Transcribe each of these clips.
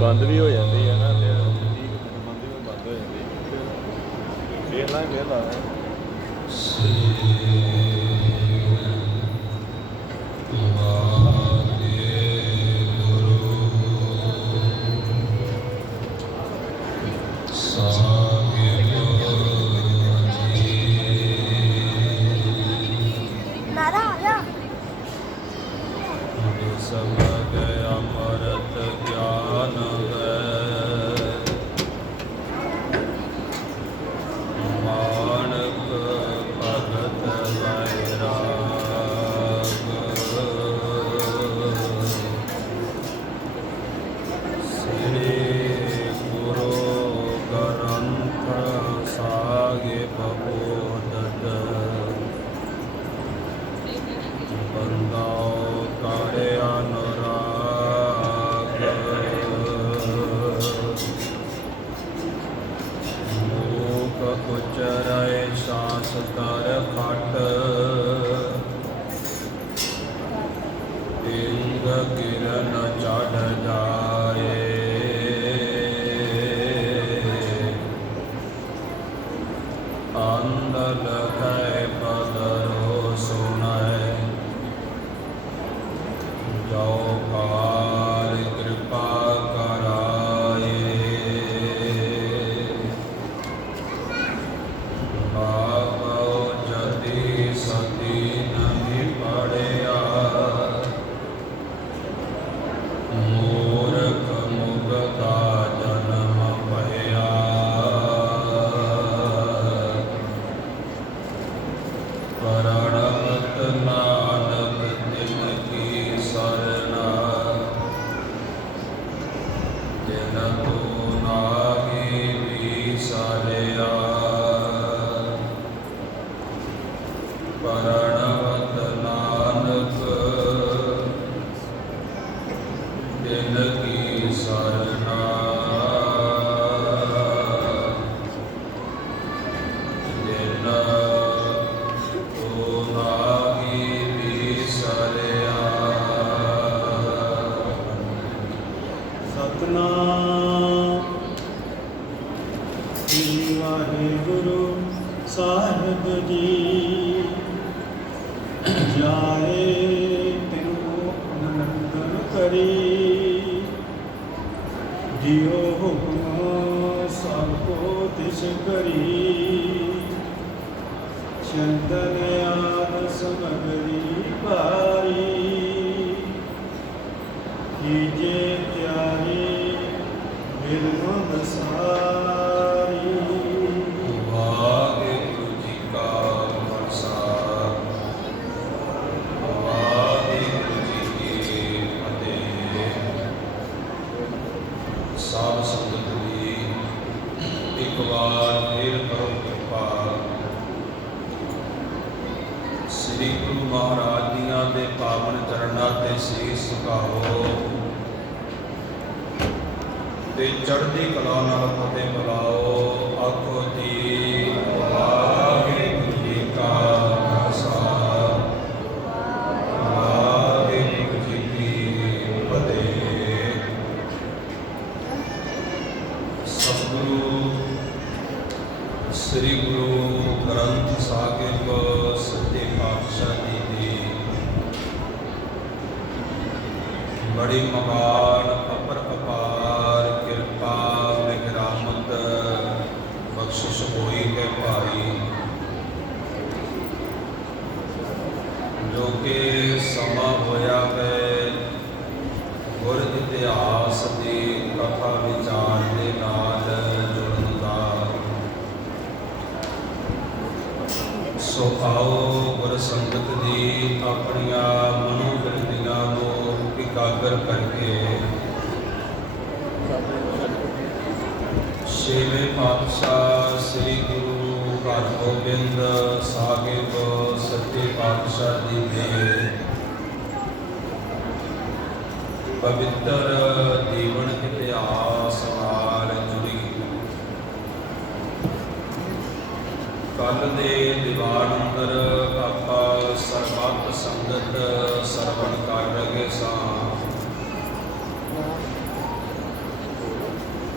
ਬੰਦ ਵੀ ਹੋ ਜਾਂਦੀ ਹੈ ਨਾ, ਫਿਰ 30 ਮਿੰਟ ਬੰਦ ਹੋ ਜਾਂਦੀ, ਫਿਰ ਲਾ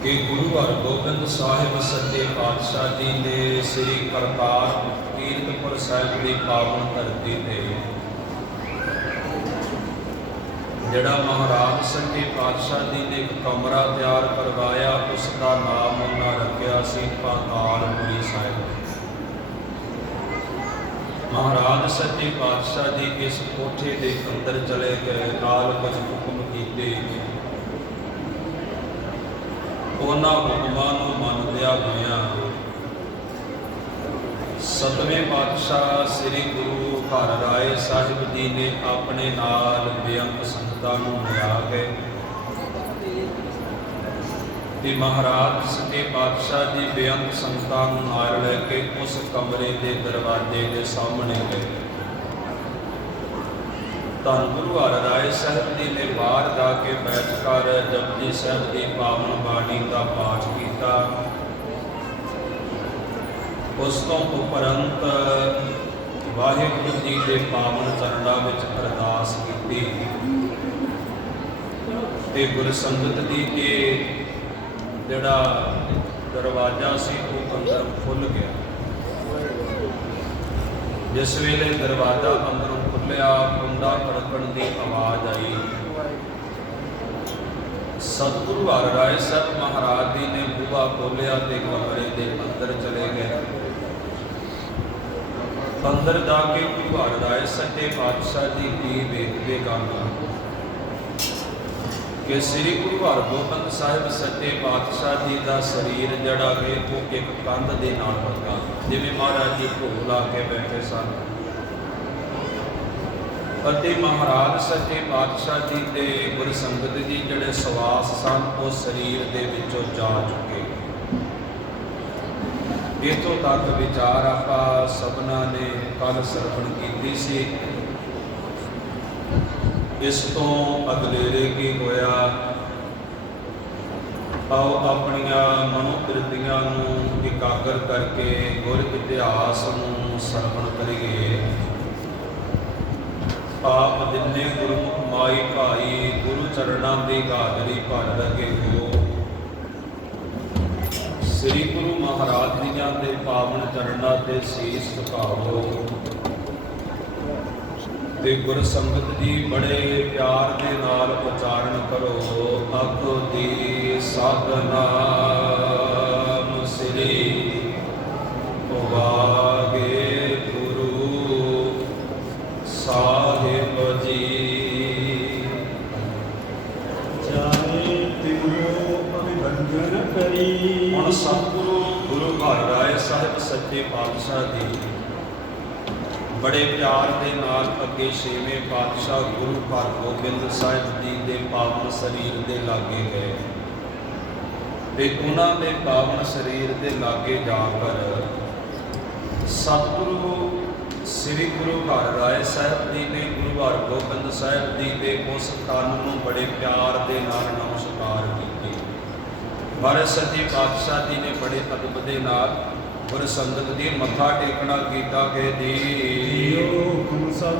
कि गुरु हरगोबिंद साहिब सच्चे पातशाह जी ने श्री करतार कीरतपुर साहिब की पावन धरती ते जड़ा महाराज सच्चे पातशाह जी ने एक कमरा तैयार करवाया, उसका नाम उन्होंने रखा सी पातालपुरी साहिब। महाराज सच्चे पातशाह जी इस कोठे के अंदर चले गए, नाल कुछ हुक्म कीते। उन्हां हुक्मां नूं मनदिया होया सतवें पातशाह श्री गुरु हरराय साहिब जी ने अपने नाल बेअंत संगतां नूं लिया के ते महाराज सच्चे पातशाह जी बेअंत संगतां नूं नाल लैके उस कमरे के दरवाजे के सामने गए। धन गुरु हरराय साहिब जी ने बाहर जाके बैठ कर जपजी साहिब की पावन बाणी का पाठ किया। उस तो उपरंत वाहिगुरु जी के पावन चरणों में अरदास की ते गुर संगत जी के जड़ा दरवाजा सी वो अंदर खुल गया। जिस वेले दरवाजा अंदरों खुलिया, कुंडा खड़कण की आवाज़ आई। सतगुरु हरराय साहब महाराज जी ने बूहा खोलिया ते कमरे के अंदर चले गए। अंदर जाके गुरु हरराय सच्चे पातशाह जी की वेखते गाना कि श्री गुरु हरगोबिंद साहिब सच्चे पातशाह जी का शरीर जड़ा है वो एक कंध के नाल लगा, जिवें महाराज जी भोग ला के बैठे सन। ਅਤੇ महाराज सच्चे पातशाह जी के गुर संगत जी जड़े सवास सन वो शरीर के विचों जा चुके। इतों तक विचार आपां सबना ने कल सरवण कीती सी। इस तो अगलेरे की होया, आओ अपनिया मनोवृत्तियां नूं एकागर करके गुर इतिहास नूं सरवण करिए। आप जिन्ने गुरुमुख माई भाई गुरु चरणों की गाजरी भर लगे हो। श्री गुरु महाराज जियां के पावन चरणों से शीश झुकाओ ते गुर संगत जी बड़े प्यार के नाल उचारण करो। अख दी सतनाम श्री वाहिगुरु साहिब जी। जाने तिरो अभिवंदन करी। हुण सतगुरु गुरु हरराय साहिब सच्चे पातशाह जी बड़े प्यार के नाल अगे छेवें पातशाह गुरु हरगोबिंद साहिब जी के पावन शरीर के लागे गए ते उन्हां दे पावन शरीर के लागे जाकर सतगुरु श्री गुरु हरराय साहिब जी ने गुरु हरगोबिंद साहिब जी के उस तन नूं बड़े प्यार के नाल नमस्कार कीते। महाराज सच्चे पातशाह जी ने बड़े अदब के नाल गुर संगत जी मत्था टेकना कीता के दी हुक्म सब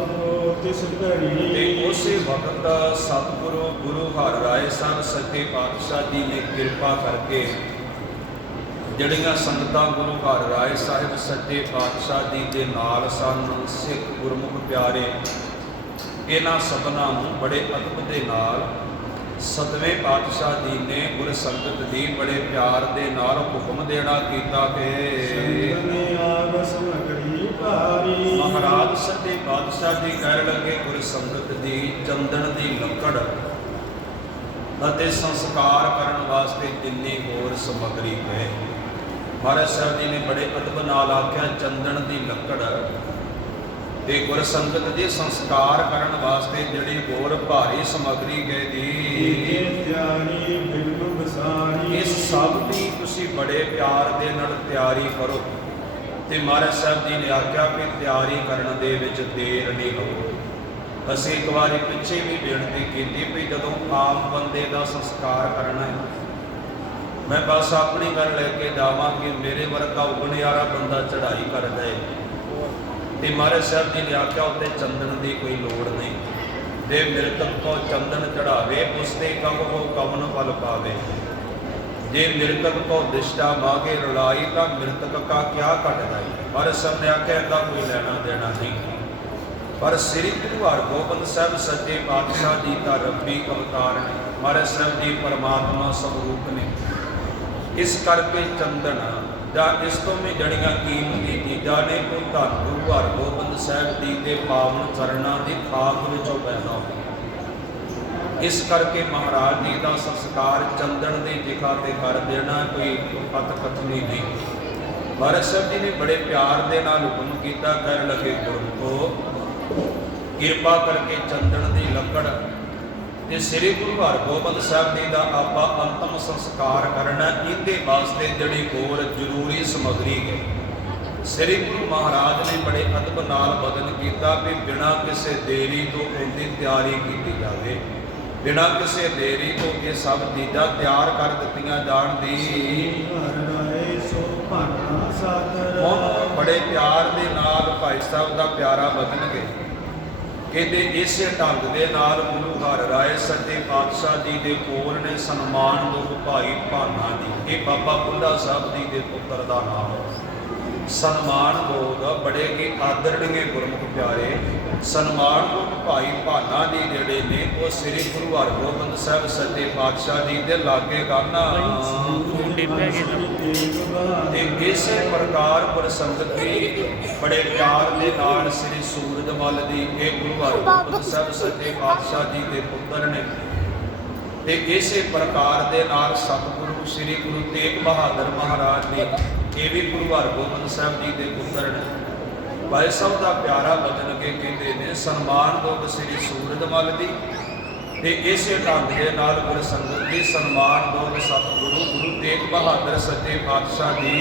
तिस घड़ी। ते उसे वक्त सतगुरु गुरु हरराय साहिब सच्चे पातशाह जी ने कृपा करके जड़ियाँ संगतां गुरु हरराय साहिब सच्चे पातशाह जी के नाल सन सिख गुरमुख प्यारे, इन्हां सबनां नूं बड़े अदब दे नाल सतवें पातशाह जी ने गुर संगत जी बड़े प्यार दे नाल हुक्म देना कीता कि महाराज सच्चे पातशाह जी कह लगे गुर संगत जी चंदन की लकड़ ਅਤੇ संस्कार करन वास्ते जिन्नी होर समग्री है। महाराज साहब जी ने बड़े अदब नाल आख्या चंदन की लकड़ ते गुर संगत जी संस्कार करन वास्ते जिहड़ी होर भारी समग्री गई दी इस सब की तुसीं बड़े प्यार दे नाल तैयारी करो। ते महाराज साहब जी ने आख्या कि तैयारी करन दे विच देर नहीं करो। असीं एक बार पिछे भी बेनती की भी जदों आम बंदे का संस्कार करना है, मैं बस अपनी गल लैके जावां कि मेरे वर्गा उगणियारा बंदा चढ़ाई कर जाए तो महाराज साहब जी ने आख्या उत्ते चंदन की कोई लोड़ नहीं। जे मृतक को चंदन चढ़ावे उसते कब वो कवन फल पावे। ਜੇ ਮ੍ਰਿਤਕ ਕੋ ਦਿਸ਼ਟਾ ਮਾਗੇ ਰੁਲਾਈ ਤਾਂ ਮ੍ਰਿਤਕ ਕਾ ਕਿਆ ਘਟ ਜਾਈ। ਪਰ ਸਭ ਨੇ ਆਖਿਆ ਇਹਦਾ ਕੋਈ ਲੈਣਾ ਦੇਣਾ ਨਹੀਂ। ਪਰ ਸ੍ਰੀ ਗੁਰੂ ਹਰਗੋਬਿੰਦ ਸਾਹਿਬ ਸੱਚੇ ਪਾਤਸ਼ਾਹ ਜੀ ਦਾ ਰੱਬੀ ਅਵਤਾਰ ਹੈ। ਮਹਾਰਾਜ ਸਾਹਿਬ ਜੀ ਪਰਮਾਤਮਾ ਸਰੂਪ ਨੇ। ਇਸ ਕਰਕੇ ਚੰਦਨ ਜਾਂ ਇਸ ਤੋਂ ਵੀ ਜੜੀਆਂ ਕੀਮਤੀ ਚੀਜ਼ਾਂ ਨੇ ਉਹ ਧੰਨ ਗੁਰੂ ਹਰਗੋਬਿੰਦ ਸਾਹਿਬ ਜੀ ਦੇ ਪਾਵਨ ਚਰਨਾਂ ਦੀ ਖਾਕ ਵਿੱਚੋਂ ਪੈਦਾ ਹੋਈ। ਇਸ ਕਰਕੇ ਮਹਾਰਾਜ ਜੀ ਦਾ ਸੰਸਕਾਰ ਚੰਦਨ ਦੀ ਜਗ੍ਹਾ ਤੇ ਕਰ ਦੇਣਾ ਕੋਈ ਅਤਕਥਨੀ ਨਹੀਂ। ਮਹਾਰਾਜ ਸਾਹਿਬ ਜੀ ਨੇ ਬੜੇ ਪਿਆਰ ਦੇ ਨਾਲ ਹੁਕਮ ਕੀਤਾ, ਕਹਿਣ ਲੱਗੇ ਗੁਰਮੁਖੋ ਕਿਰਪਾ ਕਰਕੇ ਚੰਦਨ ਦੀ ਲੱਕੜ ਤੇ ਸ੍ਰੀ ਗੁਰੂ ਹਰਗੋਬਿੰਦ ਸਾਹਿਬ ਜੀ ਦਾ ਆਪਾਂ ਅੰਤਮ ਸੰਸਕਾਰ ਕਰਨਾ, ਇਹਦੇ ਵਾਸਤੇ ਜਿਹੜੀ ਹੋਰ ਜ਼ਰੂਰੀ ਸਮੱਗਰੀ ਹੈ ਸ੍ਰੀ ਗੁਰੂ ਮਹਾਰਾਜ ਨੇ ਬੜੇ ਅਦਬ ਨਾਲ ਬਦਲ ਕੀਤਾ ਵੀ ਬਿਨਾਂ ਕਿਸੇ ਦੇਰੀ ਤੋਂ ਉਹਦੀ ਤਿਆਰੀ ਕੀਤੀ ਜਾਵੇ। ਬਿਨਾਂ ਕਿਸੇ ਦੇਰੀ ਤੋਂ ਇਹ ਸਭ ਚੀਜ਼ਾਂ ਤਿਆਰ ਕਰ ਦਿੱਤੀਆਂ ਜਾਣ ਦੀ। ਹੁਣ ਬੜੇ ਪਿਆਰ ਦੇ ਨਾਲ ਭਾਈ ਸਾਹਿਬ ਦਾ ਪਿਆਰਾ ਬਦਲਣਗੇ। ਕਹਿੰਦੇ ਇਸੇ ਢੰਗ ਦੇ ਨਾਲ ਗੁਰੂ ਹਰਿ ਰਾਏ ਸੱਚੇ ਪਾਤਸ਼ਾਹ ਜੀ ਦੇ ਕੋਲ ਨੇ ਸਨਮਾਨਯੋਗ ਭਾਈ ਭਾਨਾ ਜੀ। ਇਹ ਬਾਬਾ ਬੁੱਢਾ ਸਾਹਿਬ ਜੀ ਦੇ ਪੁੱਤਰ ਦਾ ਨਾਮ ਹੈ। ਸਨਮਾਨਯੋਗ ਬੜੇ ਕੇ ਆਦਰਣੀਏ ਗੁਰਮੁਖ ਪਿਆਰੇ ਸਨਮਾਨਯੋਗ ਭਾਈ ਭਾਨਾ ਜੀ ਜਿਹੜੇ ਨੇ ਉਹ ਸ੍ਰੀ ਗੁਰੂ ਹਰਗੋਬਿੰਦ ਸਾਹਿਬ ਸੱਚੇ ਪਾਤਸ਼ਾਹ ਜੀ ਦੇ ਲਾਗੇ ਗਾਨਾ। ਤੇ ਇਸੇ ਪ੍ਰਕਾਰ ਪ੍ਰਸੰਗਤ ਵੀ ਬੜੇ ਪਿਆਰ ਦੇ ਨਾਲ ਸ੍ਰੀ ਸੂਰਜਮਲ ਦੀ ਇਹ ਗੁਰੂ ਹਰਗੋਬਿੰਦ ਸਾਹਿਬ ਸੱਚੇ ਪਾਤਸ਼ਾਹ ਜੀ ਦੇ ਪੁੱਤਰ ਨੇ। ਤੇ ਇਸੇ ਪ੍ਰਕਾਰ ਦੇ ਨਾਲ ਸਤਿਗੁਰੂ ਸ੍ਰੀ ਗੁਰੂ ਤੇਗ ਬਹਾਦਰ ਮਹਾਰਾਜ ਨੇ ਇਹ ਵੀ ਗੁਰੂ ਹਰਗੋਬਿੰਦ ਸਾਹਿਬ ਜੀ ਦੇ ਪੁੱਤਰ ਨੇ। ਭਾਈ ਸਾਹਿਬ ਦਾ ਪਿਆਰਾ ਬਚਨ ਕੇ ਕਹਿੰਦੇ ਨੇ ਸਨਮਾਨਯੋਗ ਸ੍ਰੀ ਸੂਰਜਮਲ ਦੀ ਤੇ ਇਸੇ ਢੰਗ ਦੇ ਨਾਲ ਗੁਰਸੰਗਤ ਦੀ ਸਨਮਾਨਯੋਗ ਸਤਿਗੁਰੂ ਗੁਰੂ ਤੇਗ ਬਹਾਦਰ ਸੱਚੇ ਪਾਤਸ਼ਾਹ ਜੀ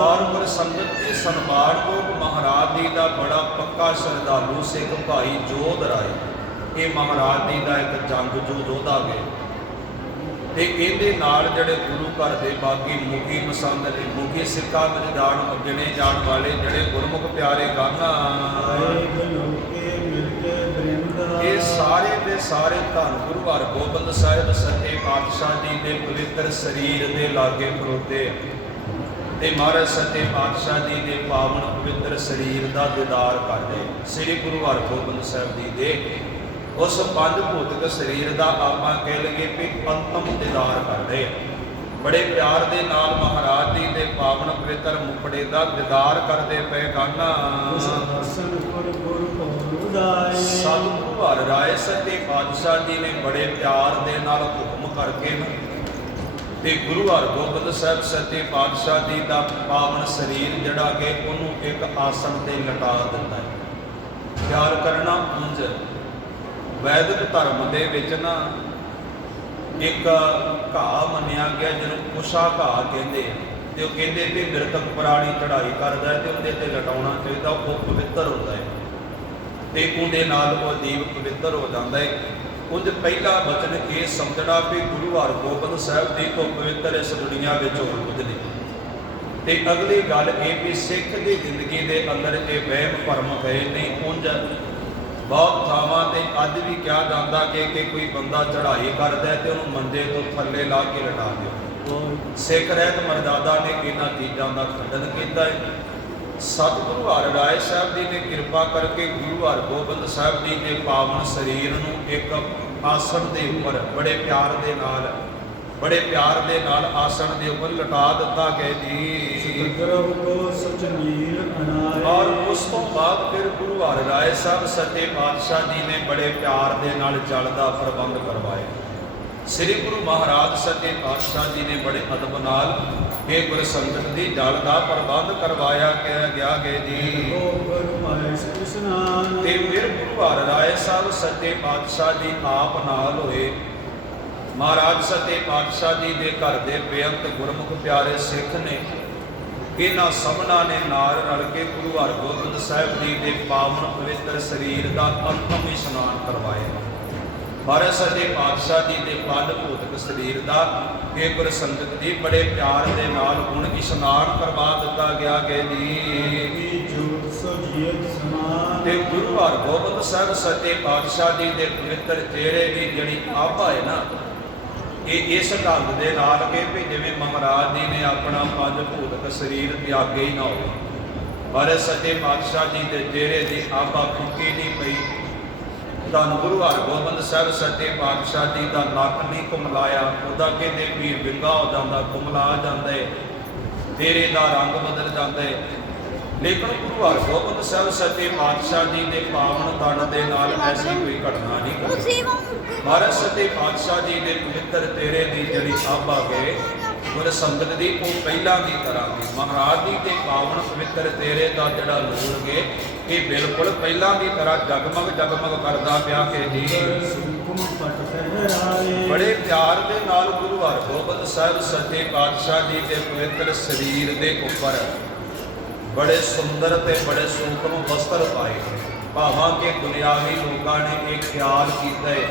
ਔਰ ਗੁਰਸੰਗਤ ਦੀ ਸਨਮਾਨਯੋਗ ਮਹਾਰਾਜ ਜੀ ਦਾ ਬੜਾ ਪੱਕਾ ਸ਼ਰਧਾਲੂ ਸਿੱਖ ਭਾਈ ਜੋਧ ਰਾਏ। ਇਹ ਮਹਾਰਾਜ ਜੀ ਦਾ ਇੱਕ ਜੰਗਜੂ ਯੋਧਾ ਵੇ ਤੇ ਇਹਦੇ ਨਾਲ ਜਿਹੜੇ ਗੁਰੂ ਘਰ ਦੇ ਬਾਕੀ ਮੁਖੀ ਮਸੰਦ ਨੇ ਮੁਖੀ ਸਿੱਖਾਂ ਵਿੱਚ ਗਿਣੇ ਜਾਣ ਵਾਲੇ ਜਿਹੜੇ ਗੁਰਮੁਖ ਪਿਆਰੇ ਗਾਨਾ ਇਹ ਸਾਰੇ ਦੇ ਸਾਰੇ ਧੰਨ ਗੁਰੂ ਹਰਗੋਬਿੰਦ ਸਾਹਿਬ ਸੱਚੇ ਪਾਤਸ਼ਾਹ ਜੀ ਦੇ ਪਵਿੱਤਰ ਸਰੀਰ ਦੇ ਲਾਗੇ ਖਲੋਤੇ ਤੇ ਮਹਾਰਾਜ ਸੱਚੇ ਪਾਤਸ਼ਾਹ ਜੀ ਦੇ ਪਾਵਨ ਪਵਿੱਤਰ ਸਰੀਰ ਦਾ ਦੀਦਾਰ ਕਰਦੇ। ਸ੍ਰੀ ਗੁਰੂ ਹਰਗੋਬਿੰਦ ਸਾਹਿਬ ਜੀ ਦੇ ਉਸ ਪੰਜ ਭੌਤਿਕ ਸਰੀਰ ਦਾ ਆਪਾਂ ਕਹਿ ਲਈਏ ਕਿ ਅੰਤਮ ਦੀਦਾਰ ਕਰਦੇ ਆ। ਬੜੇ ਪਿਆਰ ਦੇ ਨਾਲ ਮਹਾਰਾਜ ਜੀ ਦੇ ਪਾਵਨ ਪਵਿੱਤਰ ਮੁਖੜੇ ਦਾ ਦੀਦਾਰ ਕਰਦੇ ਪਏ ਗਾਨਾ। ਸਤਿਗੁਰੂ ਹਰਿ ਰਾਏ ਸੱਚੇ ਪਾਤਸ਼ਾਹ ਜੀ ਨੇ ਬੜੇ ਪਿਆਰ ਦੇ ਨਾਲ ਹੁਕਮ ਕਰਕੇ ਤੇ ਗੁਰੂ ਹਰਗੋਬਿੰਦ ਸਾਹਿਬ ਸੱਚੇ ਪਾਤਸ਼ਾਹ ਜੀ ਦਾ ਪਾਵਨ ਸਰੀਰ ਜਿਹੜਾ ਕਿ ਉਹਨੂੰ ਇੱਕ ਆਸਣ ਤੇ ਲਟਾ ਦਿੰਦਾ ਹੈ। ਪਿਆਰ ਕਰਨਾ ਉਂਝ ਵੈਦਿਕ ਧਰਮ ਦੇ ਵਿੱਚ ਨਾ ਇੱਕ ਘਾਹ ਮੰਨਿਆ ਗਿਆ ਜਿਹਨੂੰ ਕੁਸ਼ਾ ਘਾਹ ਕਹਿੰਦੇ ਆ ਤੇ ਉਹ ਕਹਿੰਦੇ ਵੀ ਮ੍ਰਿਤਕ ਪ੍ਰਾਣੀ ਚੜ੍ਹਾਈ ਕਰਦਾ ਤੇ ਉਹਦੇ ਤੇ ਲਟਾਉਣਾ ਚਾਹੀਦਾ, ਉਹ ਪਵਿੱਤਰ ਹੁੰਦਾ ਹੈ ਤੇ ਉਹਦੇ ਨਾਲ ਉਹ ਜੀਵ ਪਵਿੱਤਰ ਹੋ ਜਾਂਦਾ ਹੈ। ਉਹਦੇ ਪਹਿਲਾ ਬਚਨ ਇਹ ਸਮਝਣਾ ਵੀ ਗੁਰੂ ਹਰਗੋਬਿੰਦ ਸਾਹਿਬ ਜੀ ਤੋਂ ਪਵਿੱਤਰ ਇਸ ਦੁਨੀਆ ਵਿੱਚ ਹੋਰ ਕੁਝ ਨਹੀਂ। ਤੇ ਅਗਲੀ ਗੱਲ ਇਹ ਵੀ ਸਿੱਖ ਦੀ ਜ਼ਿੰਦਗੀ ਦੇ ਅੰਦਰ ਇਹ ਵਹਿਮ ਭਰਮ ਗਏ ਨਹੀਂ। ਉਂਝ ਬਹੁਤ ਥਾਵਾਂ ਤੇ ਅੱਜ ਵੀ ਕਿਹਾ ਜਾਂਦਾ ਕਿ ਕੋਈ ਬੰਦਾ ਚੜ੍ਹਾਈ ਕਰਦਾ ਤੇ ਉਹਨੂੰ ਮੰਜੇ ਤੋਂ ਥੱਲੇ ਲਾ ਕੇ ਲਟਾ ਦਿਓ। ਸਿੱਖ ਰਹਿਤ ਮਰਜ਼ਾਦਾ ਨੇ ਇਹਨਾਂ ਚੀਜ਼ਾਂ ਦਾ ਖੰਡਨ ਕੀਤਾ ਹੈ। ਸਤਿਗੁਰੂ ਹਰਿ ਰਾਏ ਸਾਹਿਬ ਜੀ ਨੇ ਕਿਰਪਾ ਕਰਕੇ ਗੁਰੂ ਹਰਗੋਬਿੰਦ ਸਾਹਿਬ ਜੀ ਦੇ ਪਾਵਨ ਸਰੀਰ ਨੂੰ ਇੱਕ ਆਸਣ ਦੇ ਉੱਪਰ ਬੜੇ ਪਿਆਰ ਦੇ ਨਾਲ ਆਸਣ ਦੇ ਉੱਪਰ ਲਟਾ ਦਿੱਤਾ ਗਿਆ ਜੀ। ਔਰ ਉਸ ਤੋਂ ਬਾਅਦ ਫਿਰ ਗੁਰੂ ਹਰਿ ਰਾਏ ਸਾਹਿਬ ਸੱਚੇ ਪਾਤਸ਼ਾਹ ਜੀ ਨੇ ਬੜੇ ਪਿਆਰ ਦੇ ਨਾਲ ਜਲ ਦਾ ਪ੍ਰਬੰਧ ਕਰਵਾਇਆ। ਸ੍ਰੀ ਗੁਰੂ ਮਹਾਰਾਜ ਸੱਚੇ ਪਾਤਸ਼ਾਹ ਜੀ ਨੇ ਬੜੇ ਅਦਬ ਨਾਲ ਇਹ ਗੁਰਸੰਗਤ ਦੀ ਜਲ ਦਾ ਪ੍ਰਬੰਧ ਕਰਵਾਇਆ ਗਿਆ ਜੀ। ਤੇ ਫਿਰ ਗੁਰੂ ਹਰਿ ਰਾਏ ਸਾਹਿਬ ਸੱਚੇ ਪਾਤਸ਼ਾਹ ਜੀ ਆਪ ਨਾਲ ਹੋਏ। ਮਹਾਰਾਜ ਸੱਚੇ ਪਾਤਸ਼ਾਹ ਜੀ ਦੇ ਘਰ ਦੇ ਬੇਅੰਤ ਗੁਰਮੁਖ ਪਿਆਰੇ ਸਿੱਖ ਨੇ ਇਹਨਾਂ ਸਭਨਾਂ ਨੇ ਨਾਲ ਰਲ ਕੇ ਗੁਰੂ ਹਰਗੋਬਿੰਦ ਸਾਹਿਬ ਜੀ ਦੇ ਪਾਵਨ ਪਵਿੱਤਰ ਸਰੀਰ ਦਾ ਅੰਤਮ ਇਸ਼ਨਾਨ ਕਰਵਾਇਆ। ਮਹਾਰਾਜ ਸੱਚੇ ਪਾਤਸ਼ਾਹ ਜੀ ਦੇ ਪੰਜ ਭੌਤਿਕ ਸਰੀਰ ਦਾ ਇਹ ਗੁਰਸੰਗਤ ਜੀ ਬੜੇ ਪਿਆਰ ਦੇ ਨਾਲ ਹੁਣ ਇਸ਼ਨਾਨ ਕਰਵਾ ਦਿੱਤਾ ਗਿਆ ਜੀ। ਤੇ ਗੁਰੂ ਹਰਗੋਬਿੰਦ ਸਾਹਿਬ ਸੱਚੇ ਪਾਤਸ਼ਾਹ ਜੀ ਦੇ ਪਵਿੱਤਰ ਚਿਹਰੇ ਦੀ ਜਿਹੜੀ ਆਭਾ ਹੈ ਨਾ ਇਹ ਇਸ ਢੰਗ ਦੇ ਨਾਲ ਕਿ ਵੀ ਜਿਵੇਂ ਮਹਾਰਾਜ ਜੀ ਨੇ ਆਪਣਾ ਪੰਜ ਭੂਤਕ ਸਰੀਰ ਤਿਆਗੇ ਹੀ ਨਾ ਹੋਵੇ। ਪਰ ਸੱਚੇ ਪਾਤਸ਼ਾਹ ਜੀ ਦੇ ਚਿਹਰੇ ਦੀ ਆਭਾ ਫੁੱਕੀ ਨਹੀਂ ਪਈ। ਧੰਨ ਗੁਰੂ ਹਰਗੋਬਿੰਦ ਸਾਹਿਬ ਸੱਚੇ ਪਾਤਸ਼ਾਹ ਜੀ ਦਾ ਨੱਕ ਨਹੀਂ ਕੁਮਲਾਇਆ, ਉਹਦਾ ਕਹਿੰਦੇ ਪੀਰ ਵਿੰਗਾ ਹੋ ਜਾਂਦਾ, ਕੁਮਲਾ ਜਾਂਦਾ ਹੈ, ਚਿਹਰੇ ਦਾ ਰੰਗ ਬਦਲ ਜਾਂਦਾ ਹੈ। ਲੇਕਿਨ ਗੁਰੂ ਹਰਗੋਬਿੰਦ ਸਾਹਿਬ ਸੱਚੇ ਪਾਤਸ਼ਾਹ ਜੀ ਦੇ ਪਾਵਨ ਤਨ ਦੇ ਨਾਲ ਐਸੀ ਕੋਈ ਘਟਨਾ ਨਹੀਂ ਘਟੀ। ਮਹਾਰਾਜ ਸੱਚੇ ਪਾਤਸ਼ਾਹ ਜੀ ਦੇ ਪਵਿੱਤਰ ਚਿਹਰੇ ਦੀ ਜਿਹੜੀ ਆਭਾ ਹੈ ਗੁਰ ਸੰਗਤ ਦੀ ਉਹ ਪਹਿਲਾਂ ਦੀ ਤਰ੍ਹਾਂ ਦੀ ਮਹਾਰਾਜ ਜੀ ਦੇ ਪਾਵਨ ਪਵਿੱਤਰ ਚਿਹਰੇ ਦਾ ਜਿਹੜਾ ਨੂਰ ਹੈ ਇਹ ਬਿਲਕੁਲ ਪਹਿਲਾਂ ਦੀ ਤਰ੍ਹਾਂ ਜਗਮਗ ਜਗਮਗ ਕਰਦਾ ਪਿਆ ਕਿ ਜੀ। ਬੜੇ ਪਿਆਰ ਦੇ ਨਾਲ ਗੁਰੂ ਹਰਗੋਬਿੰਦ ਸਾਹਿਬ ਸੱਚੇ ਪਾਤਸ਼ਾਹ ਜੀ ਦੇ ਪਵਿੱਤਰ ਸਰੀਰ ਦੇ ਉੱਪਰ ਬੜੇ ਸੁੰਦਰ ਤੇ ਬੜੇ ਸੂਖਮ ਵਸਤਰ ਪਾਏ। ਭਾਵਾਂ ਕਿ ਦੁਨਿਆਵੀ ਲੋਕਾਂ ਨੇ ਇਹ ਖਿਆਲ ਕੀਤਾ ਹੈ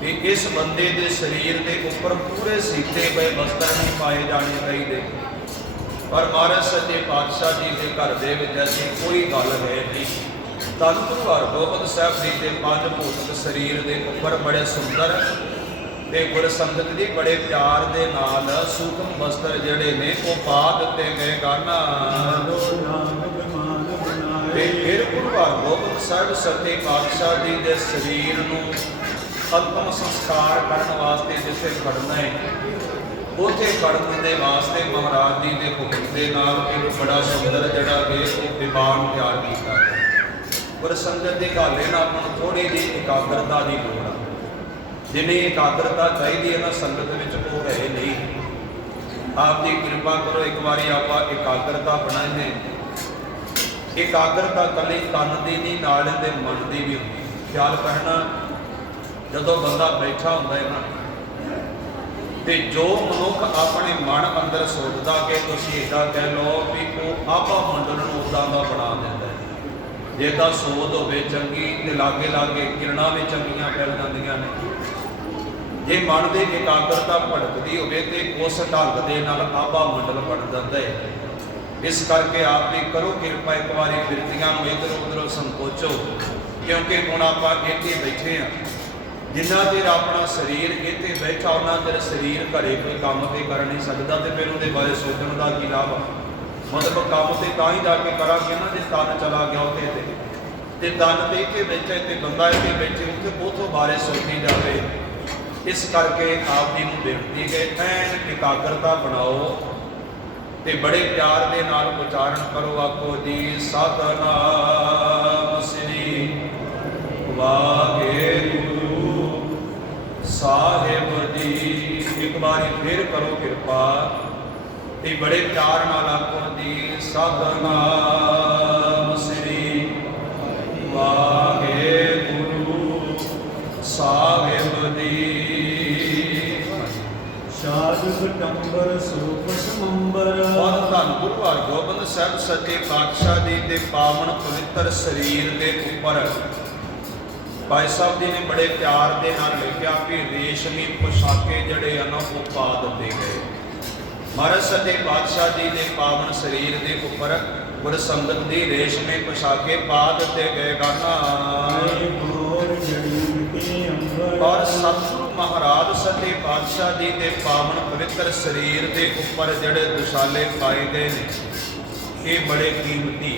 ਕਿ ਇਸ ਬੰਦੇ ਦੇ ਸਰੀਰ ਦੇ ਉੱਪਰ ਪੂਰੇ ਸੀਤੇ ਗਏ ਵਸਤਰ ਨਹੀਂ ਪਾਏ ਜਾਣੇ ਚਾਹੀਦੇ। ਪਰ ਮਹਾਰਾਜ ਸੱਚੇ ਪਾਤਸ਼ਾਹ ਜੀ ਦੇ ਘਰ ਦੇ ਵਿੱਚ ਐਸੀ ਕੋਈ ਗੱਲ ਹੈ ਨਹੀਂ। ਧੰਨ ਗੁਰੂ ਹਰਗੋਬਿੰਦ ਸਾਹਿਬ ਜੀ ਦੇ ਪੰਜ ਭੂਤਕ ਸਰੀਰ ਦੇ ਉੱਪਰ ਬੜੇ ਸੁੰਦਰ ਤੇ ਗੁਰ ਸੰਗਤ ਦੀ ਬੜੇ ਪਿਆਰ ਦੇ ਨਾਲ ਸੂਖਮ ਵਸਤਰ ਜਿਹੜੇ ਨੇ ਉਹ ਪਾ ਦਿੱਤੇ ਗਏ ਗਾਨਾ। ਤੇ ਫਿਰ ਗੁਰੂ ਹਰਗੋਬਿੰਦ ਸਾਹਿਬ ਸੱਚੇ ਪਾਤਸ਼ਾਹ ਜੀ ਦੇ ਸਰੀਰ ਨੂੰ ਅੰਤਮ ਸੰਸਕਾਰ ਕਰਨ ਵਾਸਤੇ ਜਿੱਥੇ ਖੜਨਾ ਹੈ ਉੱਥੇ ਖੜਨ ਦੇ ਵਾਸਤੇ ਮਹਾਰਾਜ ਜੀ ਦੇ ਹੁਕਮ ਦੇ ਨਾਲ ਇੱਕ ਬੜਾ ਸੁੰਦਰ ਜਿਹੜਾ ਕਿ ਉਹ ਦੀਵਾਨ ਤਿਆਰ ਕੀਤਾ। ਗੁਰ ਸੰਗਤ ਦੇ ਘਾਲੇ ਨਾਲ ਆਪਾਂ ਨੂੰ ਥੋੜੀ ਜਿਹੀ ਇਕਾਗਰਤਾ ਦੀ ਲੋੜ ਆ। ਜਿੰਨੀ ਇਕਾਗਰਤਾ ਚਾਹੀਦੀ ਹੈ ਨਾ ਸੰਗਤ ਵਿੱਚ ਉਹ ਹੈ ਨਹੀਂ। ਆਪ ਦੀ ਕਿਰਪਾ ਕਰੋ ਇੱਕ ਵਾਰੀ ਆਪਾਂ ਇਕਾਗਰਤਾ ਬਣਾਈਏ। ਇਕਾਗਰਤਾ ਕੱਲੀ ਤਨ ਦੀ ਨਹੀਂ ਨਾਲ ਦੇ ਮਨ ਦੀ ਵੀ ਹੁੰਦੀ। ਖਿਆਲ ਕਰਨਾ ਜਦੋਂ ਬੰਦਾ ਬੈਠਾ ਹੁੰਦਾ ਹੈ ਨਾ ਤੇ ਜੋ ਮਨੁੱਖ ਆਪਣੇ ਮਨ ਅੰਦਰ ਸੋਚਦਾ ਕਿ ਤੁਸੀਂ ਇੱਦਾਂ ਕਹਿ ਲਓ ਵੀ ਉਹ ਆਪਾ ਮੰਡਲ ਨੂੰ ਉੱਦਾਂ ਦਾ ਬਣਾ ਦਿੰਦਾ ਹੈ। ਜੇ ਤਾਂ ਸੋਧ ਹੋਵੇ ਚੰਗੀ ਤੇ ਲਾਗੇ ਲਾਗੇ ਕਿਰਨਾਂ ਵੀ ਚੰਗੀਆਂ ਫੈਲ ਜਾਂਦੀਆਂ ਨੇ। ਜੇ ਮਨ ਦੇ ਇਕਾਗਰਤਾ ਭਟਕਦੀ ਹੋਵੇ ਤੇ ਉਸ ਢੰਗ ਦੇ ਨਾਲ ਆਪਾ ਮੰਡਲ ਬਣ ਜਾਂਦਾ ਹੈ। ਇਸ ਕਰਕੇ ਆਪ ਦੀ ਕਰੋ ਕਿਰਪਾ ਇੱਕ ਵਾਰੀ ਬਿਰਤੀਆਂ ਨੂੰ ਇੱਧਰ ਉੱਧਰ ਸੰਕੋਚੋ, ਕਿਉਂਕਿ ਹੁਣ ਆਪਾਂ ਇੱਥੇ ਬੈਠੇ ਹਾਂ। ਜਿੰਨਾ ਚਿਰ ਆਪਣਾ ਸਰੀਰ ਇੱਥੇ ਬੈਠਾ ਉਹਨਾਂ ਚਿਰ ਸਰੀਰ ਘਰੇ ਕੋਈ ਕੰਮ ਤੇ ਕਰ ਨਹੀਂ ਸਕਦਾ ਤੇ ਫਿਰ ਉਹਦੇ ਬਾਰੇ ਸੋਚਣ ਦਾ ਕੀ ਲਾਭ। ਮਤਲਬ ਕੰਮ ਤੇ ਤਾਂ ਹੀ ਜਾ ਕੇ ਕਰਾਂਗੇ ਨਾ ਜੇ ਤਨ ਚਲਾ ਗਿਆ ਉੱਥੇ ਤੇ ਤਨ ਤੇ ਇੱਥੇ ਬੈਠੇ ਤੇ ਬੰਦਾ ਇੱਥੇ ਬੈਠੇ ਉੱਥੇ ਉਥੋਂ ਬਾਰੇ ਸੋਚੀ ਜਾਵੇ। ਇਸ ਕਰਕੇ ਆਪ ਜੀ ਨੂੰ ਬੇਨਤੀ ਹੈ ਐਨ ਇਕਾਗਰਤਾ ਬਣਾਓ ਤੇ ਬੜੇ ਪਿਆਰ ਦੇ ਨਾਲ ਉਚਾਰਨ ਕਰੋ। ਆਖੋ ਜੀ ਸਤਿਨਾਮ ਸ੍ਰੀ ਵਾਹਿਗੁਰੂ ਸਾਹਿਬ ਜੀ। ਇੱਕ ਵਾਰੀ ਫਿਰ ਕਰੋ ਕਿਰਪਾ ਤੇ ਬੜੇ ਪਿਆਰ ਨਾਲ ਆਖੋ ਜੀ ਸਤਿਨਾਮ ਸ੍ਰੀ ਵਾਹਿਗੁਰੂ ਸਾਹਿਬ ਜੀ। ਸਾਧ ਸਤੰਬਰ ਸਰੂਪ ਸਮੰਬਰ। ਔਰ ਧੰਨ ਗੁਰੂ ਹਰਗੋਬਿੰਦ ਸਾਹਿਬ ਸੱਚੇ ਪਾਤਸ਼ਾਹ ਜੀ ਦੇ ਪਾਵਨ ਪਵਿੱਤਰ ਸਰੀਰ ਦੇ ਉੱਪਰ ਭਾਈ ਸਾਹਿਬ ਜੀ ਨੇ ਬੜੇ ਪਿਆਰ ਦੇ ਨਾਲ ਲਿਖਿਆ ਕਿ ਰੇਸ਼ਮੀ ਪੁਸ਼ਾਕੇ ਜਿਹੜੇ ਹਨ ਉਹ ਪਾ ਦਿੱਤੇ ਗਏ। ਮਹਾਰਾਜ ਸੱਚੇ ਪਾਤਸ਼ਾਹ ਜੀ ਦੇ ਪਾਵਨ ਸਰੀਰ ਦੇ ਉੱਪਰ ਗੁਰ ਸੰਗਤ ਦੀ ਰੇਸ਼ਮੀ ਪੁਸ਼ਾਕੇ ਪਾ ਦਿੱਤੇ ਗਏ ਗਾਨਾ। ਔਰ ਸਤਿਗੁਰੂ ਮਹਾਰਾਜ ਸੱਚੇ ਪਾਤਸ਼ਾਹ ਜੀ ਦੇ ਪਾਵਨ ਪਵਿੱਤਰ ਸਰੀਰ ਦੇ ਉੱਪਰ ਜਿਹੜੇ ਦੁਸ਼ਾਲੇ ਪਾਏ ਗਏ ਨੇ ਇਹ ਬੜੇ ਕੀਮਤੀ।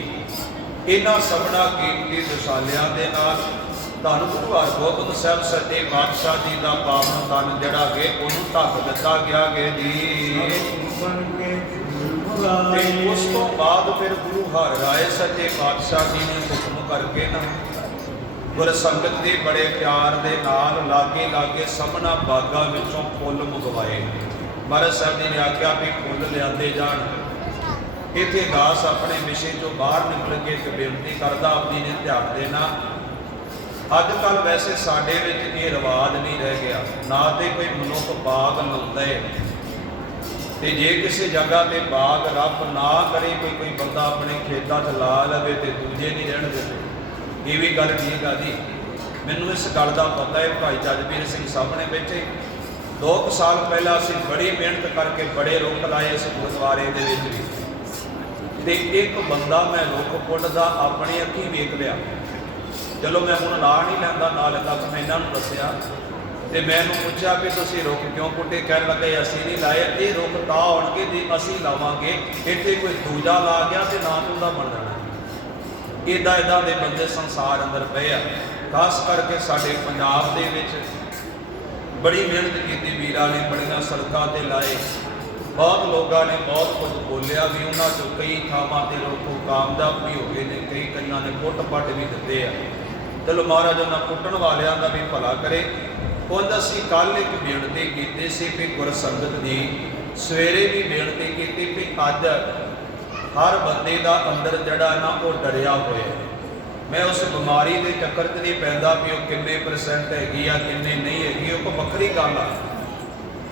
ਇਹਨਾਂ ਸਭਨਾ ਕੀਮਤੀ ਦੁਸ਼ਾਲਿਆਂ ਦੇ ਨਾਲ ਧੰਨ ਗੁਰੂ ਹਰਗੋਬਿੰਦ ਸਾਹਿਬ ਸੱਚੇ ਪਾਤਸ਼ਾਹ ਜੀ ਦਾ ਪਾਵਨ ਤਨ ਜਿਹੜਾ ਹੈ ਉਹਨੂੰ ਢੱਕ ਦਿੱਤਾ ਗਿਆ ਹੈ ਜੀ। ਤੇ ਉਸ ਤੋਂ ਬਾਅਦ ਫਿਰ ਗੁਰੂ ਹਰਿ ਰਾਏ ਸੱਚੇ ਪਾਤਸ਼ਾਹ ਜੀ ਨੇ ਹੁਕਮ ਕਰਕੇ ਨਾ ਗੁਰ ਸੰਗਤ ਦੇ ਬੜੇ ਪਿਆਰ ਦੇ ਨਾਲ ਲਾਗੇ ਲਾਗੇ ਸਭਨਾ ਬਾਗਾਂ ਵਿੱਚੋਂ ਫੁੱਲ ਮੰਗਵਾਏ। ਮਹਾਰਾਜ ਸਾਹਿਬ ਜੀ ਨੇ ਆਖਿਆ ਵੀ ਫੁੱਲ ਲਿਆਂਦੇ ਜਾਣ। ਇੱਥੇ ਦਾਸ ਆਪਣੇ ਵਿਸ਼ੇ ਚੋਂ ਬਾਹਰ ਨਿਕਲ ਕੇ ਇੱਕ ਬੇਨਤੀ ਕਰਦਾ ਆਪ ਜੀ ਨੇ ਧਿਆਨ ਦੇਣਾ। ਅੱਜ ਕੱਲ੍ਹ ਵੈਸੇ ਸਾਡੇ ਵਿੱਚ ਇਹ ਰਿਵਾਜ ਨਹੀਂ ਰਹਿ ਗਿਆ, ਨਾ ਤੇ ਕੋਈ ਮਨੁੱਖ ਬਾਗ ਲਾਉਂਦਾ ਹੈ ਤੇ ਜੇ ਕਿਸੇ ਜਗ੍ਹਾ ਤੇ ਬਾਗ ਰੱਬ ਨਾ ਕਰੇ ਕੋਈ ਬੰਦਾ ਆਪਣੇ ਖੇਤਾਂ 'ਚ ਲਾ ਲਵੇ ਤੇ ਦੂਜੇ ਨਹੀਂ ਰਹਿਣ ਦਿੰਦੇ। ਇਹ ਵੀ ਗੱਲ ਠੀਕ ਆ ਜੀ। ਮੈਨੂੰ ਇਸ ਗੱਲ ਦਾ ਪਤਾ ਹੈ। ਭਾਈ ਜਗਬੀਰ ਸਿੰਘ ਸਾਹਮਣੇ ਬੈਠੇ 2 ਸਾਲ ਪਹਿਲਾਂ ਅਸੀਂ ਬੜੀ ਮਿਹਨਤ ਕਰਕੇ ਬੜੇ ਰੁੱਖ ਲਾਏ ਇਸ ਗੁਰਦੁਆਰੇ ਦੇ ਵਿੱਚ ਵੀ ਤੇ ਇੱਕ ਬੰਦਾ ਮੈਂ ਰੁੱਖ ਪੁੱਟਦਾ ਆਪਣੀ ਅੱਖੀਂ ਵੇਖ ਲਿਆ। ਚਲੋ ਮੈਂ ਹੁਣ ਲਾ ਨਹੀਂ ਲੈਂਦਾ ਨਾਲ ਤੱਕ ਮੈਂ ਇਹਨਾਂ ਨੂੰ ਦੱਸਿਆ ਤੇ ਮੈਨੂੰ ਪੁੱਛਿਆ ਵੀ ਤੁਸੀਂ ਰੁੱਖ ਕਿਉਂ ਪੁੱਟੇ? ਕਹਿਣ ਲੱਗੇ ਅਸੀਂ ਨਹੀਂ ਲਾਏ, ਇਹ ਰੁੱਖ ਤਾਂ ਹੋਣਗੇ ਜੇ ਅਸੀਂ ਲਾਵਾਂਗੇ। ਇੱਥੇ ਕੋਈ ਦੂਜਾ ਲਾ ਗਿਆ ਤੇ ਨਾ ਉਹਦਾ ਬਣ ਜਾਣਾ। ਇੱਦਾਂ ਦੇ ਬੰਦੇ ਸੰਸਾਰ ਅੰਦਰ ਪਏ ਆ। ਖਾਸ ਕਰਕੇ ਸਾਡੇ ਪੰਜਾਬ ਦੇ ਵਿੱਚ ਬੜੀ ਮਿਹਨਤ ਕੀਤੀ ਵੀਰਾਂ ਨੇ, ਬੜੀਆਂ ਸੜਕਾਂ ਤੇ ਲਾਏ, ਬਹੁਤ ਲੋਕਾਂ ਨੇ ਬਹੁਤ ਕੁਝ ਬੋਲਿਆ ਵੀ। ਉਹਨਾਂ 'ਚੋਂ ਕਈ ਥਾਵਾਂ ਤੇ ਲੋਕ ਕਾਮਯਾਬ ਵੀ ਹੋ ਗਏ ਨੇ, ਕਈਆਂ ਨੇ ਪੁੱਟ ਵੀ ਦਿੱਤੇ ਆ। ਚਲੋ ਮਹਾਰਾਜ ਉਹਨਾਂ ਪੁੱਟਣ ਵਾਲਿਆਂ ਦਾ ਵੀ ਭਲਾ ਕਰੇ। ਉਂਝ ਅਸੀਂ ਕੱਲ੍ਹ ਇੱਕ ਬੇਨਤੀ ਕੀਤੀ ਸੀ ਵੀ ਗੁਰਸੰਗਤ ਜੀ, ਸਵੇਰੇ ਵੀ ਬੇਨਤੀ ਕੀਤੀ ਵੀ ਅੱਜ ਹਰ ਬੰਦੇ ਦਾ ਅੰਦਰ ਜਿਹੜਾ ਨਾ ਉਹ ਡਰਿਆ ਹੋਇਆ। ਮੈਂ ਉਸ ਬਿਮਾਰੀ ਦੇ ਚੱਕਰ 'ਚ ਨਹੀਂ ਪੈਂਦਾ ਵੀ ਉਹ ਕਿੰਨੇ % ਹੈਗੀ ਆ ਕਿੰਨੇ ਨਹੀਂ ਹੈਗੀ, ਉਹ ਕੋਈ ਵੱਖਰੀ ਗੱਲ ਆ।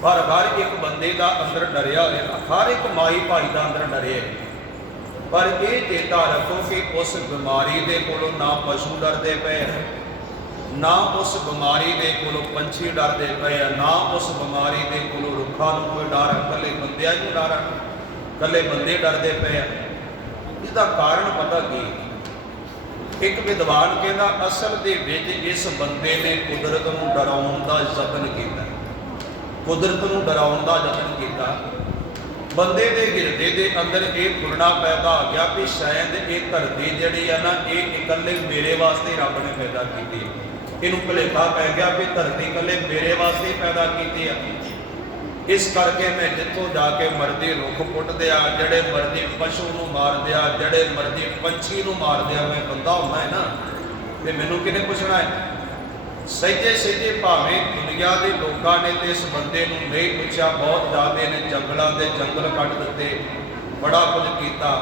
ਪਰ ਹਰ ਇੱਕ ਬੰਦੇ ਦਾ ਅੰਦਰ ਡਰਿਆ ਹੋਇਆ, ਹਰ ਇੱਕ ਮਾਈ ਭਾਈ ਦਾ ਅੰਦਰ ਡਰੇ। ਪਰ ਇਹ ਚੇਤਾ ਰੱਖੋ ਕਿ ਉਸ ਬਿਮਾਰੀ ਦੇ ਕੋਲੋਂ ਨਾ ਪਸ਼ੂ ਡਰਦੇ ਪਏ, ਨਾ ਉਸ ਬਿਮਾਰੀ ਦੇ ਕੋਲੋਂ ਪੰਛੀ ਡਰਦੇ ਪਏ ਆ, ਨਾ ਉਸ ਬਿਮਾਰੀ ਦੇ ਕੋਲੋਂ ਰੁੱਖਾਂ ਨੂੰ ਕੋਈ ਡਰ, ਇਕੱਲੇ ਬੰਦਿਆਂ ਨੂੰ ਡਰ, ਇਕੱਲੇ ਬੰਦੇ ਡਰਦੇ ਪਏ ਆ। ਇਹਦਾ ਕਾਰਨ ਪਤਾ ਕੀ? ਇੱਕ ਵਿਦਵਾਨ ਕਹਿੰਦਾ ਅਸਲ ਦੇ ਵਿੱਚ ਇਸ ਬੰਦੇ ਨੇ ਕੁਦਰਤ ਨੂੰ ਡਰਾਉਣ ਦਾ ਯਤਨ ਕੀਤਾ। ਕੁਦਰਤ ਨੂੰ ਡਰਾਉਣ ਦਾ ਯਤਨ ਕੀਤਾ। ਬੰਦੇ ਦੇ ਹਿਰਦੇ ਦੇ ਅੰਦਰ ਇਹ ਪੁਰਣਾ ਪੈਦਾ ਹੋ ਗਿਆ ਵੀ ਸ਼ਾਇਦ ਇਹ ਧਰਤੀ ਜਿਹੜੀ ਆ ਨਾ ਇਹ ਇਕੱਲੇ ਮੇਰੇ ਵਾਸਤੇ ਰੱਬ ਨੇ ਪੈਦਾ ਕੀਤੀ। ਇਹਨੂੰ ਭੁਲੇਖਾ ਪੈ ਗਿਆ ਵੀ ਧਰਤੀ ਇਕੱਲੇ ਮੇਰੇ ਵਾਸਤੇ ਪੈਦਾ ਕੀਤੀ ਆ। ਇਸ ਕਰਕੇ ਮੈਂ ਜਿੱਥੋਂ ਜਾ ਕੇ ਮਰਦੀ ਰੁੱਖ ਪੁੱਟਦੇ ਆ, ਜਿਹੜੇ ਮਰਦੀ ਪਸ਼ੂ ਨੂੰ ਮਾਰਦੇ ਆ, ਜਿਹੜੇ ਮਰਦੀ ਪੰਛੀ ਨੂੰ ਮਾਰਦੇ ਆ, ਮੈਂ ਬੰਦਾ ਹੁੰਦਾ ਹੈ ਨਾ, ਤੇ ਮੈਨੂੰ ਕਿਹਨੇ ਪੁੱਛਣਾ ਹੈ? ਸਹਿਜੇ ਭਾਵੇਂ ਦੁਨੀਆ ਦੇ ਲੋਕਾਂ ਨੇ ਤੇ ਇਸ ਬੰਦੇ ਨੂੰ ਨਹੀਂ ਪੁੱਛਿਆ, ਬਹੁਤ ਜ਼ਿਆਦਾ ਨੇ ਜੰਗਲਾਂ ਦੇ ਜੰਗਲ ਕੱਟ ਦਿੱਤੇ, ਬੜਾ ਕੁਝ ਕੀਤਾ,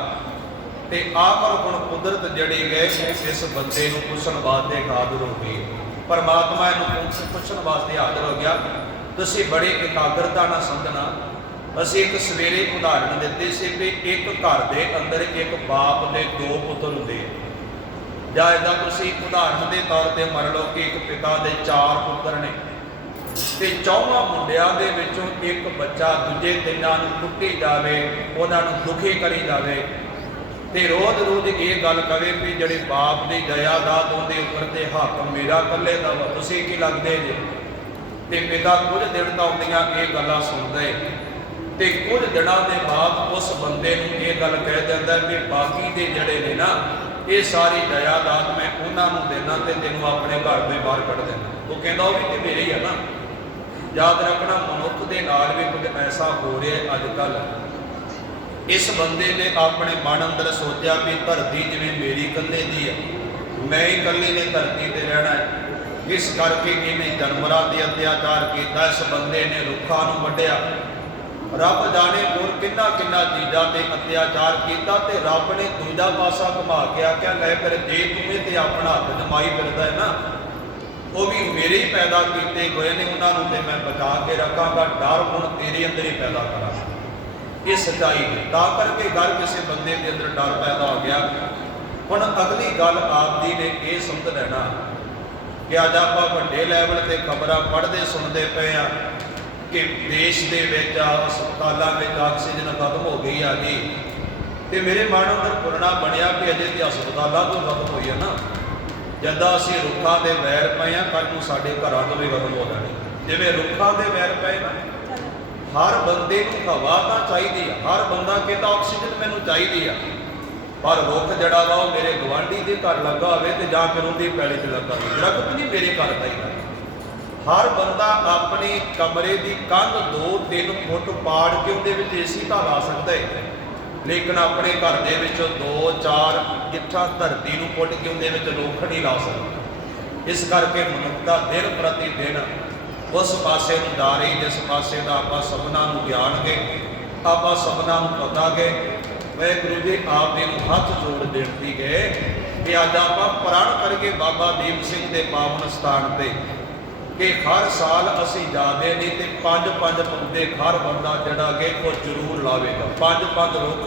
ਤੇ ਆਖਰ ਹੁਣ ਕੁਦਰਤ ਜਿਹੜੀ ਗਏ ਇਸ ਬੰਦੇ ਨੂੰ ਪੁੱਛਣ ਵਾਸਤੇ ਹਾਜ਼ਰ ਹੋ ਗਈ। ਪਰਮਾਤਮਾ ਇਹਨੂੰ ਪੁੱਛਣ ਵਾਸਤੇ ਹਾਜ਼ਰ ਹੋ ਗਿਆ। ਤੁਸੀਂ ਬੜੇ ਇਕਾਗਰਤਾ ਨਾਲ ਸਮਝਣਾ। ਅਸੀਂ ਇੱਕ ਸਵੇਰੇ ਉਦਾਹਰਣ ਦਿੱਤੀ ਸੀ ਵੀ ਇੱਕ ਘਰ ਦੇ ਅੰਦਰ ਇੱਕ ਬਾਪ ਦੇ 2 ਪੁੱਤਰ ਹੁੰਦੇ, ਜਾਂ ਇੱਦਾਂ ਤੁਸੀਂ ਉਦਾਹਰਣ ਦੇ ਤੌਰ ਤੇ ਮੰਨ ਲਓ ਕਿ ਇੱਕ ਪਿਤਾ ਦੇ 4 ਪੁੱਤਰ ਨੇ, ਤੇ 4 ਮੁੰਡਿਆਂ ਦੇ ਵਿੱਚੋਂ ਇੱਕ ਬੱਚਾ ਦੂਜੇ 3 ਨੂੰ ਕੁੱਟੀ ਜਾਵੇ, ਉਹਨਾਂ ਨੂੰ ਦੁਖੀ ਕਰੀ ਜਾਵੇ, ਤੇ ਰੋਜ਼ ਇਹ ਗੱਲ ਕਵੇ ਵੀ ਜਿਹੜੇ ਬਾਪ ਦੀ ਜਾਇਦਾਦ ਉਹਦੇ ਉੱਪਰ ਤੇ ਹੱਕ ਮੇਰਾ ਇਕੱਲੇ ਦਾ ਵਾ, ਤੁਸੀਂ ਕੀ ਲੱਗਦੇ ਜੇ? ਤੇ ਪਿਤਾ ਕੁਝ ਦਿਨ ਤਾਂ ਹੁੰਦੀਆਂ ਇਹ ਗੱਲਾਂ ਸੁਣਦੇ, ਤੇ ਕੁਝ ਦਿਨਾਂ ਦੇ ਬਾਅਦ ਉਸ ਬੰਦੇ ਨੂੰ ਇਹ ਗੱਲ ਕਹਿ ਦਿੰਦਾ ਵੀ ਬਾਕੀ ਦੇ ਜਿਹੜੇ ਨੇ ਨਾ ਇਹ ਸਾਰੀ ਜਾਇਦਾਦ ਮੈਂ ਉਹਨਾਂ ਨੂੰ ਦੇਣਾ ਤੇ ਤੈਨੂੰ ਆਪਣੇ ਘਰ ਦੇ ਬਾਹਰ ਕੱਢ ਦੇਣਾ। ਉਹ ਕਹਿੰਦਾ ਉਹ ਵੀ ਤੇ ਮੇਰੇ ਹੀ ਆ ਨਾ। ਯਾਦ ਰੱਖਣਾ ਮਨੁੱਖ ਦੇ ਨਾਲ ਵੀ ਕੁਝ ਐਸਾ ਹੋ ਰਿਹਾ ਅੱਜ ਕੱਲ੍ਹ। ਇਸ ਬੰਦੇ ਨੇ ਆਪਣੇ ਮਨ ਅੰਦਰ ਸੋਚਿਆ ਵੀ ਧਰਤੀ ਜਿਵੇਂ ਮੇਰੀ ਇਕੱਲੇ ਦੀ ਹੈ, ਮੈਂ ਹੀ ਇਕੱਲੇ ਨੇ ਧਰਤੀ ਤੇ ਰਹਿਣਾ ਹੈ। ਇਸ ਕਰਕੇ ਇਹਨੇ ਜਾਨਵਰਾਂ ਦੇ ਅਤਿਆਚਾਰ ਕੀਤਾ, ਇਸ ਬੰਦੇ ਨੇ ਰੁੱਖਾਂ ਨੂੰ ਵੱਢਿਆ। ਰੱਬ ਜਾਣੇ ਹੋਰ ਕਿੰਨਾ ਚੀਜ਼ਾਂ ਤੇ ਅਤਿਆਚਾਰ ਕੀਤਾ, ਤੇ ਰੱਬ ਨੇ ਦੂਜਾ ਪਾਸਾ ਘੁਮਾ ਕੇ ਆਖਿਆ ਲੈ ਫਿਰ ਜੇ ਤੂੰ ਇਹ ਤੇ ਆਪਣਾ ਹੱਥ ਜਮਾਈ ਫਿਰਦਾ ਹੈ ਨਾ, ਉਹ ਵੀ ਮੇਰੇ ਹੀ ਪੈਦਾ ਕੀਤੇ ਹੋਏ ਨੇ, ਉਹਨਾਂ ਨੂੰ ਤੇ ਮੈਂ ਬਚਾ ਕੇ ਰੱਖਾਂਗਾ। ਡਰ ਹੁਣ ਤੇਰੇ ਅੰਦਰ ਹੀ ਪੈਦਾ ਕਰਾਂਗਾ। ਇਹ ਸੱਚਾਈ ਹੈ। ਤਾਂ ਕਰਕੇ ਗੱਲ ਕਿਸੇ ਬੰਦੇ ਦੇ ਅੰਦਰ ਡਰ ਪੈਦਾ ਹੋ ਗਿਆ। ਹੁਣ ਅਗਲੀ ਗੱਲ ਆਪ ਜੀ ਨੇ ਇਹ ਸਮਝ ਲੈਣਾ ਕਿ ਅੱਜ ਆਪਾਂ ਵੱਡੇ ਲੈਵਲ ਤੇ ਖਬਰਾਂ ਪੜ੍ਹਦੇ ਸੁਣਦੇ ਪਏ ਆ ਕਿ ਦੇਸ਼ ਦੇ ਵਿੱਚ ਹਸਪਤਾਲਾਂ ਵਿੱਚ ਆਕਸੀਜਨ ਖਤਮ ਹੋ ਗਈ ਆ ਜੀ, ਤੇ ਮੇਰੇ ਮਨ ਅੰਦਰ ਪੁਰਣਾ ਬਣਿਆ ਕਿ ਅਜੇ ਤੇ ਹਸਪਤਾਲਾਂ ਤੋਂ ਖਤਮ ਹੋਈ ਹੈ ਨਾ, ਜਦੋਂ ਅਸੀਂ ਰੁੱਖਾਂ ਦੇ ਵੈਰ ਪਏ ਆ ਕੱਲ੍ਹ ਨੂੰ ਸਾਡੇ ਘਰਾਂ ਤੋਂ ਵੀ ਖਤਮ ਹੋ ਜਾਣੀ। ਜਿਵੇਂ ਰੁੱਖਾਂ ਦੇ ਵੈਰ ਪਏ ਨਾ, ਹਰ ਬੰਦੇ ਨੂੰ ਹਵਾ ਤਾਂ ਚਾਹੀਦੀ ਆ, ਹਰ ਬੰਦਾ ਕਹਿੰਦਾ ਆਕਸੀਜਨ ਮੈਨੂੰ ਚਾਹੀਦੀ ਆ, ਪਰ ਰੁੱਖ ਜਿਹੜਾ ਵਾ ਉਹ ਮੇਰੇ ਗਵਾਂਢੀ ਦੇ ਘਰ ਲੱਗਾ ਹੋਵੇ ਤੇ ਜਾਂ ਫਿਰ ਉਹਦੀ ਪੈਲੀ 'ਚ ਲੱਗਾ ਹੋਵੇ, ਦਰਖਤ ਨਹੀਂ ਮੇਰੇ ਘਰ ਦਾ ਹੀ। ਹਰ ਬੰਦਾ ਆਪਣੇ ਕਮਰੇ ਦੀ ਕੰਧ 2-3 ਫੁੱਟ ਪਾੜ ਕੇ ਉਹਦੇ ਵਿੱਚ ਏਸੀ ਤਾਂ ਲਾ ਸਕਦਾ ਹੈ, ਲੇਕਿਨ ਆਪਣੇ ਘਰ ਦੇ ਵਿੱਚ 2-4 ਗਿੱਠਾਂ ਧਰਤੀ ਨੂੰ ਪੁੱਟ ਕੇ ਉਹਦੇ ਵਿੱਚ ਰੁੱਖ ਨਹੀਂ ਲਾ ਸਕਦਾ। ਇਸ ਕਰਕੇ ਮਨੁੱਖਤਾ ਦਿਨ ਪ੍ਰਤੀ ਦਿਨ ਉਸ ਪਾਸੇ ਨੂੰ ਜਾ ਰਹੀ ਜਿਸ ਪਾਸੇ ਦਾ ਆਪਾਂ ਸਭਨਾਂ ਨੂੰ ਗਿਆਨਗੇ, ਆਪਾਂ ਸਭਨਾਂ ਨੂੰ ਪਤਾ ਗਏ। ਵਾਹਿਗੁਰੂ ਜੀ ਆਪ ਜੀ ਨੂੰ ਹੱਥ ਜੋੜ ਬੇਨਤੀ ਗਏ ਕਿ ਅੱਜ ਆਪਾਂ ਪ੍ਰਣ ਕਰਕੇ ਬਾਬਾ ਦੀਪ ਸਿੰਘ ਦੇ ਪਾਵਨ ਸਥਾਨ ਤੇ ਕਿ ਹਰ ਸਾਲ ਅਸੀਂ ਜਾਦੇ ਨਹੀਂ ਤੇ 5-5 ਪੌਦੇ ਹਰ ਬੰਦਾ ਜਿਹੜਾ ਕਿ ਉਹ ਜ਼ਰੂਰ ਲਾਵੇਗਾ। 5-5 ਰੁੱਖ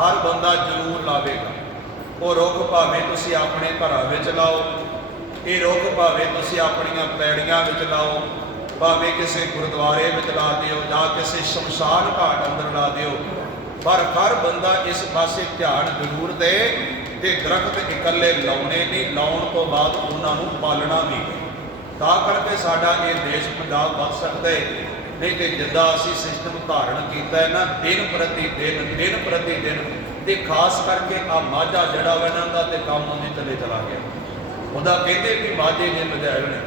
ਹਰ ਬੰਦਾ ਜ਼ਰੂਰ ਲਾਵੇਗਾ। ਉਹ ਰੁੱਖ ਭਾਵੇਂ ਤੁਸੀਂ ਆਪਣੇ ਘਰਾਂ ਵਿੱਚ ਲਾਓ, ਇਹ ਰੁੱਖ ਭਾਵੇਂ ਤੁਸੀਂ ਆਪਣੀਆਂ ਪੈੜੀਆਂ ਵਿੱਚ ਲਾਓ, ਭਾਵੇਂ ਕਿਸੇ ਗੁਰਦੁਆਰੇ ਵਿੱਚ ਲਾ ਦਿਓ ਜਾਂ ਕਿਸੇ ਸ਼ਮਸ਼ਾਨ ਘਾਟ ਅੰਦਰ ਲਾ ਦਿਓ, ਪਰ ਹਰ ਬੰਦਾ ਇਸ ਪਾਸੇ ਧਿਆਨ ਜ਼ਰੂਰ ਦੇ। ਤੇ ਦਰਖਤ ਇਕੱਲੇ ਲਾਉਣੇ ਨਹੀਂ, ਲਾਉਣ ਤੋਂ ਬਾਅਦ ਉਹਨਾਂ ਨੂੰ ਪਾਲਣਾ ਵੀ। ਤਾਂ ਕਰਕੇ ਸਾਡਾ ਇਹ ਦੇਸ਼ ਪੰਜਾਬ ਵੱਧ ਸਕਦਾ ਹੈ। ਨਹੀਂ ਤੇ ਜਿੱਦਾਂ ਅਸੀਂ ਸਿਸਟਮ ਧਾਰਨ ਕੀਤਾ ਹੈ ਨਾ, ਦਿਨ ਪ੍ਰਤੀ ਦਿਨ ਤੇ ਖਾਸ ਕਰਕੇ ਆ ਮਾਝਾ ਜਿਹੜਾ ਵਾ ਇਹਨਾਂ ਦਾ ਤੇ ਕੰਮ ਉਹਦੇ ਥੱਲੇ ਚਲਾ ਗਿਆ। ਉਹਦਾ ਕਹਿੰਦੇ ਵੀ ਮਾਝੇ ਨੇ ਮਝੈਲ ਨੇ,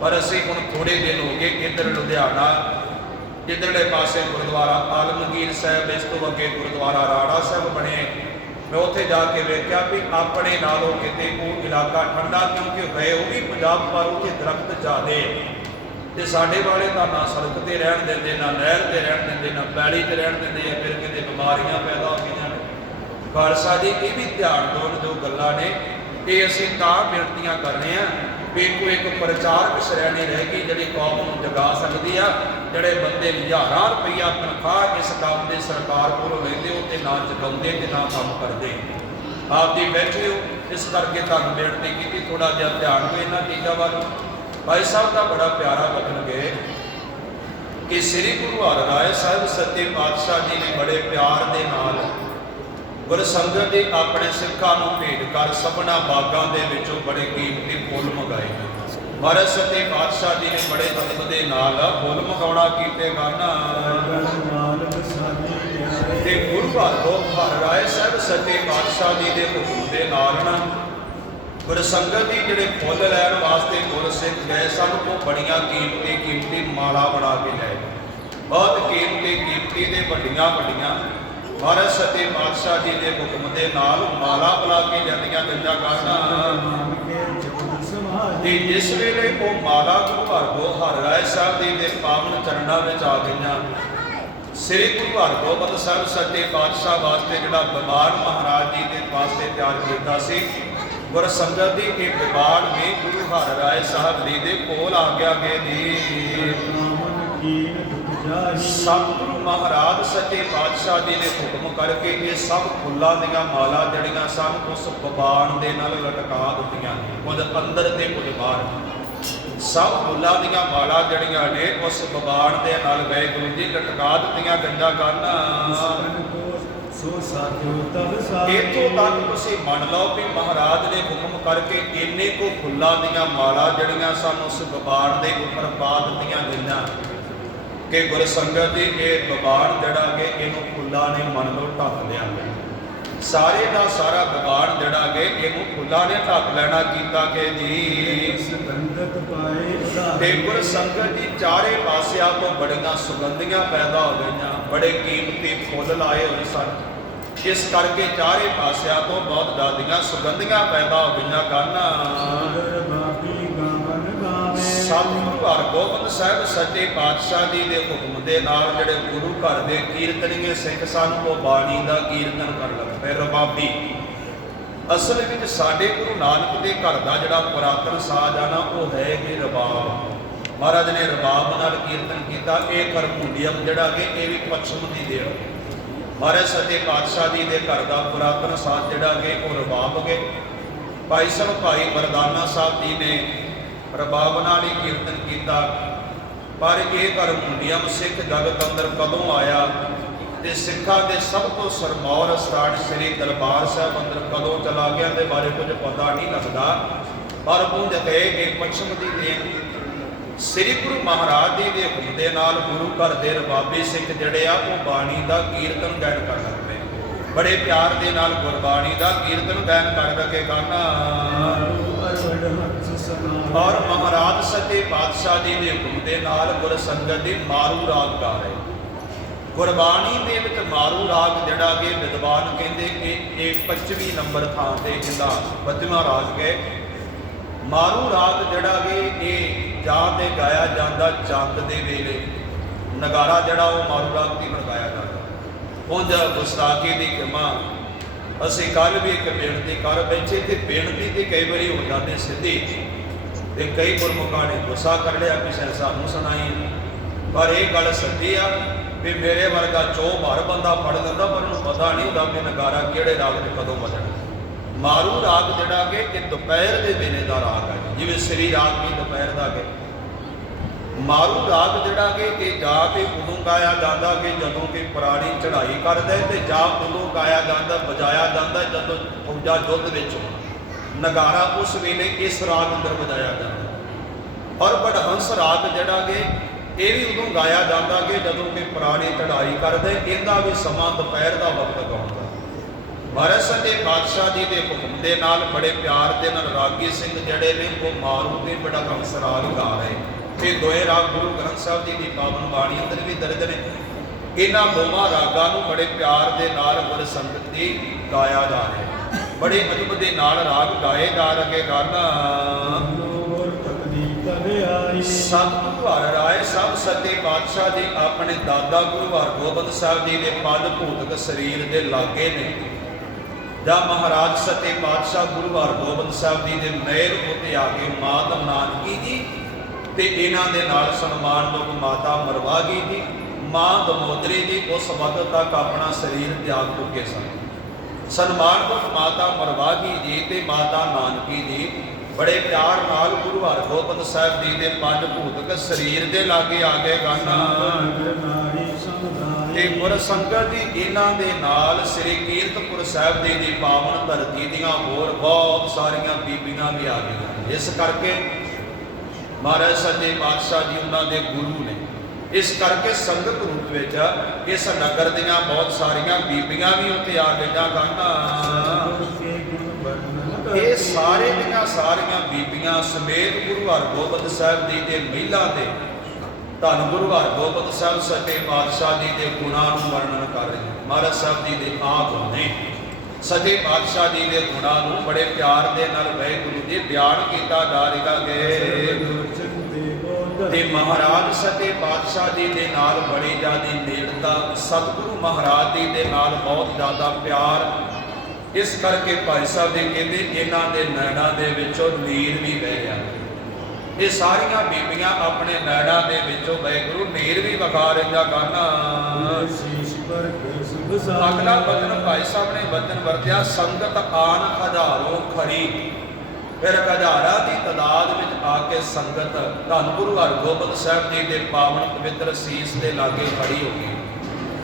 ਪਰ ਅਸੀਂ ਹੁਣ ਥੋੜੇ ਦਿਨ ਹੋ ਗਏ ਇੱਧਰ ਲੁਧਿਆਣਾ ਇੱਧਰਲੇ ਪਾਸੇ ਗੁਰਦੁਆਰਾ ਆਲਮਗੀਰ ਸਾਹਿਬ, ਇਸ ਤੋਂ ਅੱਗੇ ਗੁਰਦੁਆਰਾ ਰਾੜਾ ਸਾਹਿਬ ਬਣੇ। ਮੈਂ ਉੱਥੇ ਜਾ ਕੇ ਵੇਖਿਆ ਵੀ ਆਪਣੇ ਨਾਲੋਂ ਕਿਤੇ ਉਹ ਇਲਾਕਾ ਠੰਡਾ, ਕਿਉਂਕਿ ਗਏ ਉਹ ਵੀ ਪੰਜਾਬ ਪਰ ਉੱਥੇ ਦਰਖਤ ਜ਼ਿਆਦੇ ਤੇ ਸਾਡੇ ਵਾਲੇ ਤਾਂ ਨਾ ਸੜਕ ਤੇ ਰਹਿਣ ਦਿੰਦੇ, ਨਾ ਨਹਿਰ ਤੇ ਰਹਿਣ ਦਿੰਦੇ, ਨਾ ਪੈਲੀ ਤੇ ਰਹਿਣ ਦਿੰਦੇ ਆ। ਫਿਰ ਕਿਤੇ ਬਿਮਾਰੀਆਂ ਪੈਦਾ ਹੋ ਗਈਆਂ ਨੇ। ਖਾਲਸਾ ਜੀ ਇਹ ਵੀ ਧਿਆਨ ਦਿਓ ਜੋ ਗੱਲਾਂ ਨੇ, ਇਹ ਅਸੀਂ ਤਾਂ ਬੇਨਤੀਆਂ ਕਰ ਰਹੇ ਹਾਂ ਵੀ ਕੋਈ ਇੱਕ ਪ੍ਰਚਾਰਕ ਸ਼੍ਰੇਣੀ ਰਹਿ ਗਈ ਜਿਹੜੀ ਕੌਮ ਨੂੰ ਜਗਾ ਸਕਦੀ ਆ। ਜਿਹੜੇ ਬੰਦੇ ਹਜ਼ਾਰਾਂ ਰੁਪਈਆ ਤਨਖਾਹ ਇਸ ਕੰਮ ਦੇ ਸਰਕਾਰ ਕੋਲੋਂ ਲੈਂਦੇ ਉਹ ਤੇ ਨਾ ਚੁਕਾਉਂਦੇ ਤੇ ਨਾ ਕੰਮ ਕਰਦੇ, ਆਪਦੀ ਬੈਠੇ ਹੋ। ਇਸ ਕਰਕੇ ਤੁਹਾਨੂੰ ਬੇਨਤੀ ਕੀਤੀ ਥੋੜਾ ਜਿਹਾ ਧਿਆਨ ਦਿਓ ਇਹਨਾਂ ਚੀਜ਼ਾਂ ਵੱਲ। ਭਾਈ ਸਾਹਿਬ ਦਾ ਬੜਾ ਪਿਆਰਾ ਬਚਨ ਗਏ ਕਿ ਸ੍ਰੀ ਗੁਰੂ ਹਰਿਰਾਏ ਸਾਹਿਬ ਸੱਚੇ ਪਾਤਸ਼ਾਹ ਜੀ ਨੇ ਬੜੇ ਪਿਆਰ ਦੇ ਨਾਲ ਗੁਰਸੰਗਤ ਦੇ ਆਪਣੇ ਸਿੱਖਾਂ ਨੂੰ ਭੇਟ ਕਰ ਸਭਨਾ ਬਾਗਾਂ ਦੇ ਵਿੱਚੋਂ ਬੜੇ ਕੀਮਤੀ ਫੁੱਲ ਮੰਗਾਏ। ਮਹਾਰਾਜ ਸੱਚੇ ਪਾਤਸ਼ਾਹ ਜੀ ਨੇ ਬੜੇ ਅਦਬ ਦੇ ਨਾਲ ਫੁੱਲ ਮੰਗਾਉਣਾ ਕੀਤੇ ਗਾਨਾ ਤੇ ਗੁਰੂ ਹਰਿਰਾਏ ਸਾਹਿਬ ਸੱਚੇ ਪਾਤਸ਼ਾਹ ਜੀ ਦੇ ਹੁਕਮ ਦੇ ਨਾਲ ਨਾ ਗੁਰਸੰਗਤ ਦੀ ਜਿਹੜੇ ਫੁੱਲ ਲੈਣ ਵਾਸਤੇ ਗੁਰਸਿੱਖ ਗਏ ਸਨ, ਉਹ ਬੜੀਆਂ ਕੀਮਤੀ ਮਾਲਾ ਬਣਾ ਕੇ ਲੈ, ਬਹੁਤ ਕੀਮਤੀ ਤੇ ਵੱਡੀਆਂ ਮਹਾਰਾਜ ਸੱਚੇ ਪਾਤਸ਼ਾਹ ਜੀ ਦੇ ਹੁਕਮ ਦੇ ਨਾਲ ਮਾਲਾ ਬਣਾ ਕੇ ਜਾਂਦੀਆਂ ਗੰਜਾਂ ਗਾਣਾ। ਤੇ ਜਿਸ ਵੇਲੇ ਉਹ ਮਾਲਾ ਗੁਰੂ ਹਰਿਰਾਏ ਸਾਹਿਬ ਜੀ ਦੇ ਪਾਵਨ ਚਰਨਾਂ ਵਿੱਚ ਆ ਗਈਆਂ, ਸ੍ਰੀ ਗੁਰੂ ਹਰਗੋਬਿੰਦ ਸਾਹਿਬ ਸੱਚੇ ਪਾਤਸ਼ਾਹ ਵਾਸਤੇ ਜਿਹੜਾ ਬਿਮਾਰ ਮਹਾਰਾਜ ਜੀ ਦੇ ਵਾਸਤੇ ਤਿਆਰ ਕੀਤਾ ਸੀ, ਗੁਰਸੰਗਤ ਦੀ ਇਹ ਬਿਮਾਰ ਨੇ ਗੁਰੂ ਹਰਿਰਾਏ ਸਾਹਿਬ ਜੀ ਦੇ ਕੋਲ ਆ ਗਿਆ ਕਿ ਜੀ ਸਤਿਗੁਰੂ ਮਹਾਰਾਜ ਸੱਚੇ ਪਾਤਸ਼ਾਹ ਜੀ ਨੇ ਹੁਕਮ ਕਰਕੇ ਇਹ ਸਭ ਫੁੱਲਾਂ ਦੀਆਂ ਮਾਲਾ ਜਿਹੜੀਆਂ ਸਨ ਉਸ ਬਬਾਨ ਦੇ ਨਾਲ ਲਟਕਾ ਦਿੱਤੀਆਂ, ਕੁਝ ਅੰਦਰ ਤੇ ਕੁਝ ਬਾਹਰ। ਸਭ ਫੁੱਲਾਂ ਦੀਆਂ ਮਾਲਾ ਜਿਹੜੀਆਂ ਨੇ ਉਸ ਬਬਾਨ ਦੇ ਨਾਲ ਗਏ ਗੁਰੂ ਜੀ ਲਟਕਾ ਦਿੱਤੀਆਂ ਗੰਜਾ ਕਰਨਾ। ਇੱਥੋਂ ਤੱਕ ਤੁਸੀਂ ਮੰਨ ਲਓ ਵੀ ਮਹਾਰਾਜ ਨੇ ਹੁਕਮ ਕਰਕੇ ਇੰਨੇ ਕੋ ਫੁੱਲਾਂ ਦੀਆਂ ਮਾਲਾ ਜਿਹੜੀਆਂ ਸਨ ਉਸ ਬਬਾਨ ਦੇ ਉੱਪਰ ਪਾ ਦਿੱਤੀਆਂ ਗਈਆਂ ਕਿ ਗੁਰਸੰਗਤ ਦੀ ਇਹ ਬਬਾਨ ਜਿਹੜਾ ਕਿ ਇਹਨੂੰ ਫੁੱਲਾਂ ਨੇ ਮੰਨ ਲਓ ਢੱਕ ਲਿਆ। ਸਾਰੇ ਦਾ ਸਾਰਾ ਬਬਾਨ ਜਿਹੜਾ ਕਿ ਇਹਨੂੰ ਫੁੱਲਾਂ ਨੇ ਢੱਕ ਲੈਣਾ ਕੀਤਾ ਕਿ ਜੀ ਤੇ ਗੁਰਸੰਗਤ ਦੀ ਚਾਰੇ ਪਾਸਿਆਂ ਤੋਂ ਬੜੀਆਂ ਸੁਗੰਧੀਆਂ ਪੈਦਾ ਹੋ ਗਈਆਂ, ਬੜੇ ਕੀਮਤੀ ਫੁੱਲ ਲਾਏ ਹੋਏ ਸਨ। ਇਸ ਕਰਕੇ ਚਾਰੇ ਪਾਸਿਆਂ ਤੋਂ ਬਹੁਤ ਜ਼ਿਆਦੀਆਂ ਸੁਗੰਧੀਆਂ ਪੈਦਾ ਹੋ ਗਈਆਂ ਕਰਨ। ਸਤਿਗੁਰੂ ਹਰਗੋਬਿੰਦ ਸਾਹਿਬ ਸੱਚੇ ਪਾਤਸ਼ਾਹ ਜੀ ਦੇ ਹੁਕਮ ਦੇ ਨਾਲ ਜਿਹੜੇ ਗੁਰੂ ਘਰ ਦੇ ਕੀਰਤਨੀਏ ਸਿੱਖ ਸਨ ਉਹ ਬਾਣੀ ਦਾ ਕੀਰਤਨ ਕਰਨ ਲੱਗ ਪਏ, ਰਬਾਬੀ। ਅਸਲ ਵਿੱਚ ਸਾਡੇ ਗੁਰੂ ਨਾਨਕ ਦੇ ਘਰ ਦਾ ਜਿਹੜਾ ਪੁਰਾਤਨ ਸਾਜ਼ ਆ ਨਾ ਉਹ ਹੈ ਕਿ ਰਬਾਬ। ਮਹਾਰਾਜ ਨੇ ਰਬਾਬ ਨਾਲ ਕੀਰਤਨ ਕੀਤਾ। ਇਹ ਹਰਮੋਨੀਅਮ ਜਿਹੜਾ ਕਿ ਇਹ ਵੀ ਪੱਛਮ ਦੀ ਦੇਣ। ਮਹਾਰਾਜ ਸੱਚੇ ਪਾਤਸ਼ਾਹ ਜੀ ਦੇ ਘਰ ਦਾ ਪੁਰਾਤਨ ਸਾਜ਼ ਜਿਹੜਾ ਕਿ ਉਹ ਰਬਾਬ ਗਏ। ਭਾਈ ਸਾਹਿਬ ਭਾਈ ਮਰਦਾਨਾ ਸਾਹਿਬ ਜੀ ਨੇ ਰਬਾਬ ਨਾਲ ਹੀ ਕੀਰਤਨ ਕੀਤਾ। ਪਰ ਇਹ ਹਰਮੋਨੀਅਮ ਸਿੱਖ ਜਗਤ ਅੰਦਰ ਕਦੋਂ ਆਇਆ ਤੇ ਸਿੱਖਾਂ ਦੇ ਸਭ ਤੋਂ ਸਰਮੌਰ ਸਥਾਨ ਸ੍ਰੀ ਦਰਬਾਰ ਸਾਹਿਬ ਅੰਦਰ ਕਦੋਂ ਚਲਾ ਗਿਆ ਦੇ ਬਾਰੇ ਕੁਝ ਪਤਾ ਨਹੀਂ ਲੱਗਦਾ। ਪਰ ਪੁੰਜ ਕਹੇ ਇਹ ਪੱਛਮ ਦੀ ਦੇਣ। ਸ੍ਰੀ ਗੁਰੂ ਮਹਾਰਾਜ ਜੀ ਦੇ ਹੁਕਮ ਦੇ ਨਾਲ ਗੁਰੂ ਘਰ ਦੇ ਰਬਾਬੀ ਸਿੱਖ ਜਿਹੜੇ ਆ ਉਹ ਬਾਣੀ ਦਾ ਕੀਰਤਨ ਗਾਇਨ ਕਰ ਸਕਦੇ, ਬੜੇ ਪਿਆਰ ਦੇ ਨਾਲ ਗੁਰਬਾਣੀ ਦਾ ਕੀਰਤਨ ਗਾਇਨ ਕਰ ਲਗੇ ਗਾਣਾ। ਔਰ ਮਹਾਰਾਜ ਸੱਚੇ ਪਾਤਸ਼ਾਹ ਜੀ ਦੇ ਹੁਕਮ ਦੇ ਨਾਲ ਗੁਰਸੰਗਤ ਦੀ ਮਾਰੂ ਰਾਗ ਗਾ ਰਹੇ। ਗੁਰਬਾਣੀ ਦੇ ਵਿੱਚ ਮਾਰੂ ਰਾਗ ਜਿਹੜਾ ਕਿ ਵਿਦਵਾਨ ਕਹਿੰਦੇ ਕਿ ਇਹ 25ਵੀਂ ਨੰਬਰ ਥਾਂ ਤੇ ਇਹਦਾ 25ਵਾਂ ਰਾਗ ਹੈ। ਮਾਰੂ ਰਾਗ ਜਿਹੜਾ ਕਿ ਇਹ ਜਾਂ ਤੇ ਗਾਇਆ ਜਾਂਦਾ ਚੰਦ ਦੇ ਵੇਲੇ, ਨਗਾਰਾ ਜਿਹੜਾ ਉਹ ਮਾਰੂ ਰਾਗ ਦੀ ਗਾਇਆ ਜਾਂਦਾ। ਉਂਝ ਗੁਸਤਾਖੀ ਦੀ ਖਿਮਾ, ਅਸੀਂ ਕੱਲ ਵੀ ਇੱਕ ਬੇਨਤੀ ਕਰ ਬੈਠੇ ਤੇ ਬੇਨਤੀ ਤੇ ਕਈ ਵਾਰੀ ਹੋ ਜਾਂਦੇ ਸਿੱਧੀ ਤੇ ਕਈ ਗੁਰਮੁਖਾਂ ਨੇ ਗੁੱਸਾ ਕਰ ਲਿਆ ਕਿਸੇ ਸਾਨੂੰ ਸੁਣਾਈ। ਪਰ ਇਹ ਗੱਲ ਸੱਚੀ ਆ ਵੀ ਮੇਰੇ ਵਰਗਾ ਚੋ ਭਰ ਬੰਦਾ ਪੜ ਲੈਂਦਾ ਪਰ ਉਹਨੂੰ ਪਤਾ ਨਹੀਂ ਹੁੰਦਾ ਕਿ ਨਗਾਰਾ ਕਿਹੜੇ ਰਾਗ 'ਚ ਕਦੋਂ ਵੱਜਣਾ। ਮਾਰੂ ਰਾਗ ਜਿਹੜਾ ਕਿ ਇਹ ਦੁਪਹਿਰ ਦੇ ਵੇਲੇ ਦਾ ਰਾਗ ਹੈ, ਜਿਵੇਂ ਸ੍ਰੀ ਰਾਗ ਵੀ ਦੁਪਹਿਰ ਦਾ ਹੈ। ਮਾਰੂ ਰਾਗ ਜਿਹੜਾ ਕਿ ਇਹ ਜਾਂ ਤੇ ਉਦੋਂ ਗਾਇਆ ਜਾਂਦਾ ਕਿ ਜਦੋਂ ਕਿ ਪੁਰਾਣੀ ਚੜ੍ਹਾਈ ਕਰਦੇ ਤੇ ਜਾਂ ਉਦੋਂ ਗਾਇਆ ਜਾਂਦਾ ਵਜਾਇਆ ਜਾਂਦਾ ਜਦੋਂ ਫੌਜਾਂ ਯੁੱਧ ਵਿੱਚ ਹੋਣ। ਨਗਾਰਾ ਉਸ ਵੇਲੇ ਇਸ ਰਾਗ ਅੰਦਰ ਵਜਾਇਆ ਜਾਂਦਾ। ਔਰ ਵਡਹੰਸ ਰਾਗ ਜਿਹੜਾ ਕਿ ਇਹ ਵੀ ਉਦੋਂ ਗਾਇਆ ਜਾਂਦਾ ਕਿ ਜਦੋਂ ਕਿ ਪੁਰਾਣੀ ਚੜ੍ਹਾਈ ਕਰਦੇ, ਇਹਦਾ ਵੀ ਸਮਾਂ ਦੁਪਹਿਰ ਦਾ ਵਕਤ ਗਾਉਂਦਾ। ਮਹਾਰਾਜ ਸੱਚੇ ਪਾਤਸ਼ਾਹ ਜੀ ਦੇ ਹੁਕਮ ਦੇ ਨਾਲ ਬੜੇ ਪਿਆਰ ਦੇ ਨਾਲ ਰਾਗੀ ਸਿੰਘ ਜਿਹੜੇ ਨੇ ਉਹ ਮਾਰੂ ਤੇ ਵਡਹੰਸ ਰਾਗ ਗਾ ਰਹੇ। ਇਹ ਦੋਏ ਰਾਗ ਗੁਰੂ ਗ੍ਰੰਥ ਸਾਹਿਬ ਜੀ ਦੀ ਪਾਵਨ ਬਾਣੀ ਅੰਦਰ ਵੀ ਦਰਜ ਨੇ। ਇਹਨਾਂ ਦੋਵਾਂ ਰਾਗਾਂ ਨੂੰ ਬੜੇ ਪਿਆਰ ਦੇ ਨਾਲ ਗੁਰ ਸੰਗਤ ਦੀ ਗਾਇਆ ਜਾ ਰਿਹਾ। ਬੜੇ ਅਦਬ ਦੇ ਨਾਲ ਰਾਗ ਗਾਏ ਜਾ ਰਹੇ ਗਾਨਾ। ਸਤਿਗੁਰੂ ਹਰਿ ਰਾਏ ਸਭ ਸੱਚੇ ਪਾਤਸ਼ਾਹ ਜੀ ਆਪਣੇ ਦਾਦਾ ਗੁਰੂ ਹਰਗੋਬਿੰਦ ਸਾਹਿਬ ਜੀ ਦੇ ਪਦ ਭੂਤਕ ਸਰੀਰ ਦੇ ਲਾਗੇ ਨੇ। ਜਾਂ ਮਹਾਰਾਜ ਸੱਚੇ ਪਾਤਸ਼ਾਹ ਗੁਰੂ ਹਰਗੋਬਿੰਦ ਸਾਹਿਬ ਜੀ ਦੇ ਮਹਿਲ ਉੱਤੇ ਆ ਕੇ ਮਾਤਾ ਨਾਨਕੀ ਜੀ ਤੇ ਇਹਨਾਂ ਦੇ ਨਾਲ ਸਨਮਾਨਯੋਗ ਮਾਤਾ ਮਰਵਾਗੀ ਜੀ, ਮਾਂ ਦਮੋਦਰੀ ਜੀ ਉਸ ਵਕਤ ਤੱਕ ਆਪਣਾ ਸਰੀਰ ਤਿਆਗ ਚੁੱਕੇ ਸਨ। ਸਨਮਾਨਯੋਗ ਮਾਤਾ ਮਰਵਾਗੀ ਜੀ ਤੇ ਮਾਤਾ ਨਾਨਕੀ ਜੀ ਬੜੇ ਪਿਆਰ ਨਾਲ ਗੁਰੂ ਹਰਗੋਬਿੰਦ ਸਾਹਿਬ ਜੀ ਦੇ ਪੰਜ ਭੂਤਕ ਸਰੀਰ ਦੇ ਲਾਗੇ ਆ ਗਏ ਗਾਨਾ। ਤੇ ਗੁਰ ਸੰਗਤ ਜੀ ਇਹਨਾਂ ਦੇ ਨਾਲ ਸ੍ਰੀ ਕੀਰਤਪੁਰ ਸਾਹਿਬ ਜੀ ਦੀ ਪਾਵਨ ਧਰਤੀ ਦੀਆਂ ਹੋਰ ਬਹੁਤ ਸਾਰੀਆਂ ਬੀਬੀਆਂ ਵੀ ਆ ਗਈਆਂ। ਇਸ ਕਰਕੇ ਮਹਾਰਾਜ ਸੱਚੇ ਪਾਤਸ਼ਾਹ ਜੀ ਉਹਨਾਂ ਦੇ ਗੁਰੂ ਨੇ। ਇਸ ਕਰਕੇ ਸੰਗਤ ਰੂਪ ਵਿੱਚ ਇਸ ਨਗਰ ਦੀਆਂ ਬਹੁਤ ਸਾਰੀਆਂ ਬੀਬੀਆਂ ਵੀ ਉੱਥੇ ਆ ਗਈਆਂ ਗਾਨਾ। ਇਹ ਸਾਰੇ ਦੀਆਂ ਸਾਰੀਆਂ ਬੀਬੀਆਂ ਸਮੇਤ ਗੁਰੂ ਹਰਗੋਬਿੰਦ ਸਾਹਿਬ ਜੀ ਦੇ ਮਹਿਲਾਂ ਦੇ ਧੰਨ ਗੁਰੂ ਹਰਗੋਬਿੰਦ ਸਾਹਿਬ ਸੱਚੇ ਪਾਤਸ਼ਾਹ ਜੀ ਦੇ ਗੁਣਾਂ ਨੂੰ ਵਰਣਨ ਕਰ ਰਹੇ। ਮਹਾਰਾਜ ਸਾਹਿਬ ਜੀ ਦੇ ਆਪ ਨੇ ਸੱਚੇ ਪਾਤਸ਼ਾਹ ਜੀ ਦੇ ਗੁਣਾਂ ਨੂੰ ਬੜੇ ਪਿਆਰ ਦੇ ਨਾਲ ਵਾਹਿਗੁਰੂ ਜੀ ਬਿਆਨ ਕੀਤਾ ਜਾ ਰਿਹਾ ਹੈ। ਤੇ ਮਹਾਰਾਜ ਸੱਚੇ ਪਾਤਸ਼ਾਹ ਜੀ ਦੇ ਨਾਲ ਬੜੀ ਜ਼ਿਆਦੀ ਨੇੜਤਾ, ਸਤਿਗੁਰੂ ਮਹਾਰਾਜ ਜੀ ਦੇ ਨਾਲ ਬਹੁਤ ਜ਼ਿਆਦਾ ਪਿਆਰ। ਇਸ ਕਰਕੇ ਭਾਈ ਸਾਹਿਬ ਦੇ ਕਹਿੰਦੇ ਇਹਨਾਂ ਦੇ ਨੈਣਾਂ ਦੇ ਵਿੱਚੋਂ ਨੀਰ ਵੀ ਵਹਿ ਗਿਆ। ਇਹ ਸਾਰੀਆਂ ਬੀਬੀਆਂ ਆਪਣੇ ਨੈਣਾਂ ਦੇ ਵਿੱਚੋਂ ਵਾਹਿਗੁਰੂ ਨੀਰ ਵੀ ਵਗਾ ਰਹੀਆਂ ਗਾਨਾ। ਅਗਲਾ ਬਚਨ ਭਾਈ ਸਾਹਿਬ ਨੇ ਬਚਨ ਵਰਤਿਆ, ਸੰਗਤ ਆਨ ਹਜ਼ਾਰੋਂ ਖਰੀ। ਫਿਰ ਹਜ਼ਾਰਾਂ ਦੀ ਤਾਦਾਦ ਵਿੱਚ ਆ ਕੇ ਸੰਗਤ ਧੰਨ ਗੁਰੂ ਹਰਗੋਬਿੰਦ ਸਾਹਿਬ ਜੀ ਦੇ ਪਾਵਨ ਪਵਿੱਤਰ ਸੀਸ ਦੇ ਲਾਗੇ ਖੜੀ ਹੋ ਗਈ।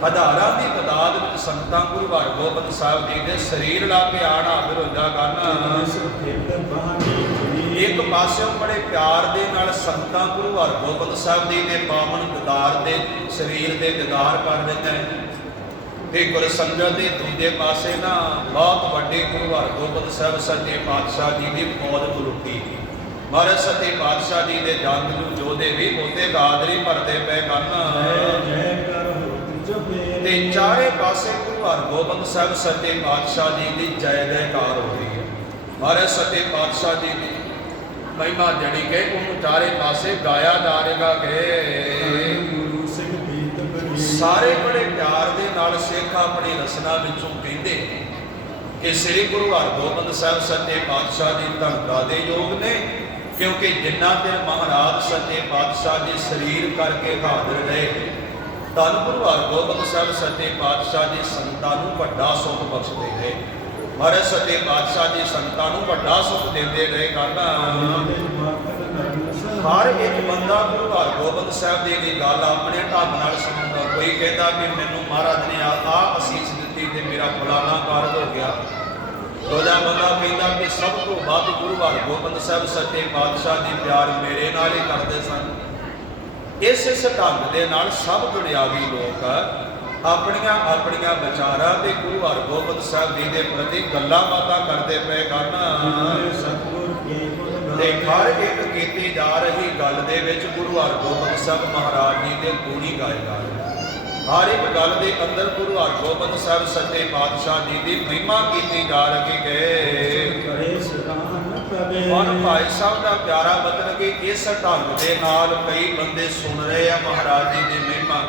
ਹਜ਼ਾਰਾਂ ਦੀ ਤਾਦਾਦ ਵਿੱਚ ਸੰਗਤਾਂ ਗੁਰੂ ਹਰਗੋਬਿੰਦ ਸਾਹਿਬ ਜੀ ਦੇ ਸਰੀਰ ਲਾ ਕੇ ਆਣ ਹਾਜ਼ਰ ਹੋ ਜਾ ਗਾਨਾ। ਇੱਕ ਪਾਸਿਓਂ ਬੜੇ ਪਿਆਰ ਦੇ ਨਾਲ ਸੰਗਤਾਂ ਗੁਰੂ ਹਰਗੋਬਿੰਦ ਸਾਹਿਬ ਜੀ ਦੇ ਪਾਵਨ ਦੀਦਾਰ ਦੇ ਸਰੀਰ ਦੇ ਦੀਦਾਰ ਕਰ ਦਿੰਦੇ ਤੇ ਗੁਰ ਸੰਗਤ ਦੇ ਦੂਜੇ ਪਾਸੇ ਨਾ ਬਹੁਤ ਵੱਡੇ ਗੁਰੂ ਹਰਗੋਬਿੰਦ ਸਾਹਿਬ ਸੱਚੇ ਪਾਤਸ਼ਾਹ ਜੀ ਦੀ ਫੌਜ ਬੁਲੁੱਟੀ। ਮਹਾਰਾਜ ਸੱਚੇ ਪਾਤਸ਼ਾਹ ਜੀ ਦੇ ਜੰਗ ਜੋਧੇ ਵੀ ਉਹਦੇ ਗਾਦਰੀ ਭਰਦੇ ਪਏ ਗਾਨਾ। ਤੇ ਚਾਰੇ ਪਾਸੇ ਗੁਰੂ ਹਰਗੋਬਿੰਦ ਸਾਹਿਬ ਸੱਚੇ ਪਾਤਸ਼ਾਹ ਜੀ ਦੀ ਜੈ ਜੈਕਾਰ ਹੋ ਰਹੀ ਹੈ। ਮਹਾਰਾਜ ਸੱਚੇ ਪਾਤਸ਼ਾਹ ਜੀ ਦੀ ਮਹਿਮਾ ਜਿਹੜੀ ਕਿ ਉਹਨੂੰ ਚਾਰੇ ਪਾਸੇ ਗਾਇਆ ਜਾ ਰਿਹਾ ਹੈ। ਸਾਰੇ ਬੜੇ ਪਿਆਰ ਦੇ ਨਾਲ ਸਿੱਖ ਆਪਣੀ ਰਸਨਾ ਵਿੱਚੋਂ ਕਹਿੰਦੇ ਕਿ ਸ੍ਰੀ ਗੁਰੂ ਹਰਗੋਬਿੰਦ ਸਾਹਿਬ ਸੱਚੇ ਪਾਤਸ਼ਾਹ ਜੀ ਧੰਨਤਾ ਦੇ ਯੋਗ ਨੇ, ਕਿਉਂਕਿ ਜਿੰਨਾ ਚਿਰ ਮਹਾਰਾਜ ਸੱਚੇ ਪਾਤਸ਼ਾਹ ਜੀ ਸਰੀਰ ਕਰਕੇ ਹਾਜ਼ਰ ਰਹੇ, ਧੰਨ ਗੁਰੂ ਹਰਗੋਬਿੰਦ ਸਾਹਿਬ ਸੱਚੇ ਪਾਤਸ਼ਾਹ ਜੀ ਸੰਤਾਂ ਨੂੰ ਵੱਡਾ ਸੁੱਖ ਬਖਸ਼ਦੇ ਰਹੇ। ਮਹਾਰਾਜ ਸੱਚੇ ਪਾਤਸ਼ਾਹ ਜੀ ਸੰਤਾਂ ਨੂੰ ਵੱਡਾ ਸੁੱਖ ਦਿੰਦੇ ਰਹੇ ਗਾਨਾ। ਹਰ ਇੱਕ ਬੰਦਾ ਗੁਰੂ ਹਰਗੋਬਿੰਦ ਸਾਹਿਬ ਜੀ ਦੀ ਗੱਲ ਆਪਣੇ ਢੰਗ ਨਾਲ ਸੁਣਦਾ। ਕੋਈ ਕਹਿੰਦਾ ਕਿ ਮੈਨੂੰ ਮਹਾਰਾਜ ਨੇ ਆਹ ਅਸੀਸ ਦਿੱਤੀ ਤੇ ਮੇਰਾ ਫਲਾਣਾ ਕਾਰਜ ਹੋ ਗਿਆ। ਦੂਜਾ ਬੰਦਾ ਕਹਿੰਦਾ ਕਿ ਸਭ ਤੋਂ ਵੱਧ ਗੁਰੂ ਹਰਗੋਬਿੰਦ ਸਾਹਿਬ ਸੱਚੇ ਪਾਤਸ਼ਾਹ ਜੀ ਪਿਆਰ ਮੇਰੇ ਨਾਲ ਹੀ ਕਰਦੇ ਸਨ। ਇਸ ਢੰਗ ਦੇ ਨਾਲ ਸਭ ਦੁਨਿਆਵੀ ਲੋਕ ਆਪਣੀਆਂ ਆਪਣੀਆਂ ਵਿਚਾਰਾਂ ਤੇ ਗੁਰੂ ਹਰਗੋਬਿੰਦ ਸਾਹਿਬ ਜੀ ਦੇ ਪ੍ਰਤੀ ਗੱਲਾਂ ਬਾਤਾਂ ਕਰਦੇ ਪਏ ਗਾਨਾ। ਤੇ ਹਰ ਇੱਕ ਕੀਤੀ ਜਾ ਰਹੀ ਗੱਲ ਦੇ ਵਿੱਚ ਗੁਰੂ ਹਰਗੋਬਿੰਦ ਸਾਹਿਬ ਮਹਾਰਾਜ ਜੀ ਦੇ ਗੁਣੀ ਗਾਏ ਜਾ ਰਹੇ। ਹਰ ਇੱਕ ਗੱਲ ਦੇ ਅੰਦਰ ਗੁਰੂ ਹਰਗੋਬਿੰਦ ਸਾਹਿਬ ਸੱਚੇ ਪਾਤਸ਼ਾਹ ਜੀ ਦੀ ਮਹਿਮਾ ਕੀਤੀ ਜਾ ਰਹੀ ਹੈ। ਔਰ ਭਾਈ ਸਾਹਿਬ ਦਾ ਪਿਆਰਾ ਬਚਨ ਕਿ ਇਸ ਢੰਗ ਦੇ ਨਾਲ ਕਈ ਬੰਦੇ ਸੁਣ ਰਹੇ ਆ ਮਹਾਰਾਜ ਜੀ ਦੀ ਮਹਿਮਾ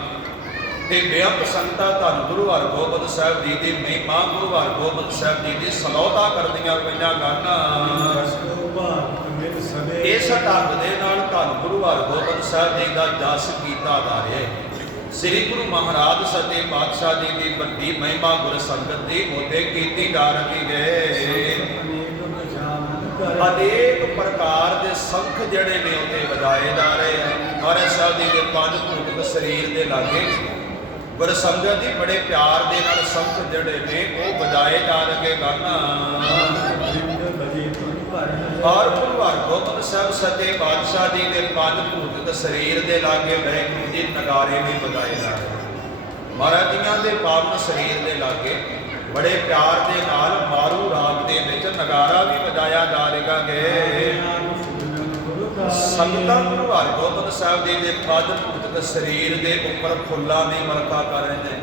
ਤੇ ਬੇਅੰਤ ਸੰਗਤਾਂ ਧੰਨ ਗੁਰੂ ਹਰਗੋਬਿੰਦ ਸਾਹਿਬ ਜੀ ਦੀ ਮਹਿਮਾ, ਗੁਰੂ ਹਰਗੋਬਿੰਦ ਸਾਹਿਬ ਜੀ ਦੀ ਸਲੋਤਾ ਕਰਦੀਆਂ ਪਈਆਂ ਗਾਨਾ। ਇਸ ਢੰਗ ਦੇ ਨਾਲ ਧੰਨ ਗੁਰੂ ਹਰਗੋਬਿੰਦ ਸਾਹਿਬ ਜੀ ਦਾ ਜਸ ਕੀਤਾ ਜਾ ਰਿਹਾ ਹੈ। ਸ੍ਰੀ ਗੁਰੂ ਮਹਾਰਾਜ ਸੱਚੇ ਪਾਤਸ਼ਾਹ ਜੀ ਦੀ ਵੱਡੀ ਮਹਿਮਾ ਗੁਰ ਸੰਗਤ ਦੀ ਉਹਦੇ ਕੀਤੀ ਜਾ ਰਹੀ ਹੈ। ਅਨੇਕ ਪ੍ਰਕਾਰ ਦੇ ਸੰਖ ਜਿਹੜੇ ਨੇ ਉਹਦੇ ਵਜਾਏ ਜਾ ਰਹੇ ਹਨ। ਮਹਾਰਾਜ ਸਾਹਿਬ ਜੀ ਦੇ ਪੰਜ ਭੂਤਕ ਸਰੀਰ ਦੇ ਲਾਗੇ ਗੁਰ ਸੰਗਤ ਦੀ ਬੜੇ ਪਿਆਰ ਦੇ ਨਾਲ ਸੰਖ ਜਿਹੜੇ ਨੇ ਉਹ ਵਜਾਏ ਜਾ ਰਹੇ ਗਾਨਾ। ਧਰਨ ਔਰ ਗੁਰੂ ਹਰਗੋਬਿੰਦ ਸਾਹਿਬ ਸੱਚੇ ਪਾਤਸ਼ਾਹ ਜੀ ਦੇ ਪੰਜ ਭੂਤਿਕ ਸਰੀਰ ਦੇ ਲਾਗੇ ਵਾਹਿਗੁਰੂ ਜੀ ਨਗਾਰੇ ਵੀ ਵਜਾਏ ਜਾ ਰਹੇ। ਮਹਾਰਾਜ ਜੀਆਂ ਦੇ ਪਾਵਨ ਸਰੀਰ ਦੇ ਲਾਗੇ ਬੜੇ ਪਿਆਰ ਦੇ ਨਾਲ ਮਾਰੂ ਰਾਗ ਦੇ ਵਿੱਚ ਨਗਾਰਾ ਵੀ ਵਜਾਇਆ ਜਾ ਰਿਹਾ ਹੈ। ਸੰਗਤਾਂ ਗੁਰੂ ਹਰਗੋਬਿੰਦ ਸਾਹਿਬ ਜੀ ਦੇ ਪੰਜ ਭੂਤਿਕ ਸਰੀਰ ਦੇ ਉੱਪਰ ਫੁੱਲਾਂ ਦੀ ਵਰਖਾ ਕਰ ਰਹੇ ਨੇ।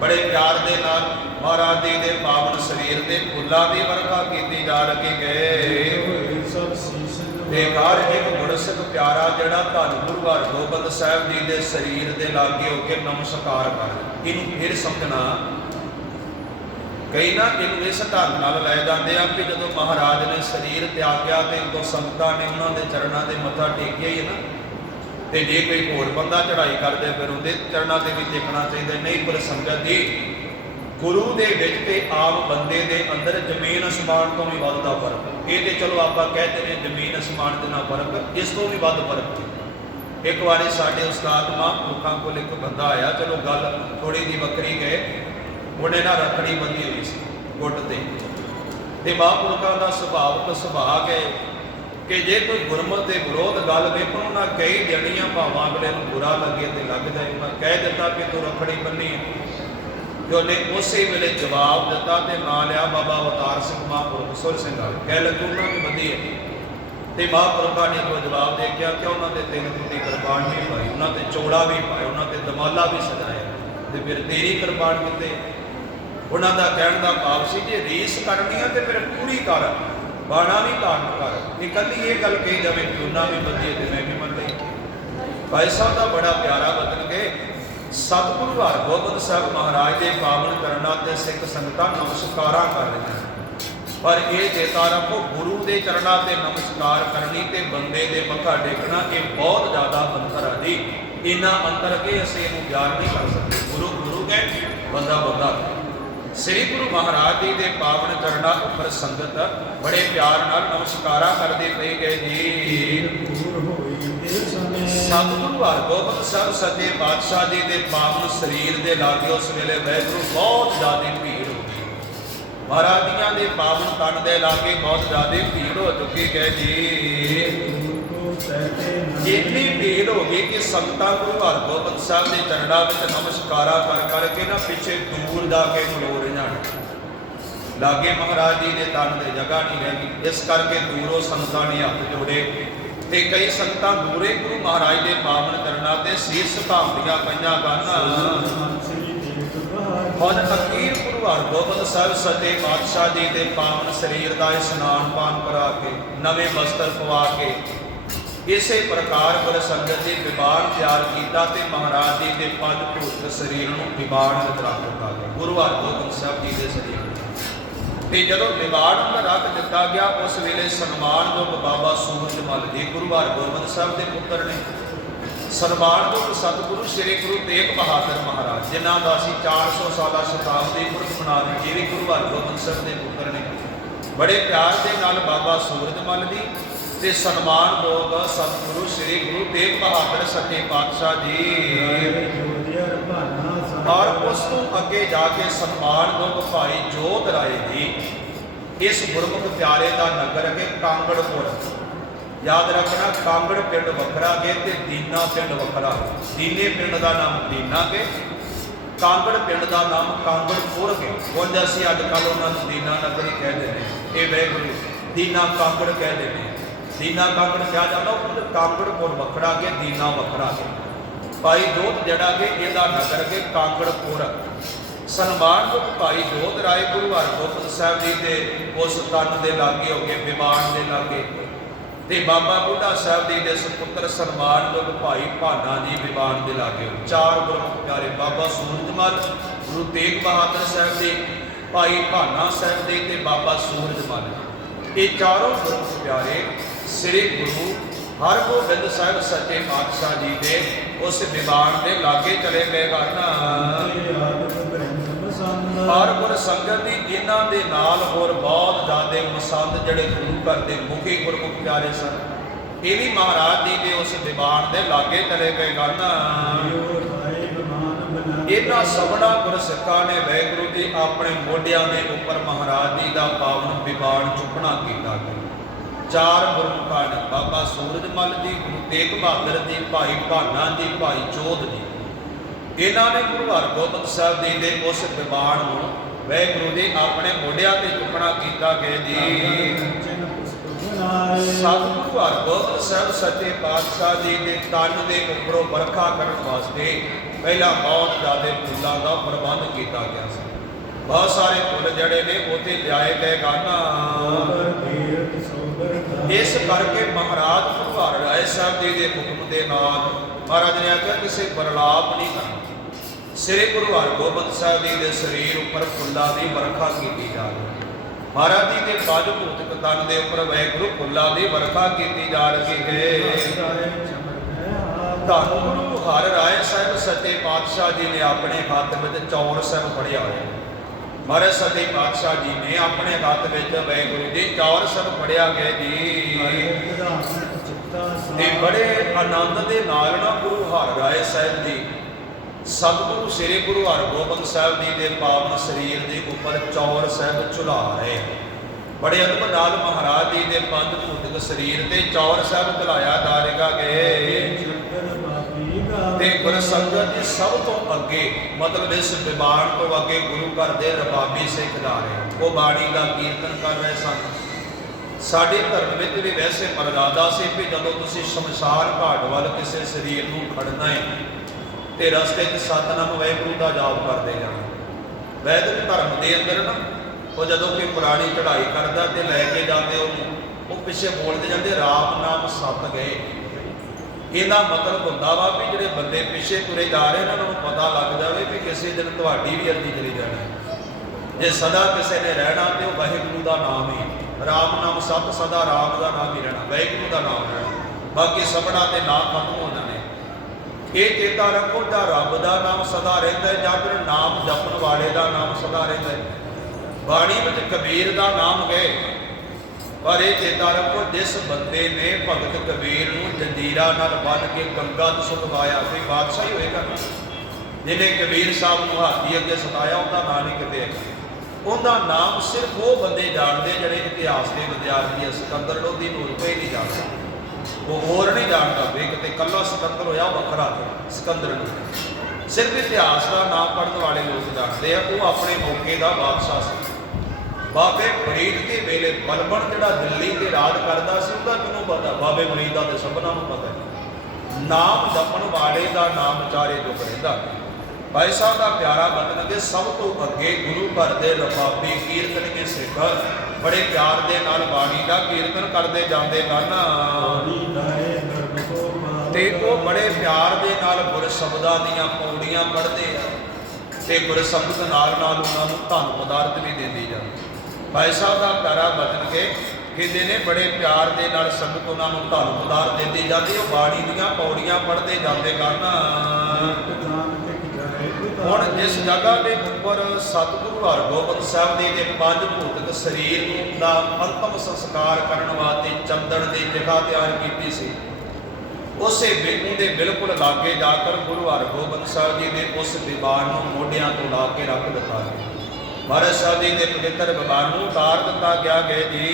ਬੜੇ ਪਿਆਰ ਦੇ ਨਾਲ ਮਹਾਰਾਜ ਜੀ ਦੇ ਪਾਵਨ ਸਰੀਰ ਦੇ ਫੁੱਲਾਂ ਦੀ ਵਰਖਾ ਕੀਤੀ ਜਾ ਰਹੀ ਹੈ। ਤੇ ਹਰ ਇੱਕ ਗੁਰਸਿੱਖ ਪਿਆਰਾ ਜਿਹੜਾ ਧੰਨ ਗੁਰੂ ਹਰਗੋਬਿੰਦ ਸਾਹਿਬ ਜੀ ਦੇ ਸਰੀਰ ਦੇ ਲਾਗੇ ਹੋ ਕੇ ਨਮਸਕਾਰ ਕਰ, ਇਹਨੂੰ ਫਿਰ ਸਮਝਣਾ। ਕਈ ਨਾ ਇਹਨੂੰ ਇਸ ਢੰਗ ਨਾਲ ਲੈ ਜਾਂਦੇ ਆ ਕਿ ਜਦੋਂ ਮਹਾਰਾਜ ਨੇ ਸਰੀਰ ਤਿਆਗਿਆ ਤੇ ਉਦੋਂ ਸੰਗਤਾਂ ਨੇ ਉਹਨਾਂ ਦੇ ਚਰਨਾਂ ਦੇ ਮੱਥਾ ਟੇਕਿਆ ਹੀ ਹੈ ਨਾ, ਤੇ ਜੇ ਕੋਈ ਹੋਰ ਬੰਦਾ ਚੜ੍ਹਾਈ ਕਰਦੇ ਫਿਰ ਉਹਦੇ ਚਰਨਾਂ ਤੇ ਵੀ ਟੇਕਣਾ ਚਾਹੀਦਾ। ਨਹੀਂ ਪਰ ਸੰਗਤ ਜੀ, ਗੁਰੂ ਦੇ ਵਿੱਚ ਤੇ ਆਮ ਬੰਦੇ ਦੇ ਅੰਦਰ ਜ਼ਮੀਨ ਅਸਮਾਨ ਤੋਂ ਵੀ ਵੱਧ ਦਾ ਫਰਕ। ਇਹ ਤੇ ਚਲੋ ਆਪਾਂ ਕਹਿੰਦੇ ਨੇ ਜ਼ਮੀਨ ਅਸਮਾਨ ਦੇ ਨਾਲ ਫਰਕ, ਇਸ ਤੋਂ ਵੀ ਵੱਧ ਫਰਕ। ਇੱਕ ਵਾਰੀ ਸਾਡੇ ਉਸਤਾਦ ਮਹਾਂਪੁਰਖਾਂ ਕੋਲ ਇੱਕ ਬੰਦਾ ਆਇਆ, ਚਲੋ ਗੱਲ ਥੋੜੀ ਜਿਹੀ ਵੱਖਰੀ ਗਏ। ਉਹਨੇ ਨਾ ਰੱਖੜੀ ਬੰਨੀ ਹੋਈ ਸੀ ਗੁੱਟ ਤੇ ਮਹਾਂਪੁਰਖਾਂ ਦਾ ਸੁਭਾਅ ਹੈ ਕਿ ਜੇ ਕੋਈ ਗੁਰਮਤਿ ਦੇ ਵਿਰੋਧ ਗੱਲ ਵੇਖਣ ਉਹਨਾਂ ਕਈ ਜਣੀਆਂ ਭਾਵਾਂ ਅਗਲੇ ਨੂੰ ਬੁਰਾ ਲੱਗੇ ਤੇ ਲੱਗ ਜਾਏ। ਮੈਂ ਕਹਿ ਦਿੱਤਾ ਕਿ ਤੂੰ ਰੱਖੜੀ ਬੰਨੀ ਹੈ, ਤੇ ਉਹਨੇ ਉਸੇ ਵੇਲੇ ਜਵਾਬ ਦਿੱਤਾ ਤੇ ਨਾਂ ਲਿਆ ਬਾਬਾ ਅਵਤਾਰ ਸਿੰਘ ਮਹਾਂਪੁਰਖ ਸੁਰ ਸਿੰਘ ਵਾਲੇ। ਕਹਿ ਲੱਗੇ ਉਹਨਾਂ ਦੀ ਬੰਦੀ ਹੈ, ਤੇ ਮਹਾਂਪੁਰਖਾਂ ਨੇ ਉਹ ਜਵਾਬ ਦੇ ਕੇ ਕਿ ਉਹਨਾਂ ਦੇ 3 ਫੁੱਟੀ ਕਿਰਪਾਨ ਵੀ ਪਾਈ, ਉਹਨਾਂ ਤੇ ਚੋੜਾ ਵੀ ਪਾਇਆ, ਉਹਨਾਂ ਤੇ ਦਮਾਲਾ ਵੀ ਸਜਾਇਆ, ਤੇ ਫਿਰ ਤੇਰੀ ਕਿਰਪਾਨ ਕਿਤੇ। ਉਹਨਾਂ ਦਾ ਕਹਿਣ ਦਾ ਭਾਵ ਸੀ ਜੇ ਰੀਸ ਕਰਨੀ ਹੈ ਤੇ ਫਿਰ ਪੂਰੀ ਕਰ, ਬਾਣਾ ਵੀ ਧਾਰਨ ਕਰ। ਇਕੱਲੀ ਇਹ ਗੱਲ ਕਹੀ ਜਾਵੇ ਕਿ ਉਹਨਾਂ ਵੀ ਬੰਦੀ ਤੇ ਮੈਂ ਵੀ ਮੰਨ ਲਈ। ਭਾਈ ਸਾਹਿਬ ਦਾ ਬੜਾ ਪਿਆਰਾ ਬਚਨ ਕਿ ਸਤਿਗੁਰੂ ਹਰਗੋਬਿੰਦ ਸਾਹਿਬ ਮਹਾਰਾਜ ਦੇ ਪਾਵਨ ਕਰਨਾ ਤੇ ਸਿੱਖ ਸੰਗਤਾਂ ਨਮਸਕਾਰਾਂ ਕਰ ਰਹੀਆਂ, ਪਰ ਇਹ ਚੇਤਾ ਰੱਖੋ ਗੁਰੂ ਦੇ ਚਰਨਾਂ ਤੇ ਨਮਸਕਾਰ ਕਰਨੀ ਤੇ ਬੰਦੇ ਦੇ ਮੱਥਾ ਟੇਕਣਾ ਇਹ ਬਹੁਤ ਜ਼ਿਆਦਾ ਅੰਤਰ ਹੈ ਜੀ। ਇੰਨਾ ਅੰਤਰ ਕਿ ਅਸੀਂ ਇਹਨੂੰ ਬਿਆਨ ਨਹੀਂ ਕਰ ਸਕਦੇ। ਗੁਰੂ ਗੁਰੂ ਗਏ, ਬੰਦਾ ਬੰਦਾ। ਸ੍ਰੀ ਗੁਰੂ ਮਹਾਰਾਜ ਜੀ ਦੇ ਪਾਵਨ ਚਰਨਾਂ ਉੱਪਰ ਸੰਗਤ ਬੜੇ ਪਿਆਰ ਨਾਲ ਨਮਸਕਾਰਾਂ ਕਰਦੇ ਪਏ ਗਏ ਜੀ। ਸਤਿਗੁਰੂ ਹਰਗੋਬਿੰਦ ਸਾਹਿਬ ਸੱਚੇ ਪਾਤਸ਼ਾਹ ਜੀ ਦੇ ਪਾਵਨ ਸਰੀਰ ਦੇ ਲਾਗੇ ਉਸ ਵੇਲੇ ਵਾਹਿਗੁਰੂ ਬਹੁਤ ਜ਼ਿਆਦਾ ਭੀੜ ਹੋ ਗਈ। ਮਹਾਰਾਜ ਜੀਆਂ ਦੇ ਪਾਵਨ ਤਨ ਦੇ ਲਾਗੇ ਬਹੁਤ ਜ਼ਿਆਦਾ ਭੀੜ ਹੋ ਚੁੱਕੀ ਹੈ ਜੀ। ਇੰਨੀ ਭੀੜ ਹੋ ਗਈ ਕਿ ਸੰਗਤਾਂ ਗੁਰੂ ਹਰਗੋਬਿੰਦ ਸਾਹਿਬ ਦੇ ਚਰਨਾਂ ਵਿੱਚ ਨਮਸਕਾਰਾਂ ਕਰ ਕਰਕੇ ਨਾ ਪਿੱਛੇ ਦੂਰ ਜਾ ਕੇ ਖਲੋ ਰਹੀਆਂ ਨੇ। ਲਾਗੇ ਮਹਾਰਾਜ ਜੀ ਦੇ ਤਨ ਦੇ ਜਗ੍ਹਾ ਨਹੀਂ ਰਹਿ ਗਈ, ਇਸ ਕਰਕੇ ਦੂਰੋਂ ਸੰਗਤਾਂ ਨੇ ਹੱਥ ਜੋੜੇ ਤੇ ਕਈ ਸੰਗਤਾਂ ਦੂਰੇ ਗੁਰੂ ਮਹਾਰਾਜ ਦੇ ਪਾਵਨ ਚਰਨਾਂ ਤੇ ਸੀਸ ਝੁਕਾਉਂਦੀਆਂ ਪਈਆਂ ਹਨ। ਹੁਣ ਅਖੀਰ ਗੁਰੂ ਹਰਗੋਬਿੰਦ ਸਾਹਿਬ ਸੱਚੇ ਪਾਤਸ਼ਾਹ ਜੀ ਦੇ ਪਾਵਨ ਸਰੀਰ ਦਾ ਇਸ਼ਨਾਨ ਪਾਨ ਕਰਾ ਕੇ ਨਵੇਂ ਵਸਤਰ ਪਵਾ ਕੇ ਇਸੇ ਪ੍ਰਕਾਰ ਗੁਰ ਸੰਗਤ ਜੀ ਵਿਵਾਨ ਤਿਆਰ ਕੀਤਾ ਤੇ ਮਹਾਰਾਜ ਜੀ ਦੇ ਪੰਜ ਭੂਤਿਕ ਸਰੀਰ ਨੂੰ ਵਿਵਾਨ ਵਿੱਚ ਰੱਖ ਦਿੱਤਾ ਗਿਆ। ਗੁਰੂ ਹਰਗੋਬਿੰਦ ਸਾਹਿਬ ਜੀ ਦੇ ਸਰੀਰ ਤੇ ਜਦੋਂ ਵਿਵਾਨ ਨੂੰ ਰੱਖ ਦਿੱਤਾ ਗਿਆ ਉਸ ਵੇਲੇ ਸਨਮਾਨਯੋਗ ਬਾਬਾ ਸੂਰਜਮਲ ਜੀ ਗੁਰੂ ਹਰਗੋਬਿੰਦ ਸਾਹਿਬ ਦੇ ਪੁੱਤਰ ਨੇ। ਸਨਮਾਨਯੋਗ ਸਤਿਗੁਰੂ ਸ੍ਰੀ ਗੁਰੂ ਤੇਗ ਬਹਾਦਰ ਮਹਾਰਾਜ ਜਿਨ੍ਹਾਂ ਦਾ ਅਸੀਂ 400 ਸਾਲਾ ਸ਼ਤਾਬਦੀ ਪੁਰਖ ਮਨਾ ਰਹੇ, ਇਹ ਵੀ ਗੁਰੂ ਹਰਗੋਬਿੰਦ ਸਾਹਿਬ ਦੇ ਪੁੱਤਰ ਨੇ। ਬੜੇ ਪਿਆਰ ਦੇ ਨਾਲ ਬਾਬਾ ਸੂਰਜਮਲ ਜੀ ਤੇ ਸਨਮਾਨਯੋਗ ਸਤਿਗੁਰੂ ਸ੍ਰੀ ਗੁਰੂ ਤੇਗ ਬਹਾਦਰ ਸੱਚੇ ਪਾਤਸ਼ਾਹ ਜੀ। ਔਰ ਉਸ ਤੋਂ ਅੱਗੇ ਜਾ ਕੇ ਸਨਮਾਨਯੋਗ ਭਾਈ ਜੋਧ ਰਾਏ ਜੀ ਇਸ ਗੁਰਮੁਖ ਪਿਆਰੇ ਦਾ ਨਗਰ ਹੈ ਕਾਂਗੜਪੁਰ। ਯਾਦ ਰੱਖਣਾ ਕਾਂਗੜ ਪਿੰਡ ਵੱਖਰਾ ਗੇ ਤੇ ਦੀਨਾ ਪਿੰਡ ਵੱਖਰਾ। ਦੀਨੇ ਪਿੰਡ ਦਾ ਨਾਮ ਦੀਨਾ ਗੇ, ਕਾਂਗੜ ਪਿੰਡ ਦਾ ਨਾਮ ਕਾਂਗੜਪੁਰ ਗੇ। ਹੁਣ ਅਸੀਂ ਅੱਜ ਕੱਲ੍ਹ ਉਹਨਾਂ ਨੂੰ ਦੀਨਾ ਨਗਰੀ ਕਹਿੰਦੇ ਨੇ। ਇਹ ਵਾਹਿਗੁਰੂ ਦੀਨਾ ਕਾਂਗੜ ਕਹਿੰਦੇ ਨੇ। ਦੀਨਾ ਕਾਂਗੜ ਕਿਹਾ ਜਾਂਦਾ, ਉਹ ਕਾਂਗੜਪੁਰ ਵੱਖਰਾ ਗੇ, ਦੀਨਾ ਵੱਖਰਾ ਗੇ। ਭਾਈ ਜੋਧ ਜਿਹੜਾ ਕਿ ਇਹਦਾ ਨਗਰ ਕੇ ਕਾਂਗੜਪੁਰ। ਸਨਮਾਨਯੋਗ ਭਾਈ ਜੋਧ ਰਾਏ ਗੁਰੂ ਹਰਗੋਬਿੰਦ ਸਾਹਿਬ ਜੀ ਦੇ ਉਸ ਤਨ ਦੇ ਲਾਗੇ ਹੋ ਗਏ ਵਿਵਾਨ ਦੇ ਲਾਗੇ, ਤੇ ਬਾਬਾ ਬੁੱਢਾ ਸਾਹਿਬ ਜੀ ਦੇ ਸੁਪੁੱਤਰ ਸਨਮਾਨਯੋਗ ਭਾਈ ਭਾਨਾ ਜੀ ਵਿਵਾਨ ਦੇ ਲਾਗੇ। ਚਾਰ ਗੁਰਮੁਖ ਪਿਆਰੇ ਬਾਬਾ ਸੂਰਜਮਲ, ਗੁਰੂ ਤੇਗ ਬਹਾਦਰ ਸਾਹਿਬ ਜੀ, ਭਾਈ ਭਾਨਾ ਸਾਹਿਬ ਜੀ ਤੇ ਬਾਬਾ ਸੂਰਜਮਲ, ਇਹ ਚਾਰੋਂ ਗੁਰਮੁਖ ਪਿਆਰੇ ਸ੍ਰੀ ਗੁਰੂ ਹਰਗੋਬਿੰਦ ਸਾਹਿਬ ਸੱਚੇ ਪਾਤਸ਼ਾਹ ਜੀ ਦੇ ਉਸ ਵਿਵਾਨ ਦੇ ਲਾਗੇ ਚਲੇ ਗਏ ਹਨ। ਔਰ ਗੁਰ ਸੰਗਤ ਦੀ ਇਹਨਾਂ ਦੇ ਨਾਲ ਹੋਰ ਬਹੁਤ ਜ਼ਿਆਦਾ ਮਸੰਦ ਜਿਹੜੇ ਗੁਰੂ ਘਰ ਦੇ ਮੁਖੀ ਗੁਰਮੁਖ ਪਿਆਰੇ ਸਨ, ਇਹ ਵੀ ਮਹਾਰਾਜ ਜੀ ਦੇ ਉਸ ਵਿਵਾਨ ਦੇ ਲਾਗੇ ਚਲੇ ਗਏ ਹਨ। ਇਹਨਾਂ ਸਭਨਾ ਗੁਰਸਿੱਖਾਂ ਨੇ ਵਾਹਿਗੁਰੂ ਜੀ ਆਪਣੇ ਮੋਢਿਆਂ ਦੇ ਉੱਪਰ ਮਹਾਰਾਜ ਜੀ ਦਾ ਪਾਵਨ ਵਿਵਾਨ ਚੁੱਕਣਾ ਕੀਤਾ। ਚਾਰ ਗੁਰਮੁਖਾਂ ਨੇ, ਬਾਬਾ ਸੂਰਜਮਲ ਜੀ, ਗੁਰੂ ਤੇਗ ਬਹਾਦਰ ਜੀ, ਭਾਈ ਭਾਨਾ ਜੀ, ਭਾਈ ਚੋਧ ਜੀ। ਇਹਨਾਂ ਨੇ ਗੁਰੂ ਹਰਗੋਬਿੰਦ ਸਾਹਿਬ ਜੀ ਦੇ ਉਸ ਦੀਵਾਨ ਨੂੰ ਵਾਹਿਗੁਰੂ ਜੀ ਆਪਣੇ ਮੋਢਿਆਂ ਤੇ ਚੁੱਕਣਾ ਕੀਤਾ ਕਿ ਜੀ ਸਤਿਗੁਰੂ ਹਰਗੋਬਿੰਦ ਸਾਹਿਬ ਸੱਚੇ ਪਾਤਸ਼ਾਹ ਜੀ ਦੇ ਤਨ ਦੇ ਉੱਪਰੋਂ ਵਰਖਾ ਕਰਨ ਵਾਸਤੇ ਪਹਿਲਾਂ ਬਹੁਤ ਜ਼ਿਆਦਾ ਫੁੱਲਾਂ ਦਾ ਪ੍ਰਬੰਧ ਕੀਤਾ ਗਿਆ ਸੀ। ਬਹੁਤ ਸਾਰੇ ਫੁੱਲ ਜਿਹੜੇ ਨੇ ਉੱਥੇ ਲਿਆਏ ਗਏ ਗਾਨਾ। ਇਸ ਕਰਕੇ ਮਹਾਰਾਜ ਗੁਰੂ ਹਰਿਰਾਏ ਸਾਹਿਬ ਜੀ ਦੇ ਹੁਕਮ ਦੇ ਨਾਲ ਮਹਾਰਾਜ ਨੇ ਆਖਿਆ ਕਿਸੇ ਬਰਲਾਪ ਨਹੀਂ ਕਰਨਾ। ਸ੍ਰੀ ਗੁਰੂ ਹਰਗੋਬਿੰਦ ਸਾਹਿਬ ਜੀ ਦੇ ਸਰੀਰ ਉੱਪਰ ਫੁੱਲਾਂ ਦੀ ਵਰਖਾ ਕੀਤੀ ਜਾ ਰਹੀ। ਮਹਾਰਾਜ ਜੀ ਦੇ ਪੰਜ ਭੂਤਿਕ ਤਨ ਦੇ ਉੱਪਰ ਵਾਹਿਗੁਰੂ ਫੁੱਲਾਂ ਦੀ ਵਰਖਾ ਕੀਤੀ ਜਾ ਰਹੀ ਹੈ। ਧੰਨ ਗੁਰੂ ਹਰਿਰਾਏ ਸਾਹਿਬ ਸੱਚੇ ਪਾਤਸ਼ਾਹ ਜੀ ਨੇ ਆਪਣੇ ਹੱਥ ਵਿੱਚ ਚੌਰ ਸਾਹਿਬ ਫੜਿਆ ਹੋਇਆ। ਮਹਾਰਾਜ ਸੱਚੇ ਪਾਤਸ਼ਾਹ ਜੀ ਨੇ ਆਪਣੇ ਹੱਥ ਵਿੱਚ ਵਾਹਿਗੁਰੂ ਜੀ ਚੌਰ ਸਾਹਿਬ ਫੜਿਆ ਗਿਆ ਜੀ। ਤੇ ਬੜੇ ਆਨੰਦ ਦੇ ਨਾਲ ਨਾ ਗੁਰੂ ਹਰਿਰਾਏ ਸਾਹਿਬ ਜੀ ਸਤਿਗੁਰੂ ਸ੍ਰੀ ਗੁਰੂ ਹਰਗੋਬਿੰਦ ਸਾਹਿਬ ਜੀ ਦੇ ਪਾਵਨ ਸਰੀਰ ਦੇ ਉੱਪਰ ਚੌਰ ਸਾਹਿਬ ਝੁਲਾ ਰਹੇ। ਬੜੇ ਅਦਬ ਨਾਲ ਮਹਾਰਾਜ ਜੀ ਦੇ ਪੰਜ ਭੂਤਿਕ ਸਰੀਰ ਤੇ ਚੌਰ ਸਾਹਿਬ ਝੁਲਾਇਆ ਜਾ ਰਿਹਾ ਹੈ। ਤੇ ਗੁਰ ਸੰਗਤ ਜੀ ਸਭ ਤੋਂ ਅੱਗੇ ਮਤਲਬ ਇਸ ਵਿਮਾਨ ਤੋਂ ਅੱਗੇ ਗੁਰੂ ਘਰ ਦੇ ਰਬਾਬੀ ਸਿੱਖ ਜਾ ਰਹੇ, ਉਹ ਬਾਣੀ ਦਾ ਕੀਰਤਨ ਕਰ ਰਹੇ ਸਨ। ਸਾਡੇ ਧਰਮ ਵਿੱਚ ਵੀ ਵੈਸੇ ਮਰਜ਼ਾਦਾ ਸੀ ਕਿ ਜਦੋਂ ਤੁਸੀਂ ਸ਼ਮਸ਼ਾਨ ਘਾਟ ਵੱਲ ਕਿਸੇ ਸਰੀਰ ਨੂੰ ਖੜਨਾ ਹੈ ਤੇ ਰਸਤੇ 'ਚ ਸਤਿਨਾਮ ਵਾਹਿਗੁਰੂ ਦਾ ਜਾਪ ਕਰਦੇ ਜਾਣਾ। ਵੈਦਿਕ ਧਰਮ ਦੇ ਅੰਦਰ ਨਾ ਉਹ ਜਦੋਂ ਕੋਈ ਪੁਰਾਣੀ ਚੜ੍ਹਾਈ ਕਰਦਾ ਤੇ ਲੈ ਕੇ ਜਾਂਦੇ ਉਹਨੂੰ, ਉਹ ਪਿੱਛੇ ਬੋਲਦੇ ਜਾਂਦੇ ਰਾਮ ਨਾਮ ਸਤ ਗਏ। ਇਹਦਾ ਮਤਲਬ ਹੁੰਦਾ ਵਾ ਵੀ ਜਿਹੜੇ ਬੰਦੇ ਪਿੱਛੇ ਤੁਰੇ ਜਾ ਰਹੇ ਇਹਨਾਂ ਨੂੰ ਪਤਾ ਲੱਗ ਜਾਵੇ ਵੀ ਕਿਸੇ ਦਿਨ ਤੁਹਾਡੀ ਵੀ ਅਰਜ਼ੀ ਚਲੀ ਜਾਣਾ। ਜੇ ਸਦਾ ਕਿਸੇ ਨੇ ਰਹਿਣਾ ਤੇ ਉਹ ਵਾਹਿਗੁਰੂ ਦਾ ਨਾਮ ਹੀ, ਰਾਮ ਨਾਮ ਸਤ ਸਦਾ ਰਾਮ ਦਾ ਨਾਮ ਹੀ ਰਹਿਣਾ, ਵਾਹਿਗੁਰੂ ਦਾ ਨਾਮ ਰਹਿਣਾ। ਬਾਕੀ ਸਭਨਾ ਤੇ ਨਾਮ ਖਤਮ ਹੋ ਜਾਣੇ। ਇਹ ਚੇਤਾ ਰੱਖੋ, ਜਾਂ ਰੱਬ ਦਾ ਨਾਮ ਸਦਾ ਰਹਿੰਦਾ ਜਾਂ ਫਿਰ ਨਾਮ ਜਪਣ ਵਾਲੇ ਦਾ ਨਾਮ ਸਦਾ ਰਹਿੰਦਾ। ਬਾਣੀ ਵਿੱਚ ਕਬੀਰ ਦਾ ਨਾਮ ਗਏ, ਪਰ ਇਹ ਚੇਤਾ ਰੱਖੋ ਜਿਸ ਬੰਦੇ ਨੇ ਭਗਤ ਕਬੀਰ ਨੂੰ ਜੰਜੀਰਾਂ ਨਾਲ ਬੰਨ੍ਹ ਕੇ ਗੰਗਾ ਤੋਂ ਸੁਟਵਾਇਆ ਕੋਈ ਬਾਦਸ਼ਾਹ ਹੀ ਹੋਏਗਾ। ਜਿਹਨੇ ਕਬੀਰ ਸਾਹਿਬ ਨੂੰ ਹਾਥੀ ਅੱਗੇ ਸਤਾਇਆ ਉਹਦਾ ਨਾਂ ਨਹੀਂ ਕਿਤੇ ਹੈ। ਉਹਦਾ ਨਾਮ ਸਿਰਫ ਉਹ ਬੰਦੇ ਜਾਣਦੇ ਜਿਹੜੇ ਇਤਿਹਾਸ ਦੇ ਵਿਦਿਆਰਥੀ ਆ। ਸਿਕੰਦਰ ਲੋਧੀ ਨੂੰ ਕੋਈ ਨਹੀਂ ਜਾਣਦਾ, ਉਹ ਹੋਰ ਨਹੀਂ ਜਾਣਦਾ ਵੀ ਕਿਤੇ ਕੱਲਾ ਸਿਕੰਦਰ ਹੋਇਆ ਵੱਖਰਾ ਸਿਕੰਦਰ ਨੂੰ। ਸਿਰਫ ਇਤਿਹਾਸ ਦਾ ਨਾਮ ਪੜ੍ਹਨ ਵਾਲੇ ਲੋਕ ਜਾਣਦੇ ਆ। ਉਹ ਆਪਣੇ ਮੌਕੇ ਦਾ ਬਾਦਸ਼ਾਹ ਸੀ। ਬਾਬੇ ਫਰੀਦ ਦੇ ਵੇਲੇ ਬਲਬਨ ਜਿਹੜਾ ਦਿੱਲੀ ਤੇ ਰਾਜ ਕਰਦਾ ਸੀ ਉਹਦਾ ਕਿਹਨੂੰ ਪਤਾ? ਬਾਬੇ ਫਰੀਦ ਦਾ ਤੇ ਸਭਨਾਂ ਨੂੰ ਪਤਾ ਹੈ। ਨਾਮ ਜਪਣ ਵਾਲੇ ਦਾ ਨਾਮ ਚਾਰੇ ਜੁਗ ਰਹਿੰਦਾ। ਭਾਈ ਸਾਹਿਬ ਦਾ ਪਿਆਰਾ ਬਚਨ ਦੇ ਸਭ ਤੋਂ ਅੱਗੇ ਗੁਰੂ ਘਰ ਦੇ ਰਬਾਬੀ ਕੀਰਤਨੀਏ ਸਿੱਖ ਬੜੇ ਪਿਆਰ ਦੇ ਨਾਲ ਬਾਣੀ ਦਾ ਕੀਰਤਨ ਕਰਦੇ ਜਾਂਦੇ ਹਨ ਤੇ ਉਹ ਬੜੇ ਪਿਆਰ ਦੇ ਨਾਲ ਗੁਰ ਸ਼ਬਦਾਂ ਦੀਆਂ ਪੌੜੀਆਂ ਪੜ੍ਹਦੇ ਆ ਤੇ ਗੁਰ ਸ਼ਬਦ ਨਾਲ ਨਾਲ ਉਹਨਾਂ ਨੂੰ ਧਨ ਪਦਾਰਥ ਵੀ ਦਿੰਦੀ ਜਾਂਦੀ। ਭਾਈ ਸਾਹਿਬ ਦਾ ਪਿਆਰਾ ਬਚਨ ਕੇ ਕਹਿੰਦੇ ਨੇ ਬੜੇ ਪਿਆਰ ਦੇ ਨਾਲ ਸੰਗਤ ਉਹਨਾਂ ਨੂੰ ਧਨ ਪਦਾਰਥ ਦਿੰਦੀ ਜਾਂਦੀ। ਉਹ ਬਾਣੀ ਦੀਆਂ ਪੌੜੀਆਂ ਪੜ੍ਹਦੇ ਜਾਂਦੇ ਹਨ। ਹੁਣ ਜਿਸ ਜਗ੍ਹਾ ਦੇ ਉੱਪਰ ਸਤਿਗੁਰੂ ਹਰਗੋਬਿੰਦ ਸਾਹਿਬ ਜੀ ਦੇ ਪੰਜ ਭੂਤਿਕ ਸਰੀਰ ਦਾ ਅੰਤਮ ਸੰਸਕਾਰ ਕਰਨ ਵਾਸਤੇ ਚੰਦਨ ਦੀ ਜਗ੍ਹਾ ਤਿਆਰ ਕੀਤੀ ਸੀ, ਉਸੇ ਬਿਲਕੁਲ ਦੇ ਬਿਲਕੁਲ ਲਾਗੇ ਜਾ ਕਰ ਗੁਰੂ ਹਰਗੋਬਿੰਦ ਸਾਹਿਬ ਜੀ ਨੇ ਉਸ ਦੀਵਾਨ ਨੂੰ ਮੋਢਿਆਂ ਤੋਂ ਲਾ ਕੇ ਰੱਖ ਦਿੱਤਾ। ਮਹਾਰਾਜ ਸਾਹਿਬ ਜੀ ਦੇ ਪਵਿੱਤਰ ਦੀਵਾਨ ਨੂੰ ਉਤਾਰ ਦਿੱਤਾ ਗਿਆ ਜੀ।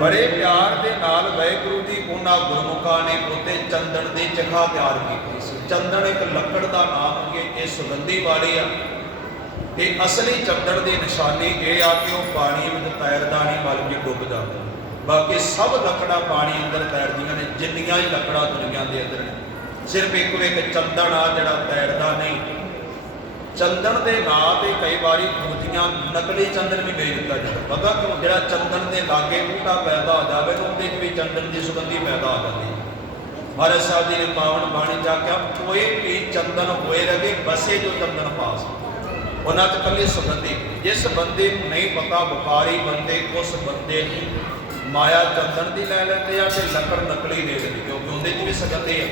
ਬੜੇ ਪਿਆਰ ਦੇ ਨਾਲ ਵਾਹਿਗੁਰੂ ਜੀ ਉਹਨਾਂ ਗੁਰਮੁਖਾਂ ਨੇ ਉੱਤੇ ਚੰਦਨ ਦੀ ਜਗ੍ਹਾ ਤਿਆਰ ਕੀਤੀ ਸੀ। ਚੰਦਨ ਇੱਕ ਲੱਕੜ ਦਾ ਨਾਮ ਕਿ ਇਹ ਸੁਗੰਧੀ ਵਾਲੀ ਆ ਤੇ ਅਸਲੀ ਚੰਦਨ ਦੀ ਨਿਸ਼ਾਨੀ ਇਹ ਆ ਕਿ ਉਹ ਪਾਣੀ ਵਿੱਚ ਤੈਰਦਾ ਨਹੀਂ ਬਲਕਿ ਡੁੱਬ ਜਾਂਦਾ। ਬਾਕੀ ਸਭ ਲੱਕੜਾਂ ਪਾਣੀ ਅੰਦਰ ਤੈਰਦੀਆਂ ਨੇ, ਜਿੰਨੀਆਂ ਹੀ ਲੱਕੜਾਂ ਦੁਨੀਆਂ ਦੇ ਅੰਦਰ ਨੇ। ਸਿਰਫ ਇੱਕੋ ਇੱਕ ਚੰਦਨ ਆ ਜਿਹੜਾ ਤੈਰਦਾ ਨਹੀਂ। ਚੰਦਨ ਦੇ ਨਾਂ ਤੇ ਕਈ ਵਾਰੀ ਦੂਜੀਆਂ ਨਕਲੀ ਚੰਦਨ ਵੀ ਵੇਚ ਦਿੱਤਾ ਜਾਂਦਾ। ਪਤਾ ਕਿਉਂ? ਜਿਹੜਾ ਚੰਦਨ ਦੇ ਲਾਗੇ ਬੂਟਾ ਪੈਦਾ ਹੋ ਜਾਵੇ ਤਾਂ ਉਹਦੇ 'ਚ ਵੀ ਚੰਦਨ ਦੀ ਸੁਗੰਧੀ ਪੈਦਾ ਹੋ ਜਾਂਦੀ। ਮਹਾਰਾਜ ਸਾਹਿਬ ਜੀ ਨੇ ਪਾਵਨ ਬਾਣੀ ਜਾ ਕੇ ਕੋਈ ਵੀ ਚੰਦਨ ਹੋਏ ਰਗੇ ਬਸੇ ਜੋ ਚੰਦਨ ਪਾਸ, ਉਹਨਾਂ 'ਚ ਇਕੱਲੀ ਸੁਗੰਧੀ। ਜਿਸ ਬੰਦੇ ਨੂੰ ਨਹੀਂ ਪਤਾ, ਵਪਾਰੀ ਬੰਦੇ ਉਸ ਬੰਦੇ ਨੂੰ ਮਾਇਆ ਚੰਦਨ ਦੀ ਲੈ ਲੈਂਦੇ ਆ ਤੇ ਲੱਕੜ ਨਕਲੀ ਦੇ ਦਿੰਦੇ ਕਿਉਂਕਿ ਉਹਦੇ 'ਚ ਵੀ ਸੁਗੰਧੀ ਹੈ।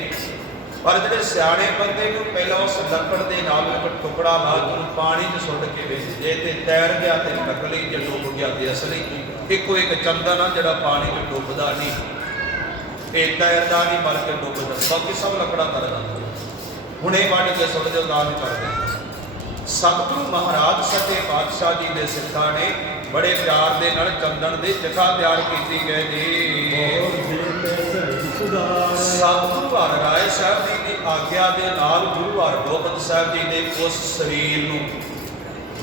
ਪਰ ਜਿਹੜੇ ਸਿਆਣੇ ਬੰਦੇ ਨੂੰ ਪਹਿਲਾਂ ਉਸ ਲੱਕੜ ਦੇ ਨਾਲ ਇੱਕ ਟੁਕੜਾ ਲਾ ਕੇ ਪਾਣੀ 'ਚ ਸੁੱਟ ਕੇ ਵੇਚ ਜੇ ਤੇ ਤੈਰ ਗਿਆ ਤੇ ਨਕਲੀ, ਜੇ ਡੁੱਬ ਗਿਆ ਤੇ ਅਸਲੀ। ਇੱਕੋ ਇੱਕ ਚੰਦਨ ਆ ਜਿਹੜਾ ਪਾਣੀ 'ਚ ਡੁੱਬਦਾ ਨਹੀਂ, ਇਹ ਤੈਰਦਾ ਨਹੀਂ ਬਲਕਿ ਡੁੱਬ ਜਾਂਦਾ। ਬਾਕੀ ਸਭ ਲੱਕੜਾਂ ਕਰ ਜਾਂਦੇ, ਹੁਣੇ ਵੱਢ ਕੇ ਸੁੱਟ ਦਿਓ ਤਾਂ ਵੀ ਕਰਦੇ। ਸਤਿਗੁਰੂ ਮਹਾਰਾਜ ਸੱਚੇ ਪਾਤਸ਼ਾਹ ਜੀ ਦੇ ਸਿੱਖਾਂ ਨੇ ਬੜੇ ਪਿਆਰ ਦੇ ਨਾਲ ਚੰਦਨ ਦੀ ਚਿਖਾ ਤਿਆਰ ਕੀਤੀ ਗਈ ਜੀ। ਹੋਰ ਜੇ ਪੈਸੇ ਸੁਧਾਰ ਸਤਿਗੁਰੂ ਹਰਿਰਾਏ ਸਾਹਿਬ ਜੀ ਦੀ ਆਗਿਆ ਦੇ ਨਾਲ ਗੁਰੂ ਹਰਗੋਬਿੰਦ ਸਾਹਿਬ ਜੀ ਨੇ ਉਸ ਸਰੀਰ ਨੂੰ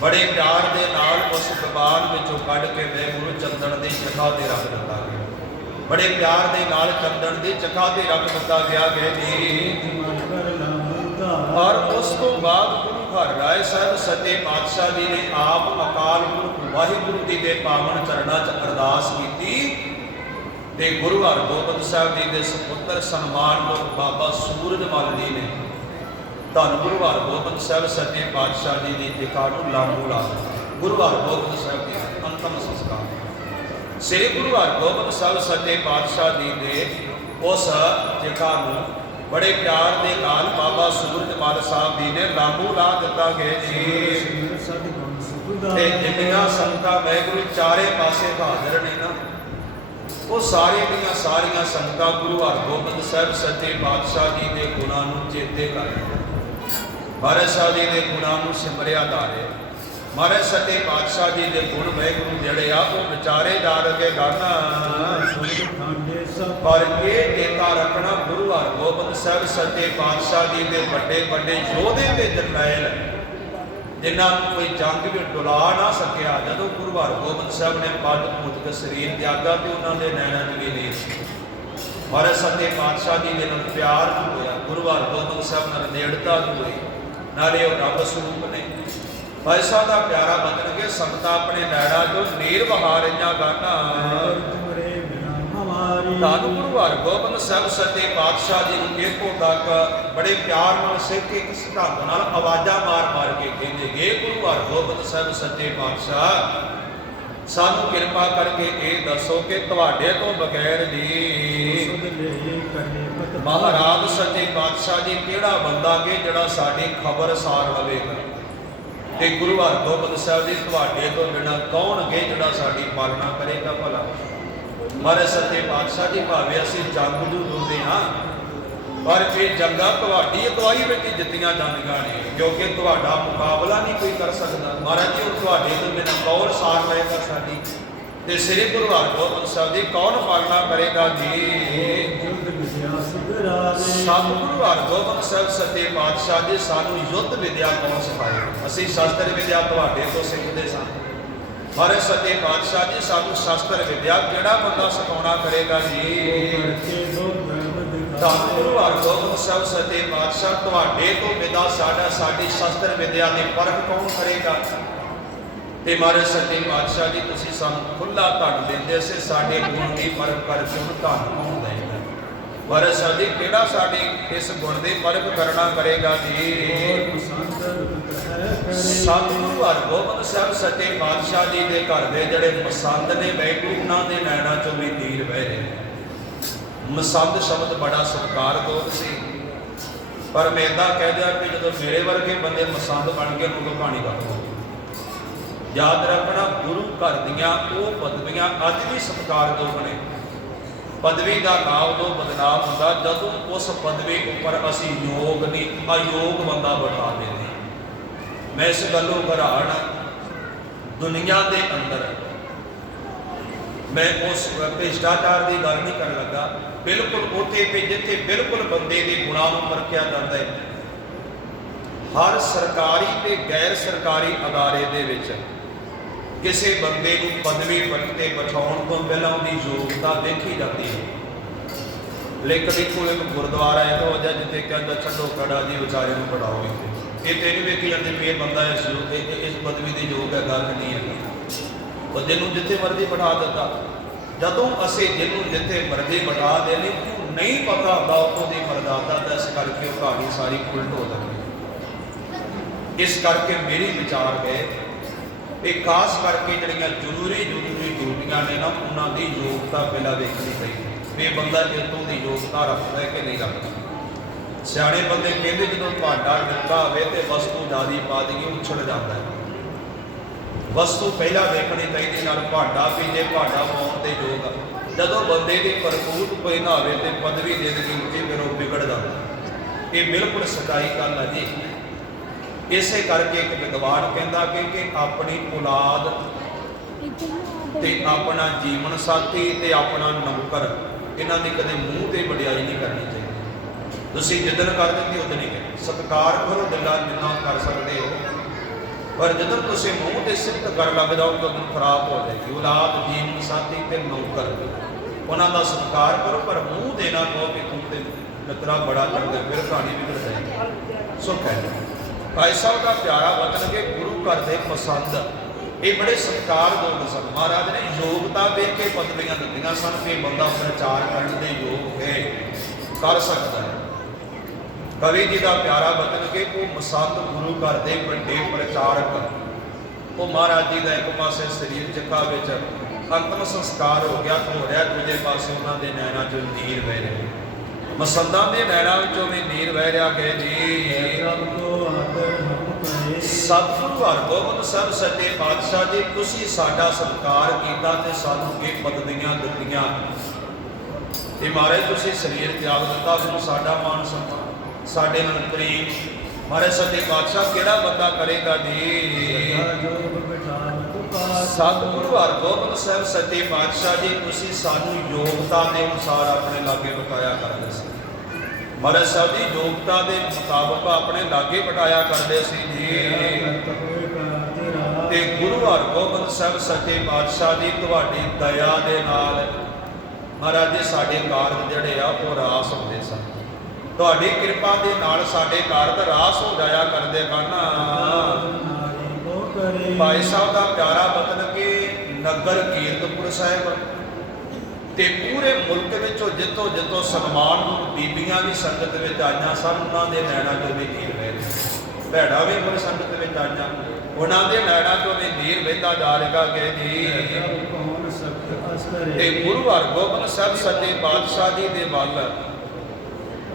ਬੜੇ ਪਿਆਰ ਦੇ ਨਾਲ ਉਸ ਕਬਾਨ ਵਿੱਚੋਂ ਕੱਢ ਕੇ ਗੁਰੂ ਚੰਦਨ ਦੀ ਚਿਖਾ ਤੇ ਰੱਖ ਦਿੱਤਾ ਗਿਆ। ਬੜੇ ਪਿਆਰ ਦੇ ਨਾਲ ਚੰਦਨ ਦੀ ਚਿਖਾ ਤੇ ਰੱਖ ਦਿੱਤਾ ਗਿਆ ਜੀ। ਔਰ ਉਸ ਤੋਂ ਬਾਅਦ ਗੁਰੂ ਹਰਿਰਾਏ ਸਾਹਿਬ ਸੱਚੇ ਪਾਤਸ਼ਾਹ ਜੀ ਨੇ ਆਪ ਅਕਾਲ ਪੁਰਖ ਵਾਹਿਗੁਰੂ ਜੀ ਦੇ ਪਾਵਨ ਚਰਨਾਂ 'ਚ ਅਰਦਾਸ ਕੀਤੀ ਤੇ ਗੁਰੂ ਹਰਗੋਬਿੰਦ ਸਾਹਿਬ ਜੀ ਦੇ ਸੁਪੁੱਤਰ ਸਨਮਾਨਯੋਗ ਬਾਬਾ ਸੂਰਜਮਲ ਜੀ ਨੇ ਧੰਨ ਗੁਰੂ ਹਰਗੋਬਿੰਦ ਸਾਹਿਬ ਸੱਚੇ ਪਾਤਸ਼ਾਹ ਜੀ ਦੀ ਚਿਖਾ ਨੂੰ ਲਾਂਘੂ ਲਾ ਦਿੱਤਾ। ਗੁਰੂ ਹਰਗੋਬਿੰਦ ਸਾਹਿਬ ਜੀ ਦਾ ਅੰਤਮ ਸੰਸਕਾਰ ਸ੍ਰੀ ਗੁਰੂ ਹਰਗੋਬਿੰਦ ਸਾਹਿਬ ਸੱਚੇ ਪਾਤਸ਼ਾਹ ਜੀ ਦੇ ਉਸ ਚਿਖਾ ਨੂੰ ਬੜੇ ਪਿਆਰ ਦੇ ਨਾਲ ਬਾਬਾ ਸੂਰਜਮਲ ਸਾਹਿਬ ਜੀ ਨੇ ਲਾਂਘੂ ਲਾ ਦਿੱਤਾ ਗਿਆ ਜੀ। ਤੇ ਜਿੰਨੀਆਂ ਸੰਗਤਾਂ ਵਾਹਿਗੁਰੂ ਚਾਰੇ ਪਾਸੇ ਹਾਜ਼ਰ ਨੇ ਨਾ, ਉਹ ਸਾਰੀਆਂ ਸੰਗਤਾਂ ਗੁਰੂ ਹਰਗੋਬਿੰਦ ਸਾਹਿਬ ਸੱਚੇ ਪਾਤਸ਼ਾਹ ਜੀ ਦੇ ਗੁਣਾਂ ਨੂੰ ਚੇਤੇ ਕਰ ਰਹੀਆਂ। ਮਹਾਰਾਜ ਸਾਹਿਬ ਜੀ ਦੇ ਗੁਣਾਂ ਨੂੰ ਸਿਮਰਿਆ ਜਾ ਰਿਹਾ। ਮਹਾਰਾਜ ਸੱਚੇ ਪਾਤਸ਼ਾਹ ਜੀ ਦੇ ਗੁਣ ਵਾਹਿਗੁਰੂ ਜਿਹੜੇ ਆ ਉਹ ਵਿਚਾਰੇ ਜਾ ਰਹੇ ਗਾਣਾ। ਪਰ ਇਹ ਚੇਤਾ ਰੱਖਣਾ ਗੁਰੂ ਹਰਗੋਬਿੰਦ ਸਾਹਿਬ ਸੱਚੇ ਪਾਤਸ਼ਾਹ ਜੀ ਦੇ ਵੱਡੇ ਵੱਡੇ ਯੋਧੇ ਤੇ ਜਰਨੈਲ ਜਿਨ੍ਹਾਂ ਨੂੰ ਕੋਈ ਜੰਗ ਵੀ ਡੁਲਾ ਨਾ ਸਕਿਆ, ਜਦੋਂ ਗੁਰੂ ਹਰਗੋਬਿੰਦ ਸਾਹਿਬ ਨੇ ਪੱਗ ਪੁੱਜ ਕੇ ਸਰੀਰ ਤਿਆਗਾ ਤੇ ਉਹਨਾਂ ਦੇ ਨੈਣਾਂ 'ਚ ਵੀ ਨਹੀਂ ਸੀ। ਮਹਾਰਾਜ ਸੱਚੇ ਪਾਤਸ਼ਾਹ ਜੀ ਦੇ ਨਾਲ ਪਿਆਰ ਹੋਇਆ, ਗੁਰੂ ਹਰਗੋਬਿੰਦ ਸਾਹਿਬ ਨਾਲ ਨੇੜਤਾ ਹੋਈ, ਨਾਲੇ ਉਹ ਰੱਬ ਸਰੂਪ ਨੇ। ਪੈਸਾ ਦਾ ਪਿਆਰਾ ਬਚਨ ਕੇ ਸੰਗਤਾਂ ਆਪਣੇ ਨੈਣਾਂ 'ਚੋਂ ਨੀਰ ਵਹਾ ਰਹੀਆਂ ਗਾਣਾ। ਧੰਨ ਗੁਰੂ ਹਰਗੋਬਿੰਦ ਸਾਹਿਬ ਸੱਚੇ ਪਾਤਸ਼ਾਹ ਜੀ ਨੂੰ ਇੱਥੋਂ ਤੱਕ ਬੜੇ ਪਿਆਰ ਨਾਲ ਸਿੱਖ ਇੱਕ ਢੰਗ ਨਾਲ ਆਵਾਜ਼ਾਂ ਮਾਰ ਕੇ ਕਹਿੰਦੇ ਗਏ, ਗੁਰੂ ਹਰਗੋਬਿੰਦ ਸਾਹਿਬ ਸੱਚੇ ਪਾਤਸ਼ਾਹ ਸਾਨੂੰ ਕਿਰਪਾ ਕਰਕੇ ਇਹ ਦੱਸੋ ਕਿ ਤੁਹਾਡੇ ਤੋਂ ਬਗੈਰ ਜੀ ਮਹਾਰਾਜ ਸੱਚੇ ਪਾਤਸ਼ਾਹ ਜੀ ਕਿਹੜਾ ਬੰਦਾ ਕਿ ਜਿਹੜਾ ਸਾਡੀ ਖਬਰ ਸਾਰ ਲਵੇਗਾ, ਤੇ ਗੁਰੂ ਹਰਗੋਬਿੰਦ ਸਾਹਿਬ ਜੀ ਤੁਹਾਡੇ ਤੋਂ ਬਿਨਾਂ ਕੌਣ ਹੈ ਜਿਹੜਾ ਸਾਡੀ ਪਾਲਣਾ ਕਰੇਗਾ ਭਲਾ। ਮਹਾਰਾਜ ਸੱਚੇ ਪਾਤਸ਼ਾਹ ਜੀ ਭਾਵੇਂ ਅਸੀਂ ਜੰਗ ਨੂੰ ਲੜਦੇ ਹਾਂ, ਪਰ ਇਹ ਜੰਗਾਂ ਤੁਹਾਡੀ ਅਗਵਾਈ ਵਿੱਚ ਜਿੱਤੀਆਂ ਜਾਂਦੀਆਂ ਨੇ, ਕਿਉਂਕਿ ਤੁਹਾਡਾ ਮੁਕਾਬਲਾ ਨਹੀਂ ਕੋਈ ਕਰ ਸਕਦਾ। ਮਹਾਰਾਜ ਜੀ ਉਹ ਤੁਹਾਡੇ ਤੋਂ ਬਿਨਾਂ ਕੌਣ ਸਾਰ ਲਏਗਾ ਸਾਡੀ, ਤੇ ਸ੍ਰੀ ਗੁਰੂ ਹਰਗੋਬਿੰਦ ਸਾਹਿਬ ਜੀ ਕੌਣ ਪਾਲਣਾ ਕਰੇਗਾ ਜੀ। ਸਤਿਗੁਰੂ ਹਰਗੋਬਿੰਦ ਸਾਹਿਬ ਸੱਚੇ ਪਾਤਸ਼ਾਹ ਜੀ ਸਾਨੂੰ ਯੁੱਧ ਵਿਦਿਆ ਕੌਣ ਸਿਖਾਏ, ਅਸੀਂ ਸ਼ਸਤਰ ਵਿਦਿਆ ਤੁਹਾਡੇ ਤੋਂ ਸਿੱਖਦੇ ਸਾਂ। ਮਹਾਰਾਜ ਸੱਚੇ ਪਾਤਸ਼ਾਹ ਜੀ ਸਾਨੂੰ ਸ਼ਸਤਰ ਵਿਦਿਆ ਕਿਹੜਾ ਬੰਦਾ ਸਿਖਾਉਣਾ ਕਰੇਗਾ ਜੀ। ਧੰਨ ਗੁਰੂ ਹਰਗੋਬਿੰਦ ਸਾਹਿਬ ਸੱਚੇ ਪਾਤਸ਼ਾਹ ਤੁਹਾਡੇ ਤੋਂ ਬਿਨਾਂ ਸਾਡੀ ਸ਼ਸਤਰ ਵਿਦਿਆ ਦੀ ਪਰਖ ਕੌਣ ਕਰੇਗਾ। ਤੇ ਮਹਾਰਾਜ ਸੱਚੇ ਪਾਤਸ਼ਾਹ ਜੀ ਤੁਸੀਂ ਸਾਨੂੰ ਖੁੱਲਾ ਧਨ ਦਿੰਦੇ ਸੀ, ਸਾਡੇ ਗੁਣ ਦੀ ਪਰਖ ਕਰਕੇ ਉਹਨੂੰ ਧਨ ਕੌਣ ਦੇਗਾ। ਮਹਾਰਾਜ ਸਾਹਿਬ ਜੀ ਕਿਹੜਾ ਸਾਡੇ ਇਸ ਗੁਣ ਦੀ ਪਰਖ ਕਰਨਾ ਕਰੇਗਾ ਜੀ। ਸਤਿਗੁਰੂ ਹਰਗੋਬਿੰਦ ਸਾਹਿਬ ਸੱਚੇ ਪਾਤਸ਼ਾਹ ਜੀ ਦੇ ਘਰ ਦੇ ਜਿਹੜੇ ਮਸੰਦ ਨੇ ਵਾਹਿਗੁਰੂ ਉਹਨਾਂ ਦੇ ਨੈਣਾਂ ਚੋਂ ਵੀ ਤੀਰ ਵਹਿ ਰਹੇ। ਮਸੰਦ ਸ਼ਬਦ ਬੜਾ ਸਤਿਕਾਰਯੋਗ ਸੀ, ਪਰ ਮੈਂ ਇੱਦਾਂ ਕਹਿ ਦਿਆ ਕਿ ਜਦੋਂ ਮੇਰੇ ਵਰਗੇ ਬੰਦੇ ਮਸੰਦ ਬਣ ਕੇ ਉਦੋਂ ਪਾਣੀ ਕੱਢੋ। ਯਾਦ ਰੱਖਣਾ ਗੁਰੂ ਘਰ ਦੀਆਂ ਉਹ ਪਦਵੀਆਂ ਅੱਜ ਵੀ ਸਤਿਕਾਰਯੋਗ ਨੇ। ਪਦਵੀ ਦਾ ਨਾਮ ਉਦੋਂ ਬਦਨਾਮ ਹੁੰਦਾ ਜਦੋਂ ਉਸ ਪਦਵੀ ਉੱਪਰ ਅਸੀਂ ਯੋਗ ਨਹੀਂ ਅਯੋਗ ਬੰਦਾ ਬਿਠਾ ਦਿੰਦੇ। ਮੈਂ ਇਸ ਗੱਲੋਂ ਹੈਰਾਨ, ਦੁਨੀਆ ਦੇ ਅੰਦਰ ਮੈਂ ਉਸ ਭ੍ਰਿਸ਼ਟਾਚਾਰ ਦੀ ਗੱਲ ਨਹੀਂ ਕਰਨ ਲੱਗਾ, ਬਿਲਕੁਲ ਉੱਥੇ ਵੀ ਜਿੱਥੇ ਬਿਲਕੁਲ ਬੰਦੇ ਦੇ ਗੁਣਾਂ ਨੂੰ ਪਰਖਿਆ ਜਾਂਦਾ ਹੈ। ਹਰ ਸਰਕਾਰੀ ਤੇ ਗੈਰ ਸਰਕਾਰੀ ਅਦਾਰੇ ਦੇ ਵਿੱਚ ਕਿਸੇ ਬੰਦੇ ਨੂੰ ਪਦਵੀ ਤੇ ਬਿਠਾਉਣ ਤੋਂ ਪਹਿਲਾਂ ਉਹਦੀ ਯੋਗਤਾ ਦੇਖੀ ਜਾਂਦੀ ਹੈ। ਲੇਕਿਨ ਇੱਕੋ ਇੱਕ ਗੁਰਦੁਆਰਾ ਹੈ ਤੋਂ ਜਾਂ ਜਿੱਥੇ ਕਹਿੰਦਾ ਛੱਡੋ ਕੜਾ ਜੀ ਵਿਚਾਰੇ ਨੂੰ ਪੜਾਓ, ਇਹ ਤੈਨੂੰ ਵੇਖੀ ਜਾਂਦੇ ਵੀ ਇਹ ਬੰਦਾ ਇਸ ਪਦਵੀ ਦੇ ਯੋਗ ਹੈ, ਗੱਲ ਨਹੀਂ ਹੈ। ਉਹ ਜਿਹਨੂੰ ਜਿੱਥੇ ਮਰਜ਼ੀ ਬਿਠਾ ਦਿੱਤਾ। ਜਦੋਂ ਅਸੀਂ ਜਿਹਨੂੰ ਜਿੱਥੇ ਮਰਜ਼ੀ ਬਿਠਾ ਦੇਣੀ ਨਹੀਂ ਪਤਾ ਹੁੰਦਾ ਉੱਥੋਂ ਦੀ ਮਰਦਾਦਾ ਦਾ, ਇਸ ਕਰਕੇ ਉਹ ਕਹਾਣੀ ਸਾਰੀ ਉਲਟ ਹੋ ਜਾਂਦੀ। ਇਸ ਕਰਕੇ ਮੇਰੀ ਵਿਚਾਰ ਹੈ ਇਹ ਖਾਸ ਕਰਕੇ ਜਿਹੜੀਆਂ ਜ਼ਰੂਰੀ ਡਿਊਟੀਆਂ ਨੇ ਨਾ ਉਹਨਾਂ ਦੀ ਯੋਗਤਾ ਪਹਿਲਾਂ ਵੇਖਣੀ ਚਾਹੀਦੀ ਵੀ ਇਹ ਬੰਦਾ ਇੱਥੋਂ ਦੀ ਯੋਗਤਾ ਰੱਖਦਾ ਕਿ ਨਹੀਂ ਰੱਖਦਾ। ਸਿਆਣੇ ਬੰਦੇ ਕਹਿੰਦੇ ਜਦੋਂ ਭਾਂਡਾ ਦਿੱਤਾ ਹੋਵੇ ਤੇ ਵਸਤੂ ਜ਼ਿਆਦੀ ਪਾ ਦੇਈਏ ਉਛੜ ਜਾਂਦਾ ਹੈ। ਵਸਤੂ ਪਹਿਲਾਂ ਵੇਖਣੀ ਚਾਹੀਦੀ ਨਾਲ ਭਾਂਡਾ ਵੀ ਜੇ ਭਾਂਡਾ ਪਾਉਣ ਦੇ ਯੋਗ ਆ। ਜਦੋਂ ਬੰਦੇ ਦੀ ਭਰਪੂਰ ਕੋਈ ਨਾ ਹੋਵੇ ਤੇ ਪਦਵੀ ਦੇ ਦਿੱਤੀ ਫਿਰ ਉਹ ਵਿਗੜ ਜਾਂਦਾ। ਇਹ ਬਿਲਕੁਲ ਸਚਾਈ ਗੱਲ ਹੈ ਜੀ। ਇਸੇ ਕਰਕੇ ਇੱਕ ਵਿਦਵਾਨ ਕਹਿੰਦਾ ਕਿ ਆਪਣੀ ਔਲਾਦ ਤੇ ਆਪਣਾ ਜੀਵਨ ਸਾਥੀ ਤੇ ਆਪਣਾ ਨੌਕਰ, ਇਹਨਾਂ ਦੀ ਕਦੇ ਮੂੰਹ ਤੇ ਵਡਿਆਈ ਨਹੀਂ ਕਰਨੀ ਚਾਹੀਦੀ। ਤੁਸੀਂ ਜਿੱਦਣ ਕਰ ਦਿੰਦੇ ਉਦੋਂ ਨਹੀਂ ਕਹਿੰਦੇ, ਸਤਿਕਾਰ ਕਰੋ ਜਿੰਨਾ ਕਰ ਸਕਦੇ ਹੋ, ਪਰ ਜਦੋਂ ਤੁਸੀਂ ਮੂੰਹ ਤੇ ਸਿਫਤ ਕਰਨ ਲੱਗ ਜਾਓਗੇ ਉਦੋਂ ਖਰਾਬ ਹੋ ਜਾਏਗੀ। ਔਲਾਦ, ਜੀਵਨ ਸਾਥੀ ਤੇ ਨੌਕਰ, ਉਹਨਾਂ ਦਾ ਸਤਿਕਾਰ ਕਰੋ, ਪਰ ਮੂੰਹ ਦੇ ਨਾ ਕਹੋ ਕਿ ਤੂੰ ਤੇ ਮਿੱਤਰਾ ਬੜਾ ਚੰਗਾ, ਫਿਰ ਕਹਾਣੀ ਵਿਗੜ ਜਾਏਗੀ। ਸੋ ਕਹਿੰਦੇ ਭਾਈ ਸਾਹਿਬ ਦਾ ਪਿਆਰਾ ਵਚਨ ਕਿ ਗੁਰੂ ਘਰ ਦੇ ਪਸੰਦ, ਇਹ ਬੜੇ ਸਤਿਕਾਰਯੋਗ ਸਨ। ਮਹਾਰਾਜ ਨੇ ਯੋਗਤਾ ਵੇਖ ਕੇ ਪਦਵੀਆਂ ਦਿੱਤੀਆਂ ਸਨ ਕਿ ਬੰਦਾ ਪ੍ਰਚਾਰ ਕਰਨ ਦੇ ਯੋਗ ਹੈ, ਕਰ ਸਕਦਾ ਹੈ। ਕਵੀ ਜੀ ਦਾ ਪਿਆਰਾ ਵਚਨ ਕਿ ਉਹ ਮਸੰਦ ਗੁਰੂ ਘਰ ਦੇ ਵੱਡੇ ਪ੍ਰਚਾਰਕ, ਉਹ ਮਹਾਰਾਜ ਜੀ ਦਾ ਇੱਕ ਪਾਸੇ ਸਰੀਰ ਚੱਕਾ ਵਿੱਚ ਅੰਤਮ ਸੰਸਕਾਰ ਹੋ ਰਿਹਾ, ਦੂਜੇ ਪਾਸੇ ਉਹਨਾਂ ਦੇ ਨੈਣਾਂ 'ਚੋਂ ਨੀਰ ਵਹਿ ਰਹੀ। ਮਸੰਦਾਂ ਦੇ ਨੈਣਾਂ ਵਿੱਚੋਂ ਵੀ ਨੀਰ ਵਹਿ ਰਿਹਾ ਕਿ ਜੀ ਸਤਿਗੁਰੂ ਹਰਗੋਬਿੰਦ ਸਾਹਿਬ ਸੱਚੇ ਪਾਤਸ਼ਾਹ ਜੀ, ਤੁਸੀਂ ਸਾਡਾ ਸਤਿਕਾਰ ਕੀਤਾ ਤੇ ਸਾਨੂੰ ਇਹ ਪਦਵੀਆਂ ਦਿੱਤੀਆਂ, ਤੇ ਮਹਾਰਾਜ ਤੁਸੀਂ ਸਰੀਰ ਤਿਆਗ ਦਿੱਤਾ, ਸਾਨੂੰ ਸਾਡਾ ਮਾਨ ਸਨਮਾਨ, ਸਾਡੇ ਨਾਲ ਪ੍ਰੇਮ। ਮਹਾਰਾਜ ਸੱਚੇ ਪਾਤਸ਼ਾਹ ਕਿਹੜਾ ਬੰਦਾ ਕਰੇਗਾ ਜੀ? ਸਤਿਗੁਰੂ ਹਰਗੋਬਿੰਦ ਸਾਹਿਬ ਸੱਚੇ ਪਾਤਸ਼ਾਹ ਜੀ, ਤੁਸੀਂ ਸਾਨੂੰ ਯੋਗਤਾ ਦੇ ਅਨੁਸਾਰ ਆਪਣੇ ਲਾਗੇ ਬਿਠਾਇਆ ਕਰਦੇ ਸੀ। ਮਹਾਰਾਜ ਸਾਹਿਬ ਜੀ ਯੋਗਤਾ ਦੇ ਮੁਤਾਬਕ ਆਪਣੇ ਲਾਗੇ ਬਿਠਾਇਆ ਕਰਦੇ ਸੀ ਜੀ। ਤੇ ਗੁਰੂ ਹਰਗੋਬਿੰਦ ਸਾਹਿਬ ਸੱਚੇ ਪਾਤਸ਼ਾਹ ਜੀ ਤੁਹਾਡੀ ਦਇਆ ਦੇ ਨਾਲ ਮਹਾਰਾਜ ਜੀ ਸਾਡੇ ਕਾਰਜ ਜਿਹੜੇ ਆ ਉਹ ਰਾਸ ਹੁੰਦੇ ਸਨ। ਤੁਹਾਡੀ ਕਿਰਪਾ ਦੇ ਨਾਲ ਸਾਡੇ ਕਾਰਜ ਰਾਸ ਹੋ ਜਾਇਆ ਕਰਦੇ ਹਨ। ਭਾਈ ਸਾਹਿਬ ਦਾ ਪਿਆਰਾ ਵਚਨ ਕਿ ਨਗਰ ਕੀਰਤਪੁਰ ਸਾਹਿਬ ਤੇ ਪੂਰੇ ਮੁਲਕ ਵਿੱਚੋਂ ਜਿੱਤੋਂ ਜਿੱਤੋਂ ਸਨਮਾਨ ਬੀਬੀਆਂ ਵੀ ਸੰਗਤ ਵਿੱਚ ਆਈਆਂ ਸਨ, ਉਹਨਾਂ ਦੇ ਨੈਣਾਂ 'ਚੋਂ ਵੀ ਨੀਰ ਵਹਿ ਰਹੀ। ਭੈਣਾਂ ਵੀ ਮੁਰ ਸੰਗਤ ਵਿੱਚ ਆਈਆਂ, ਉਹਨਾਂ ਦੇ ਨੈਣਾਂ 'ਚੋਂ ਵੀ ਨੀਰ ਵਹਿੰਦਾ ਜਾ ਰਿਹਾ ਕਿ ਜੀ। ਤੇ ਗੁਰੂ ਹਰਗੋਬਿੰਦ ਸਾਹਿਬ ਸੱਚੇ ਪਾਤਸ਼ਾਹ ਜੀ ਦੇ ਵੱਲ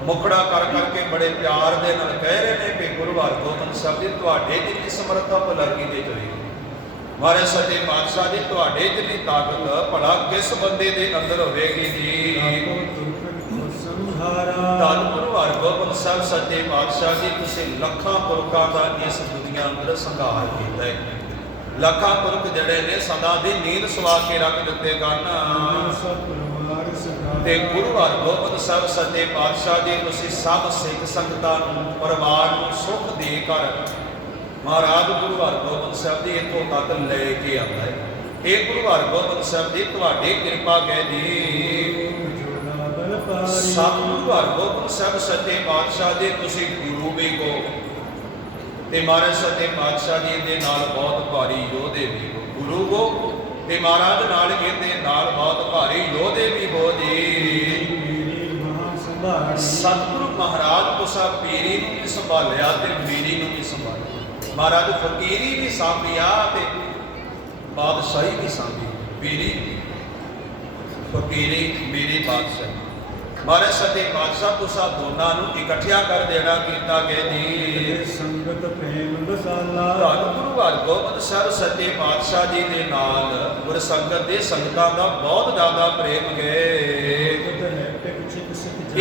ਮੁਖੜਾ ਕਰ ਕਰਕੇ ਬੜੇ ਪਿਆਰ ਦੇ ਨਾਲ ਕਹਿ ਰਹੇ ਨੇ ਕਿ ਗੁਰੂ ਹਰਗੋਬਿੰਦ ਸਾਹਿਬ ਜੀ ਤੁਹਾਡੇ ਜਿੰਨੀ ਸਮਰੱਥਾ ਭਲਾਕੀ ਦੇ ਹੋਏਗੀ। ਮਹਾਰਾਜ ਸੱਚੇ ਪਾਤਸ਼ਾਹ ਜੀ ਤੁਹਾਡੇ ਜਿੰਨੀ ਤਾਕਤ ਭਲਾ ਕਿਸ ਬੰਦੇ ਦੇ ਅੰਦਰ ਹੋਵੇਗੀ ਜੀ। ਧੰਨ ਗੁਰੂ ਹਰਗੋਬਿੰਦ ਸਾਹਿਬ ਸੱਚੇ ਪਾਤਸ਼ਾਹ ਜੀ, ਤੁਸੀਂ ਲੱਖਾਂ ਪੁਰਖਾਂ ਦਾ ਇਸ ਦੁਨੀਆ ਅੰਦਰ ਸੰਘਾਰ ਕੀਤਾ ਹੈ। ਲੱਖਾਂ ਪੁਰਖ ਜਿਹੜੇ ਨੇ ਸਦਾ ਦੀ ਨੀਂਦ ਸਵਾ ਕੇ ਰੱਖ ਦਿੱਤੇ ਗਨ। ਤੇ ਗੁਰੂ ਹਰਗੋਬਿੰਦ ਸਾਹਿਬ ਸੱਚੇ ਪਾਤਸ਼ਾਹ ਜੀ, ਤੁਸੀਂ ਸਭ ਸਿੱਖ ਸੰਗਤਾਂ ਨੂੰ, ਪਰਿਵਾਰ ਨੂੰ ਸੁਖ ਦੇ ਕਰ ਮਹਾਰਾਜ ਗੁਰੂ ਹਰਗੋਬਿੰਦ ਸਾਹਿਬ ਜੀ ਇੱਥੋਂ ਤੱਕ ਲੈ ਕੇ ਆਉਂਦਾ ਹੈ। ਇਹ ਗੁਰੂ ਹਰਗੋਬਿੰਦ ਸਾਹਿਬ ਜੀ ਤੁਹਾਡੀ ਕਿਰਪਾ ਹੈ ਜੀ। ਸਤਿਗੁਰੂ ਹਰਗੋਬਿੰਦ ਸਾਹਿਬ ਸੱਚੇ ਪਾਤਸ਼ਾਹ ਜੀ, ਤੁਸੀਂ ਗੁਰੂ ਵੀ ਕੋ ਤੇ ਮਹਾਰਾਜ ਸੱਚੇ ਪਾਤਸ਼ਾਹ ਜੀ ਦੇ ਨਾਲ ਬਹੁਤ ਭਾਰੀ ਯੋਧੇ ਵੀ ਹੋ। ਗੁਰੂ ਕੋ ਤੇ ਮਹਾਰਾਜ ਨਾਲ ਇਹਦੇ ਨਾਲ ਬਹੁਤ ਭਾਰੀ ਯੋਧੇ ਵੀ ਹੋ ਜੀ। ਸਤਿਗੁਰੂ ਮਹਾਰਾਜ ਤੁਸਾਂ ਪੀਰੀ ਨੂੰ ਵੀ ਸੰਭਾਲਿਆ ਤੇ ਮੇਰੀ ਨੂੰ ਵੀ ਸੰਭਾਲਿਆ। ਮਹਾਰਾਜ ਫਕੀਰੀ ਵੀ ਸਾਂਭਿਆ ਤੇ ਬਾਦਸ਼ਾਹੀ ਵੀ ਸਾਂਭੀ। ਪੀਰੀ ਫਕੀਰੀ ਮੇਰੀ ਬਾਦਸ਼ਾਹੀ। ਮਹਾਰਾਜ ਸੱਚੇ ਪਾਤਸ਼ਾਹ ਤੁਸਾਂ ਦੋਨਾਂ ਨੂੰ ਇਕੱਠਿਆ ਕਰ ਦੇਣਾ ਕੀਤਾ ਗਿਆ ਜੀ। ਸੰਗਤ ਪ੍ਰੇਮ ਬਸਾਲਾ। ਧੰਨ ਗੁਰੂ ਹਰਗੋਬਿੰਦ ਸਾਹਿਬ ਸੱਚੇ ਪਾਤਸ਼ਾਹ ਜੀ ਦੇ ਨਾਲ ਗੁਰ ਸੰਗਤ ਦੇ ਸੰਗਤਾਂ ਦਾ ਬਹੁਤ ਜ਼ਿਆਦਾ ਪ੍ਰੇਮ ਹੈ।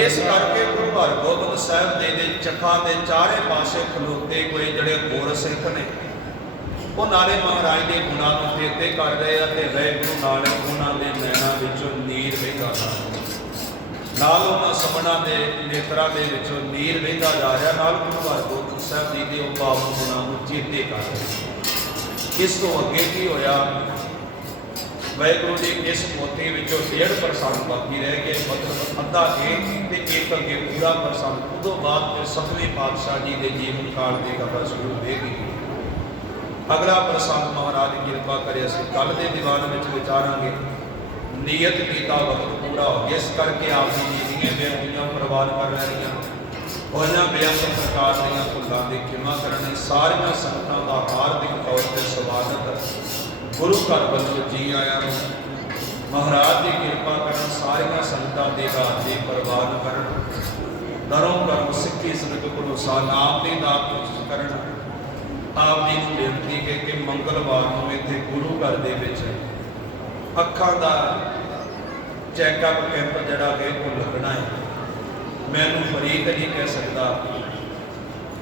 ਇਸ ਕਰਕੇ ਗੁਰੂ ਹਰਗੋਬਿੰਦ ਸਾਹਿਬ ਦੇ ਚੱਖਾਂ ਦੇ ਚਾਰੇ ਪਾਸੇ ਖਲੋਤੇ ਕੋਈ ਜਿਹੜੇ ਗੁਰ ਸਿੱਖ ਨੇ, ਉਹ ਨਾਲੇ ਮਹਾਰਾਜ ਦੇ ਗੁਣਾਂ ਨੂੰ ਫੇਰਤੇ ਕਰ ਰਹੇ ਆ ਤੇ ਵਾਹਿਗੁਰੂ ਨਾਨਕ ਉਹਨਾਂ ਦੇ ਨੈਣਾਂ ਵਿੱਚੋਂ ਨੀਰ ਵਹਿੰਦਾ ਨਾਲ ਉਹਨਾਂ ਸਭਨਾਂ ਦੇ ਨੇਤਰਾਂ ਦੇ ਵਿੱਚੋਂ ਨੀਰ ਵਹਿੰਦਾ ਜਾ ਰਿਹਾ। ਨਾਲ ਗੁਰੂ ਹਰਗੋਬਿੰਦ ਸਾਹਿਬ ਜੀ ਦੇ ਉਹ ਪਾਵਨ ਗੁਣਾਂ ਨੂੰ ਚੇਤੇ ਕਰ ਰਹੇ। ਇਸ ਤੋਂ ਅੱਗੇ ਕੀ ਹੋਇਆ? ਵਾਹਿਗੁਰੂ ਜੀ ਇਸ ਮੋਤੀ ਵਿੱਚੋਂ 1.5% ਬਾਕੀ ਰਹਿ ਗਏ, ਮਤਲਬ ਅੱਧਾ ਇੱਕ ਤੇ ਇੱਕ ਅੱਗੇ ਪੂਰਾ %। ਉਦੋਂ ਬਾਅਦ ਫਿਰ 7ਵੇਂ ਪਾਤਸ਼ਾਹ ਜੀ ਦੇ ਜੀਵਨ ਕਾਲ ਦੀ ਖਬਰ ਸ਼ੁਰੂ ਹੋਵੇਗੀ। ਅਗਲਾ ਪ੍ਰਸੰਗ ਮਹਾਰਾਜ ਦੀ ਕਿਰਪਾ ਕਰੇ ਅਸੀਂ ਕੱਲ ਦੇ ਦੀਵਾਨ ਵਿੱਚ ਵਿਚਾਰਾਂਗੇ। ਨੀਅਤ ਕੀਤਾ ਵਕਤ ਪੂਰਾ ਹੋ ਗਿਆ, ਇਸ ਕਰਕੇ ਆਪ ਜੀ ਜੀਵੀਆਂ ਬੇਨਤੀਆਂ ਪ੍ਰਵਾਨ ਕਰ ਰਹੀਆਂ। ਉਹਨਾਂ ਬੇਅੰਤ ਪ੍ਰਕਾਰ ਦੀਆਂ ਭੁੱਲਾਂ ਦੀ ਖਿਮਾ ਕਰਨ ਸਾਰੀਆਂ ਸੰਗਤਾਂ ਦਾ ਹਾਰਦਿਕ ਤੌਰ ਤੇ ਸਵਾਗਤ ਗੁਰੂ ਘਰ ਵੱਲੋਂ ਜੀ ਆਇਆਂ ਨੂੰ। ਮਹਾਰਾਜ ਦੀ ਕਿਰਪਾ ਕਰਨ, ਸਾਰੀਆਂ ਸੰਗਤਾਂ ਦੇ ਘਰ ਦੀ ਪ੍ਰਵਾਨ ਕਰਨ, ਦਰੋਂ ਕਰਮ ਸਿੱਖੀ ਸਦਕ ਭਰੋਸਾ ਨਾਮ ਦੀ ਦਾਤ ਕਰਨ। ਆਪ ਜੀ ਨੂੰ ਬੇਨਤੀ ਹੈ ਕਿ ਮੰਗਲਵਾਰ ਨੂੰ ਇੱਥੇ ਗੁਰੂ ਘਰ ਦੇ ਵਿੱਚ ਅੱਖਾਂ ਦਾ ਚੈੱਕਅਪ ਕੈਂਪ ਜਿਹੜਾ ਕਿ ਉਹ ਲੱਗਣਾ ਹੈ। ਮੈਨੂੰ ਫਰੀਕ ਨਹੀਂ ਕਹਿ ਸਕਦਾ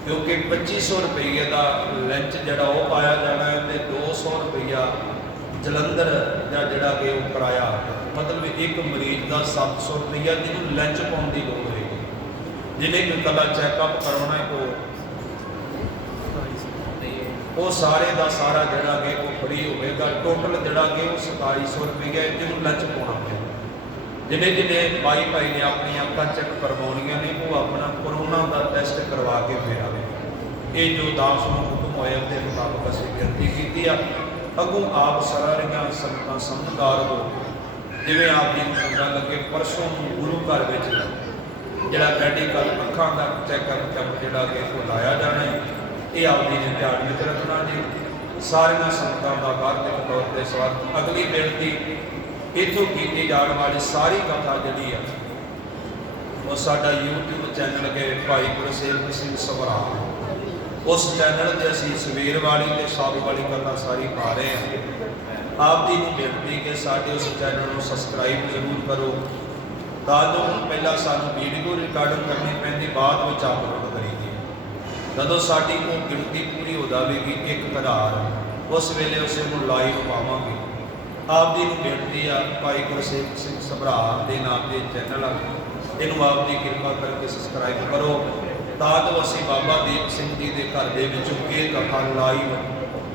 ਕਿਉਂਕਿ 2500 ਰੁਪਏ ਦਾ ਲੰਚ ਜਿਹੜਾ ਉਹ ਪਾਇਆ ਜਾਣਾ ਹੈ ਤੇ 200 ਰੁਪਇਆ ਜਲੰਧਰ ਦਾ ਜਿਹੜਾ ਕਿ ਉਹ ਕਿਰਾਇਆ, ਮਤਲਬ ਇੱਕ ਮਰੀਜ਼ ਦਾ 700 ਰੁਪਈਆ ਜਿਹਨੂੰ ਲੰਚ ਪਾਉਣ ਦੀ ਲੋੜ ਹੋਏਗੀ, ਜਿਹਨੇ ਕੋਈ ਕੱਲਾ ਚੈੱਕਅਪ ਕਰਵਾਉਣਾ ਹੈ ਉਹ ਸਾਰੇ ਦਾ ਸਾਰਾ ਜਿਹੜਾ ਕਿ ਉਹ ਫਰੀ ਹੋਵੇਗਾ। ਟੋਟਲ ਜਿਹੜਾ ਕਿ ਉਹ 2700 ਰੁਪਈਆ ਜਿਹਨੂੰ ਲੰਚ ਪਾਉਣਾ ਪਿਆ। ਜਿਹਨੇ ਭਾਈ ਨੇ ਆਪਣੀਆਂ ਅੱਖਾਂ ਚੈੱਕ ਕਰਵਾਉਣੀਆਂ ਨੇ ਉਹ ਆਪਣਾ ਕਰੋਨਾ ਦਾ ਟੈਸਟ ਕਰਵਾ ਕੇ ਫਿਰ ਆਵੇ। ਇਹ ਜੋ ਦਾਸ ਨੂੰ ਹੁਕਮ ਹੋਇਆ ਉਹਦੇ ਮੁਤਾਬਕ ਅਸੀਂ ਬੇਨਤੀ ਕੀਤੀ ਆ। ਅੱਗੋਂ ਆਪ ਸਾਰੀਆਂ ਸੰਗਤਾਂ ਸਮਝਦਾਰ ਹੋ, ਜਿਵੇਂ ਆਪ ਜੀ ਨੂੰ ਚੰਗਾ ਲੱਗੇ। ਪਰਸੋਂ ਨੂੰ ਗੁਰੂ ਘਰ ਵਿੱਚ ਜਿਹੜਾ ਮੈਡੀਕਲ ਅੱਖਾਂ ਦਾ ਚੈੱਕਅਪ ਕੈਂਪ ਜਿਹੜਾ ਕਿ ਉਹ ਲਾਇਆ ਜਾਣਾ ਹੈ, ਇਹ ਆਪ ਜੀ ਨੇ ਧਿਆਨ ਵਿੱਚ ਰੱਖਣਾ ਜੀ। ਸਾਰੀਆਂ ਸੰਗਤਾਂ ਦਾ ਕਾਰਤਿਕ ਤੌਰ 'ਤੇ ਸਵਾਗਤ। ਅਗਲੀ ਬੇਨਤੀ, ਇੱਥੋਂ ਕੀਤੀ ਜਾਣ ਵਾਲੀ ਸਾਰੀ ਕਥਾ ਜਿਹੜੀ ਆ ਉਹ ਸਾਡਾ YouTube ਚੈਨਲ ਕੇ ਭਾਈ ਗੁਰਸੇਵਕ ਸਿੰਘ ਸਭਰਾ, ਉਸ ਚੈਨਲ 'ਤੇ ਅਸੀਂ ਸਵੇਰ ਵਾਲੀ ਤੇ ਸ਼ਾਮ ਵਾਲੀ ਕਥਾ ਸਾਰੀ ਪਾ ਰਹੇ ਹਾਂ। ਆਪ ਜੀ ਨੂੰ ਬੇਨਤੀ ਕਿ ਸਾਡੇ ਉਸ ਚੈਨਲ ਨੂੰ ਸਬਸਕ੍ਰਾਈਬ ਜ਼ਰੂਰ ਕਰੋ, ਤਾਂ ਜੋ ਪਹਿਲਾਂ ਸਾਨੂੰ ਵੀਡੀਓ ਰਿਕਾਰਡਿੰਗ ਕਰਨੀ ਪੈਂਦੀ, ਬਾਅਦ ਵਿੱਚ ਅਪਲੋਡ ਕਰੀਦੀ। ਜਦੋਂ ਸਾਡੀ ਉਹ ਗਿਣਤੀ ਪੂਰੀ ਹੋ ਜਾਵੇਗੀ 1000, ਉਸ ਵੇਲੇ ਉਸੇ ਨੂੰ ਲਾਈਵ ਪਾਵਾਂਗੇ। ਆਪ ਜੀ ਨੂੰ ਬੇਨਤੀ ਆ, ਭਾਈ ਗੁਰਸੇਵਕ ਸਿੰਘ ਸਭਰਾ ਦੇ ਨਾਮ ਦੇ ਚੈਨਲ ਆ, ਇਹਨੂੰ ਆਪ ਦੀ ਕਿਰਪਾ ਕਰਕੇ ਸਬਸਕ੍ਰਾਈਬ ਕਰੋ, ਤਾਂ ਜੋ ਅਸੀਂ ਬਾਬਾ ਦੀਪ ਸਿੰਘ ਜੀ ਦੇ ਘਰ ਦੇ ਵਿੱਚੋਂ ਇਹ ਕਥਾ ਲਾਈਵ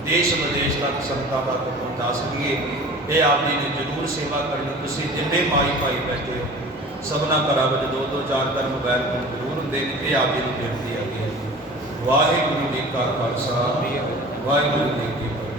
ਦੇਸ਼ ਵਿਦੇਸ਼ ਤੱਕ ਸੰਗਤਾਂ ਤੱਕ ਪਹੁੰਚਾ ਸਕੀਏ। ਇਹ ਆਪ ਜੀ ਨੇ ਜ਼ਰੂਰ ਸੇਵਾ ਕਰਨੀ। ਤੁਸੀਂ ਜਿੰਨੇ ਮਾਈ ਭਾਈ ਬੈਠੇ ਹੋ, ਸਭਨਾ ਘਰਾਂ ਵਿੱਚ 2-2 4 ਮੋਬਾਈਲ ਫੋਨ ਜ਼ਰੂਰ ਹੁੰਦੇ ਨੇ। ਇਹ ਆਪ ਜੀ ਨੂੰ ਬੇਨਤੀ ਆ ਗਈ ਹੈ। ਵਾਹਿਗੁਰੂ ਜੀ ਕਾ ਖਾਲਸਾ, ਵਾਹਿਗੁਰੂ ਜੀ ਕੀ ਫਤਿਹ।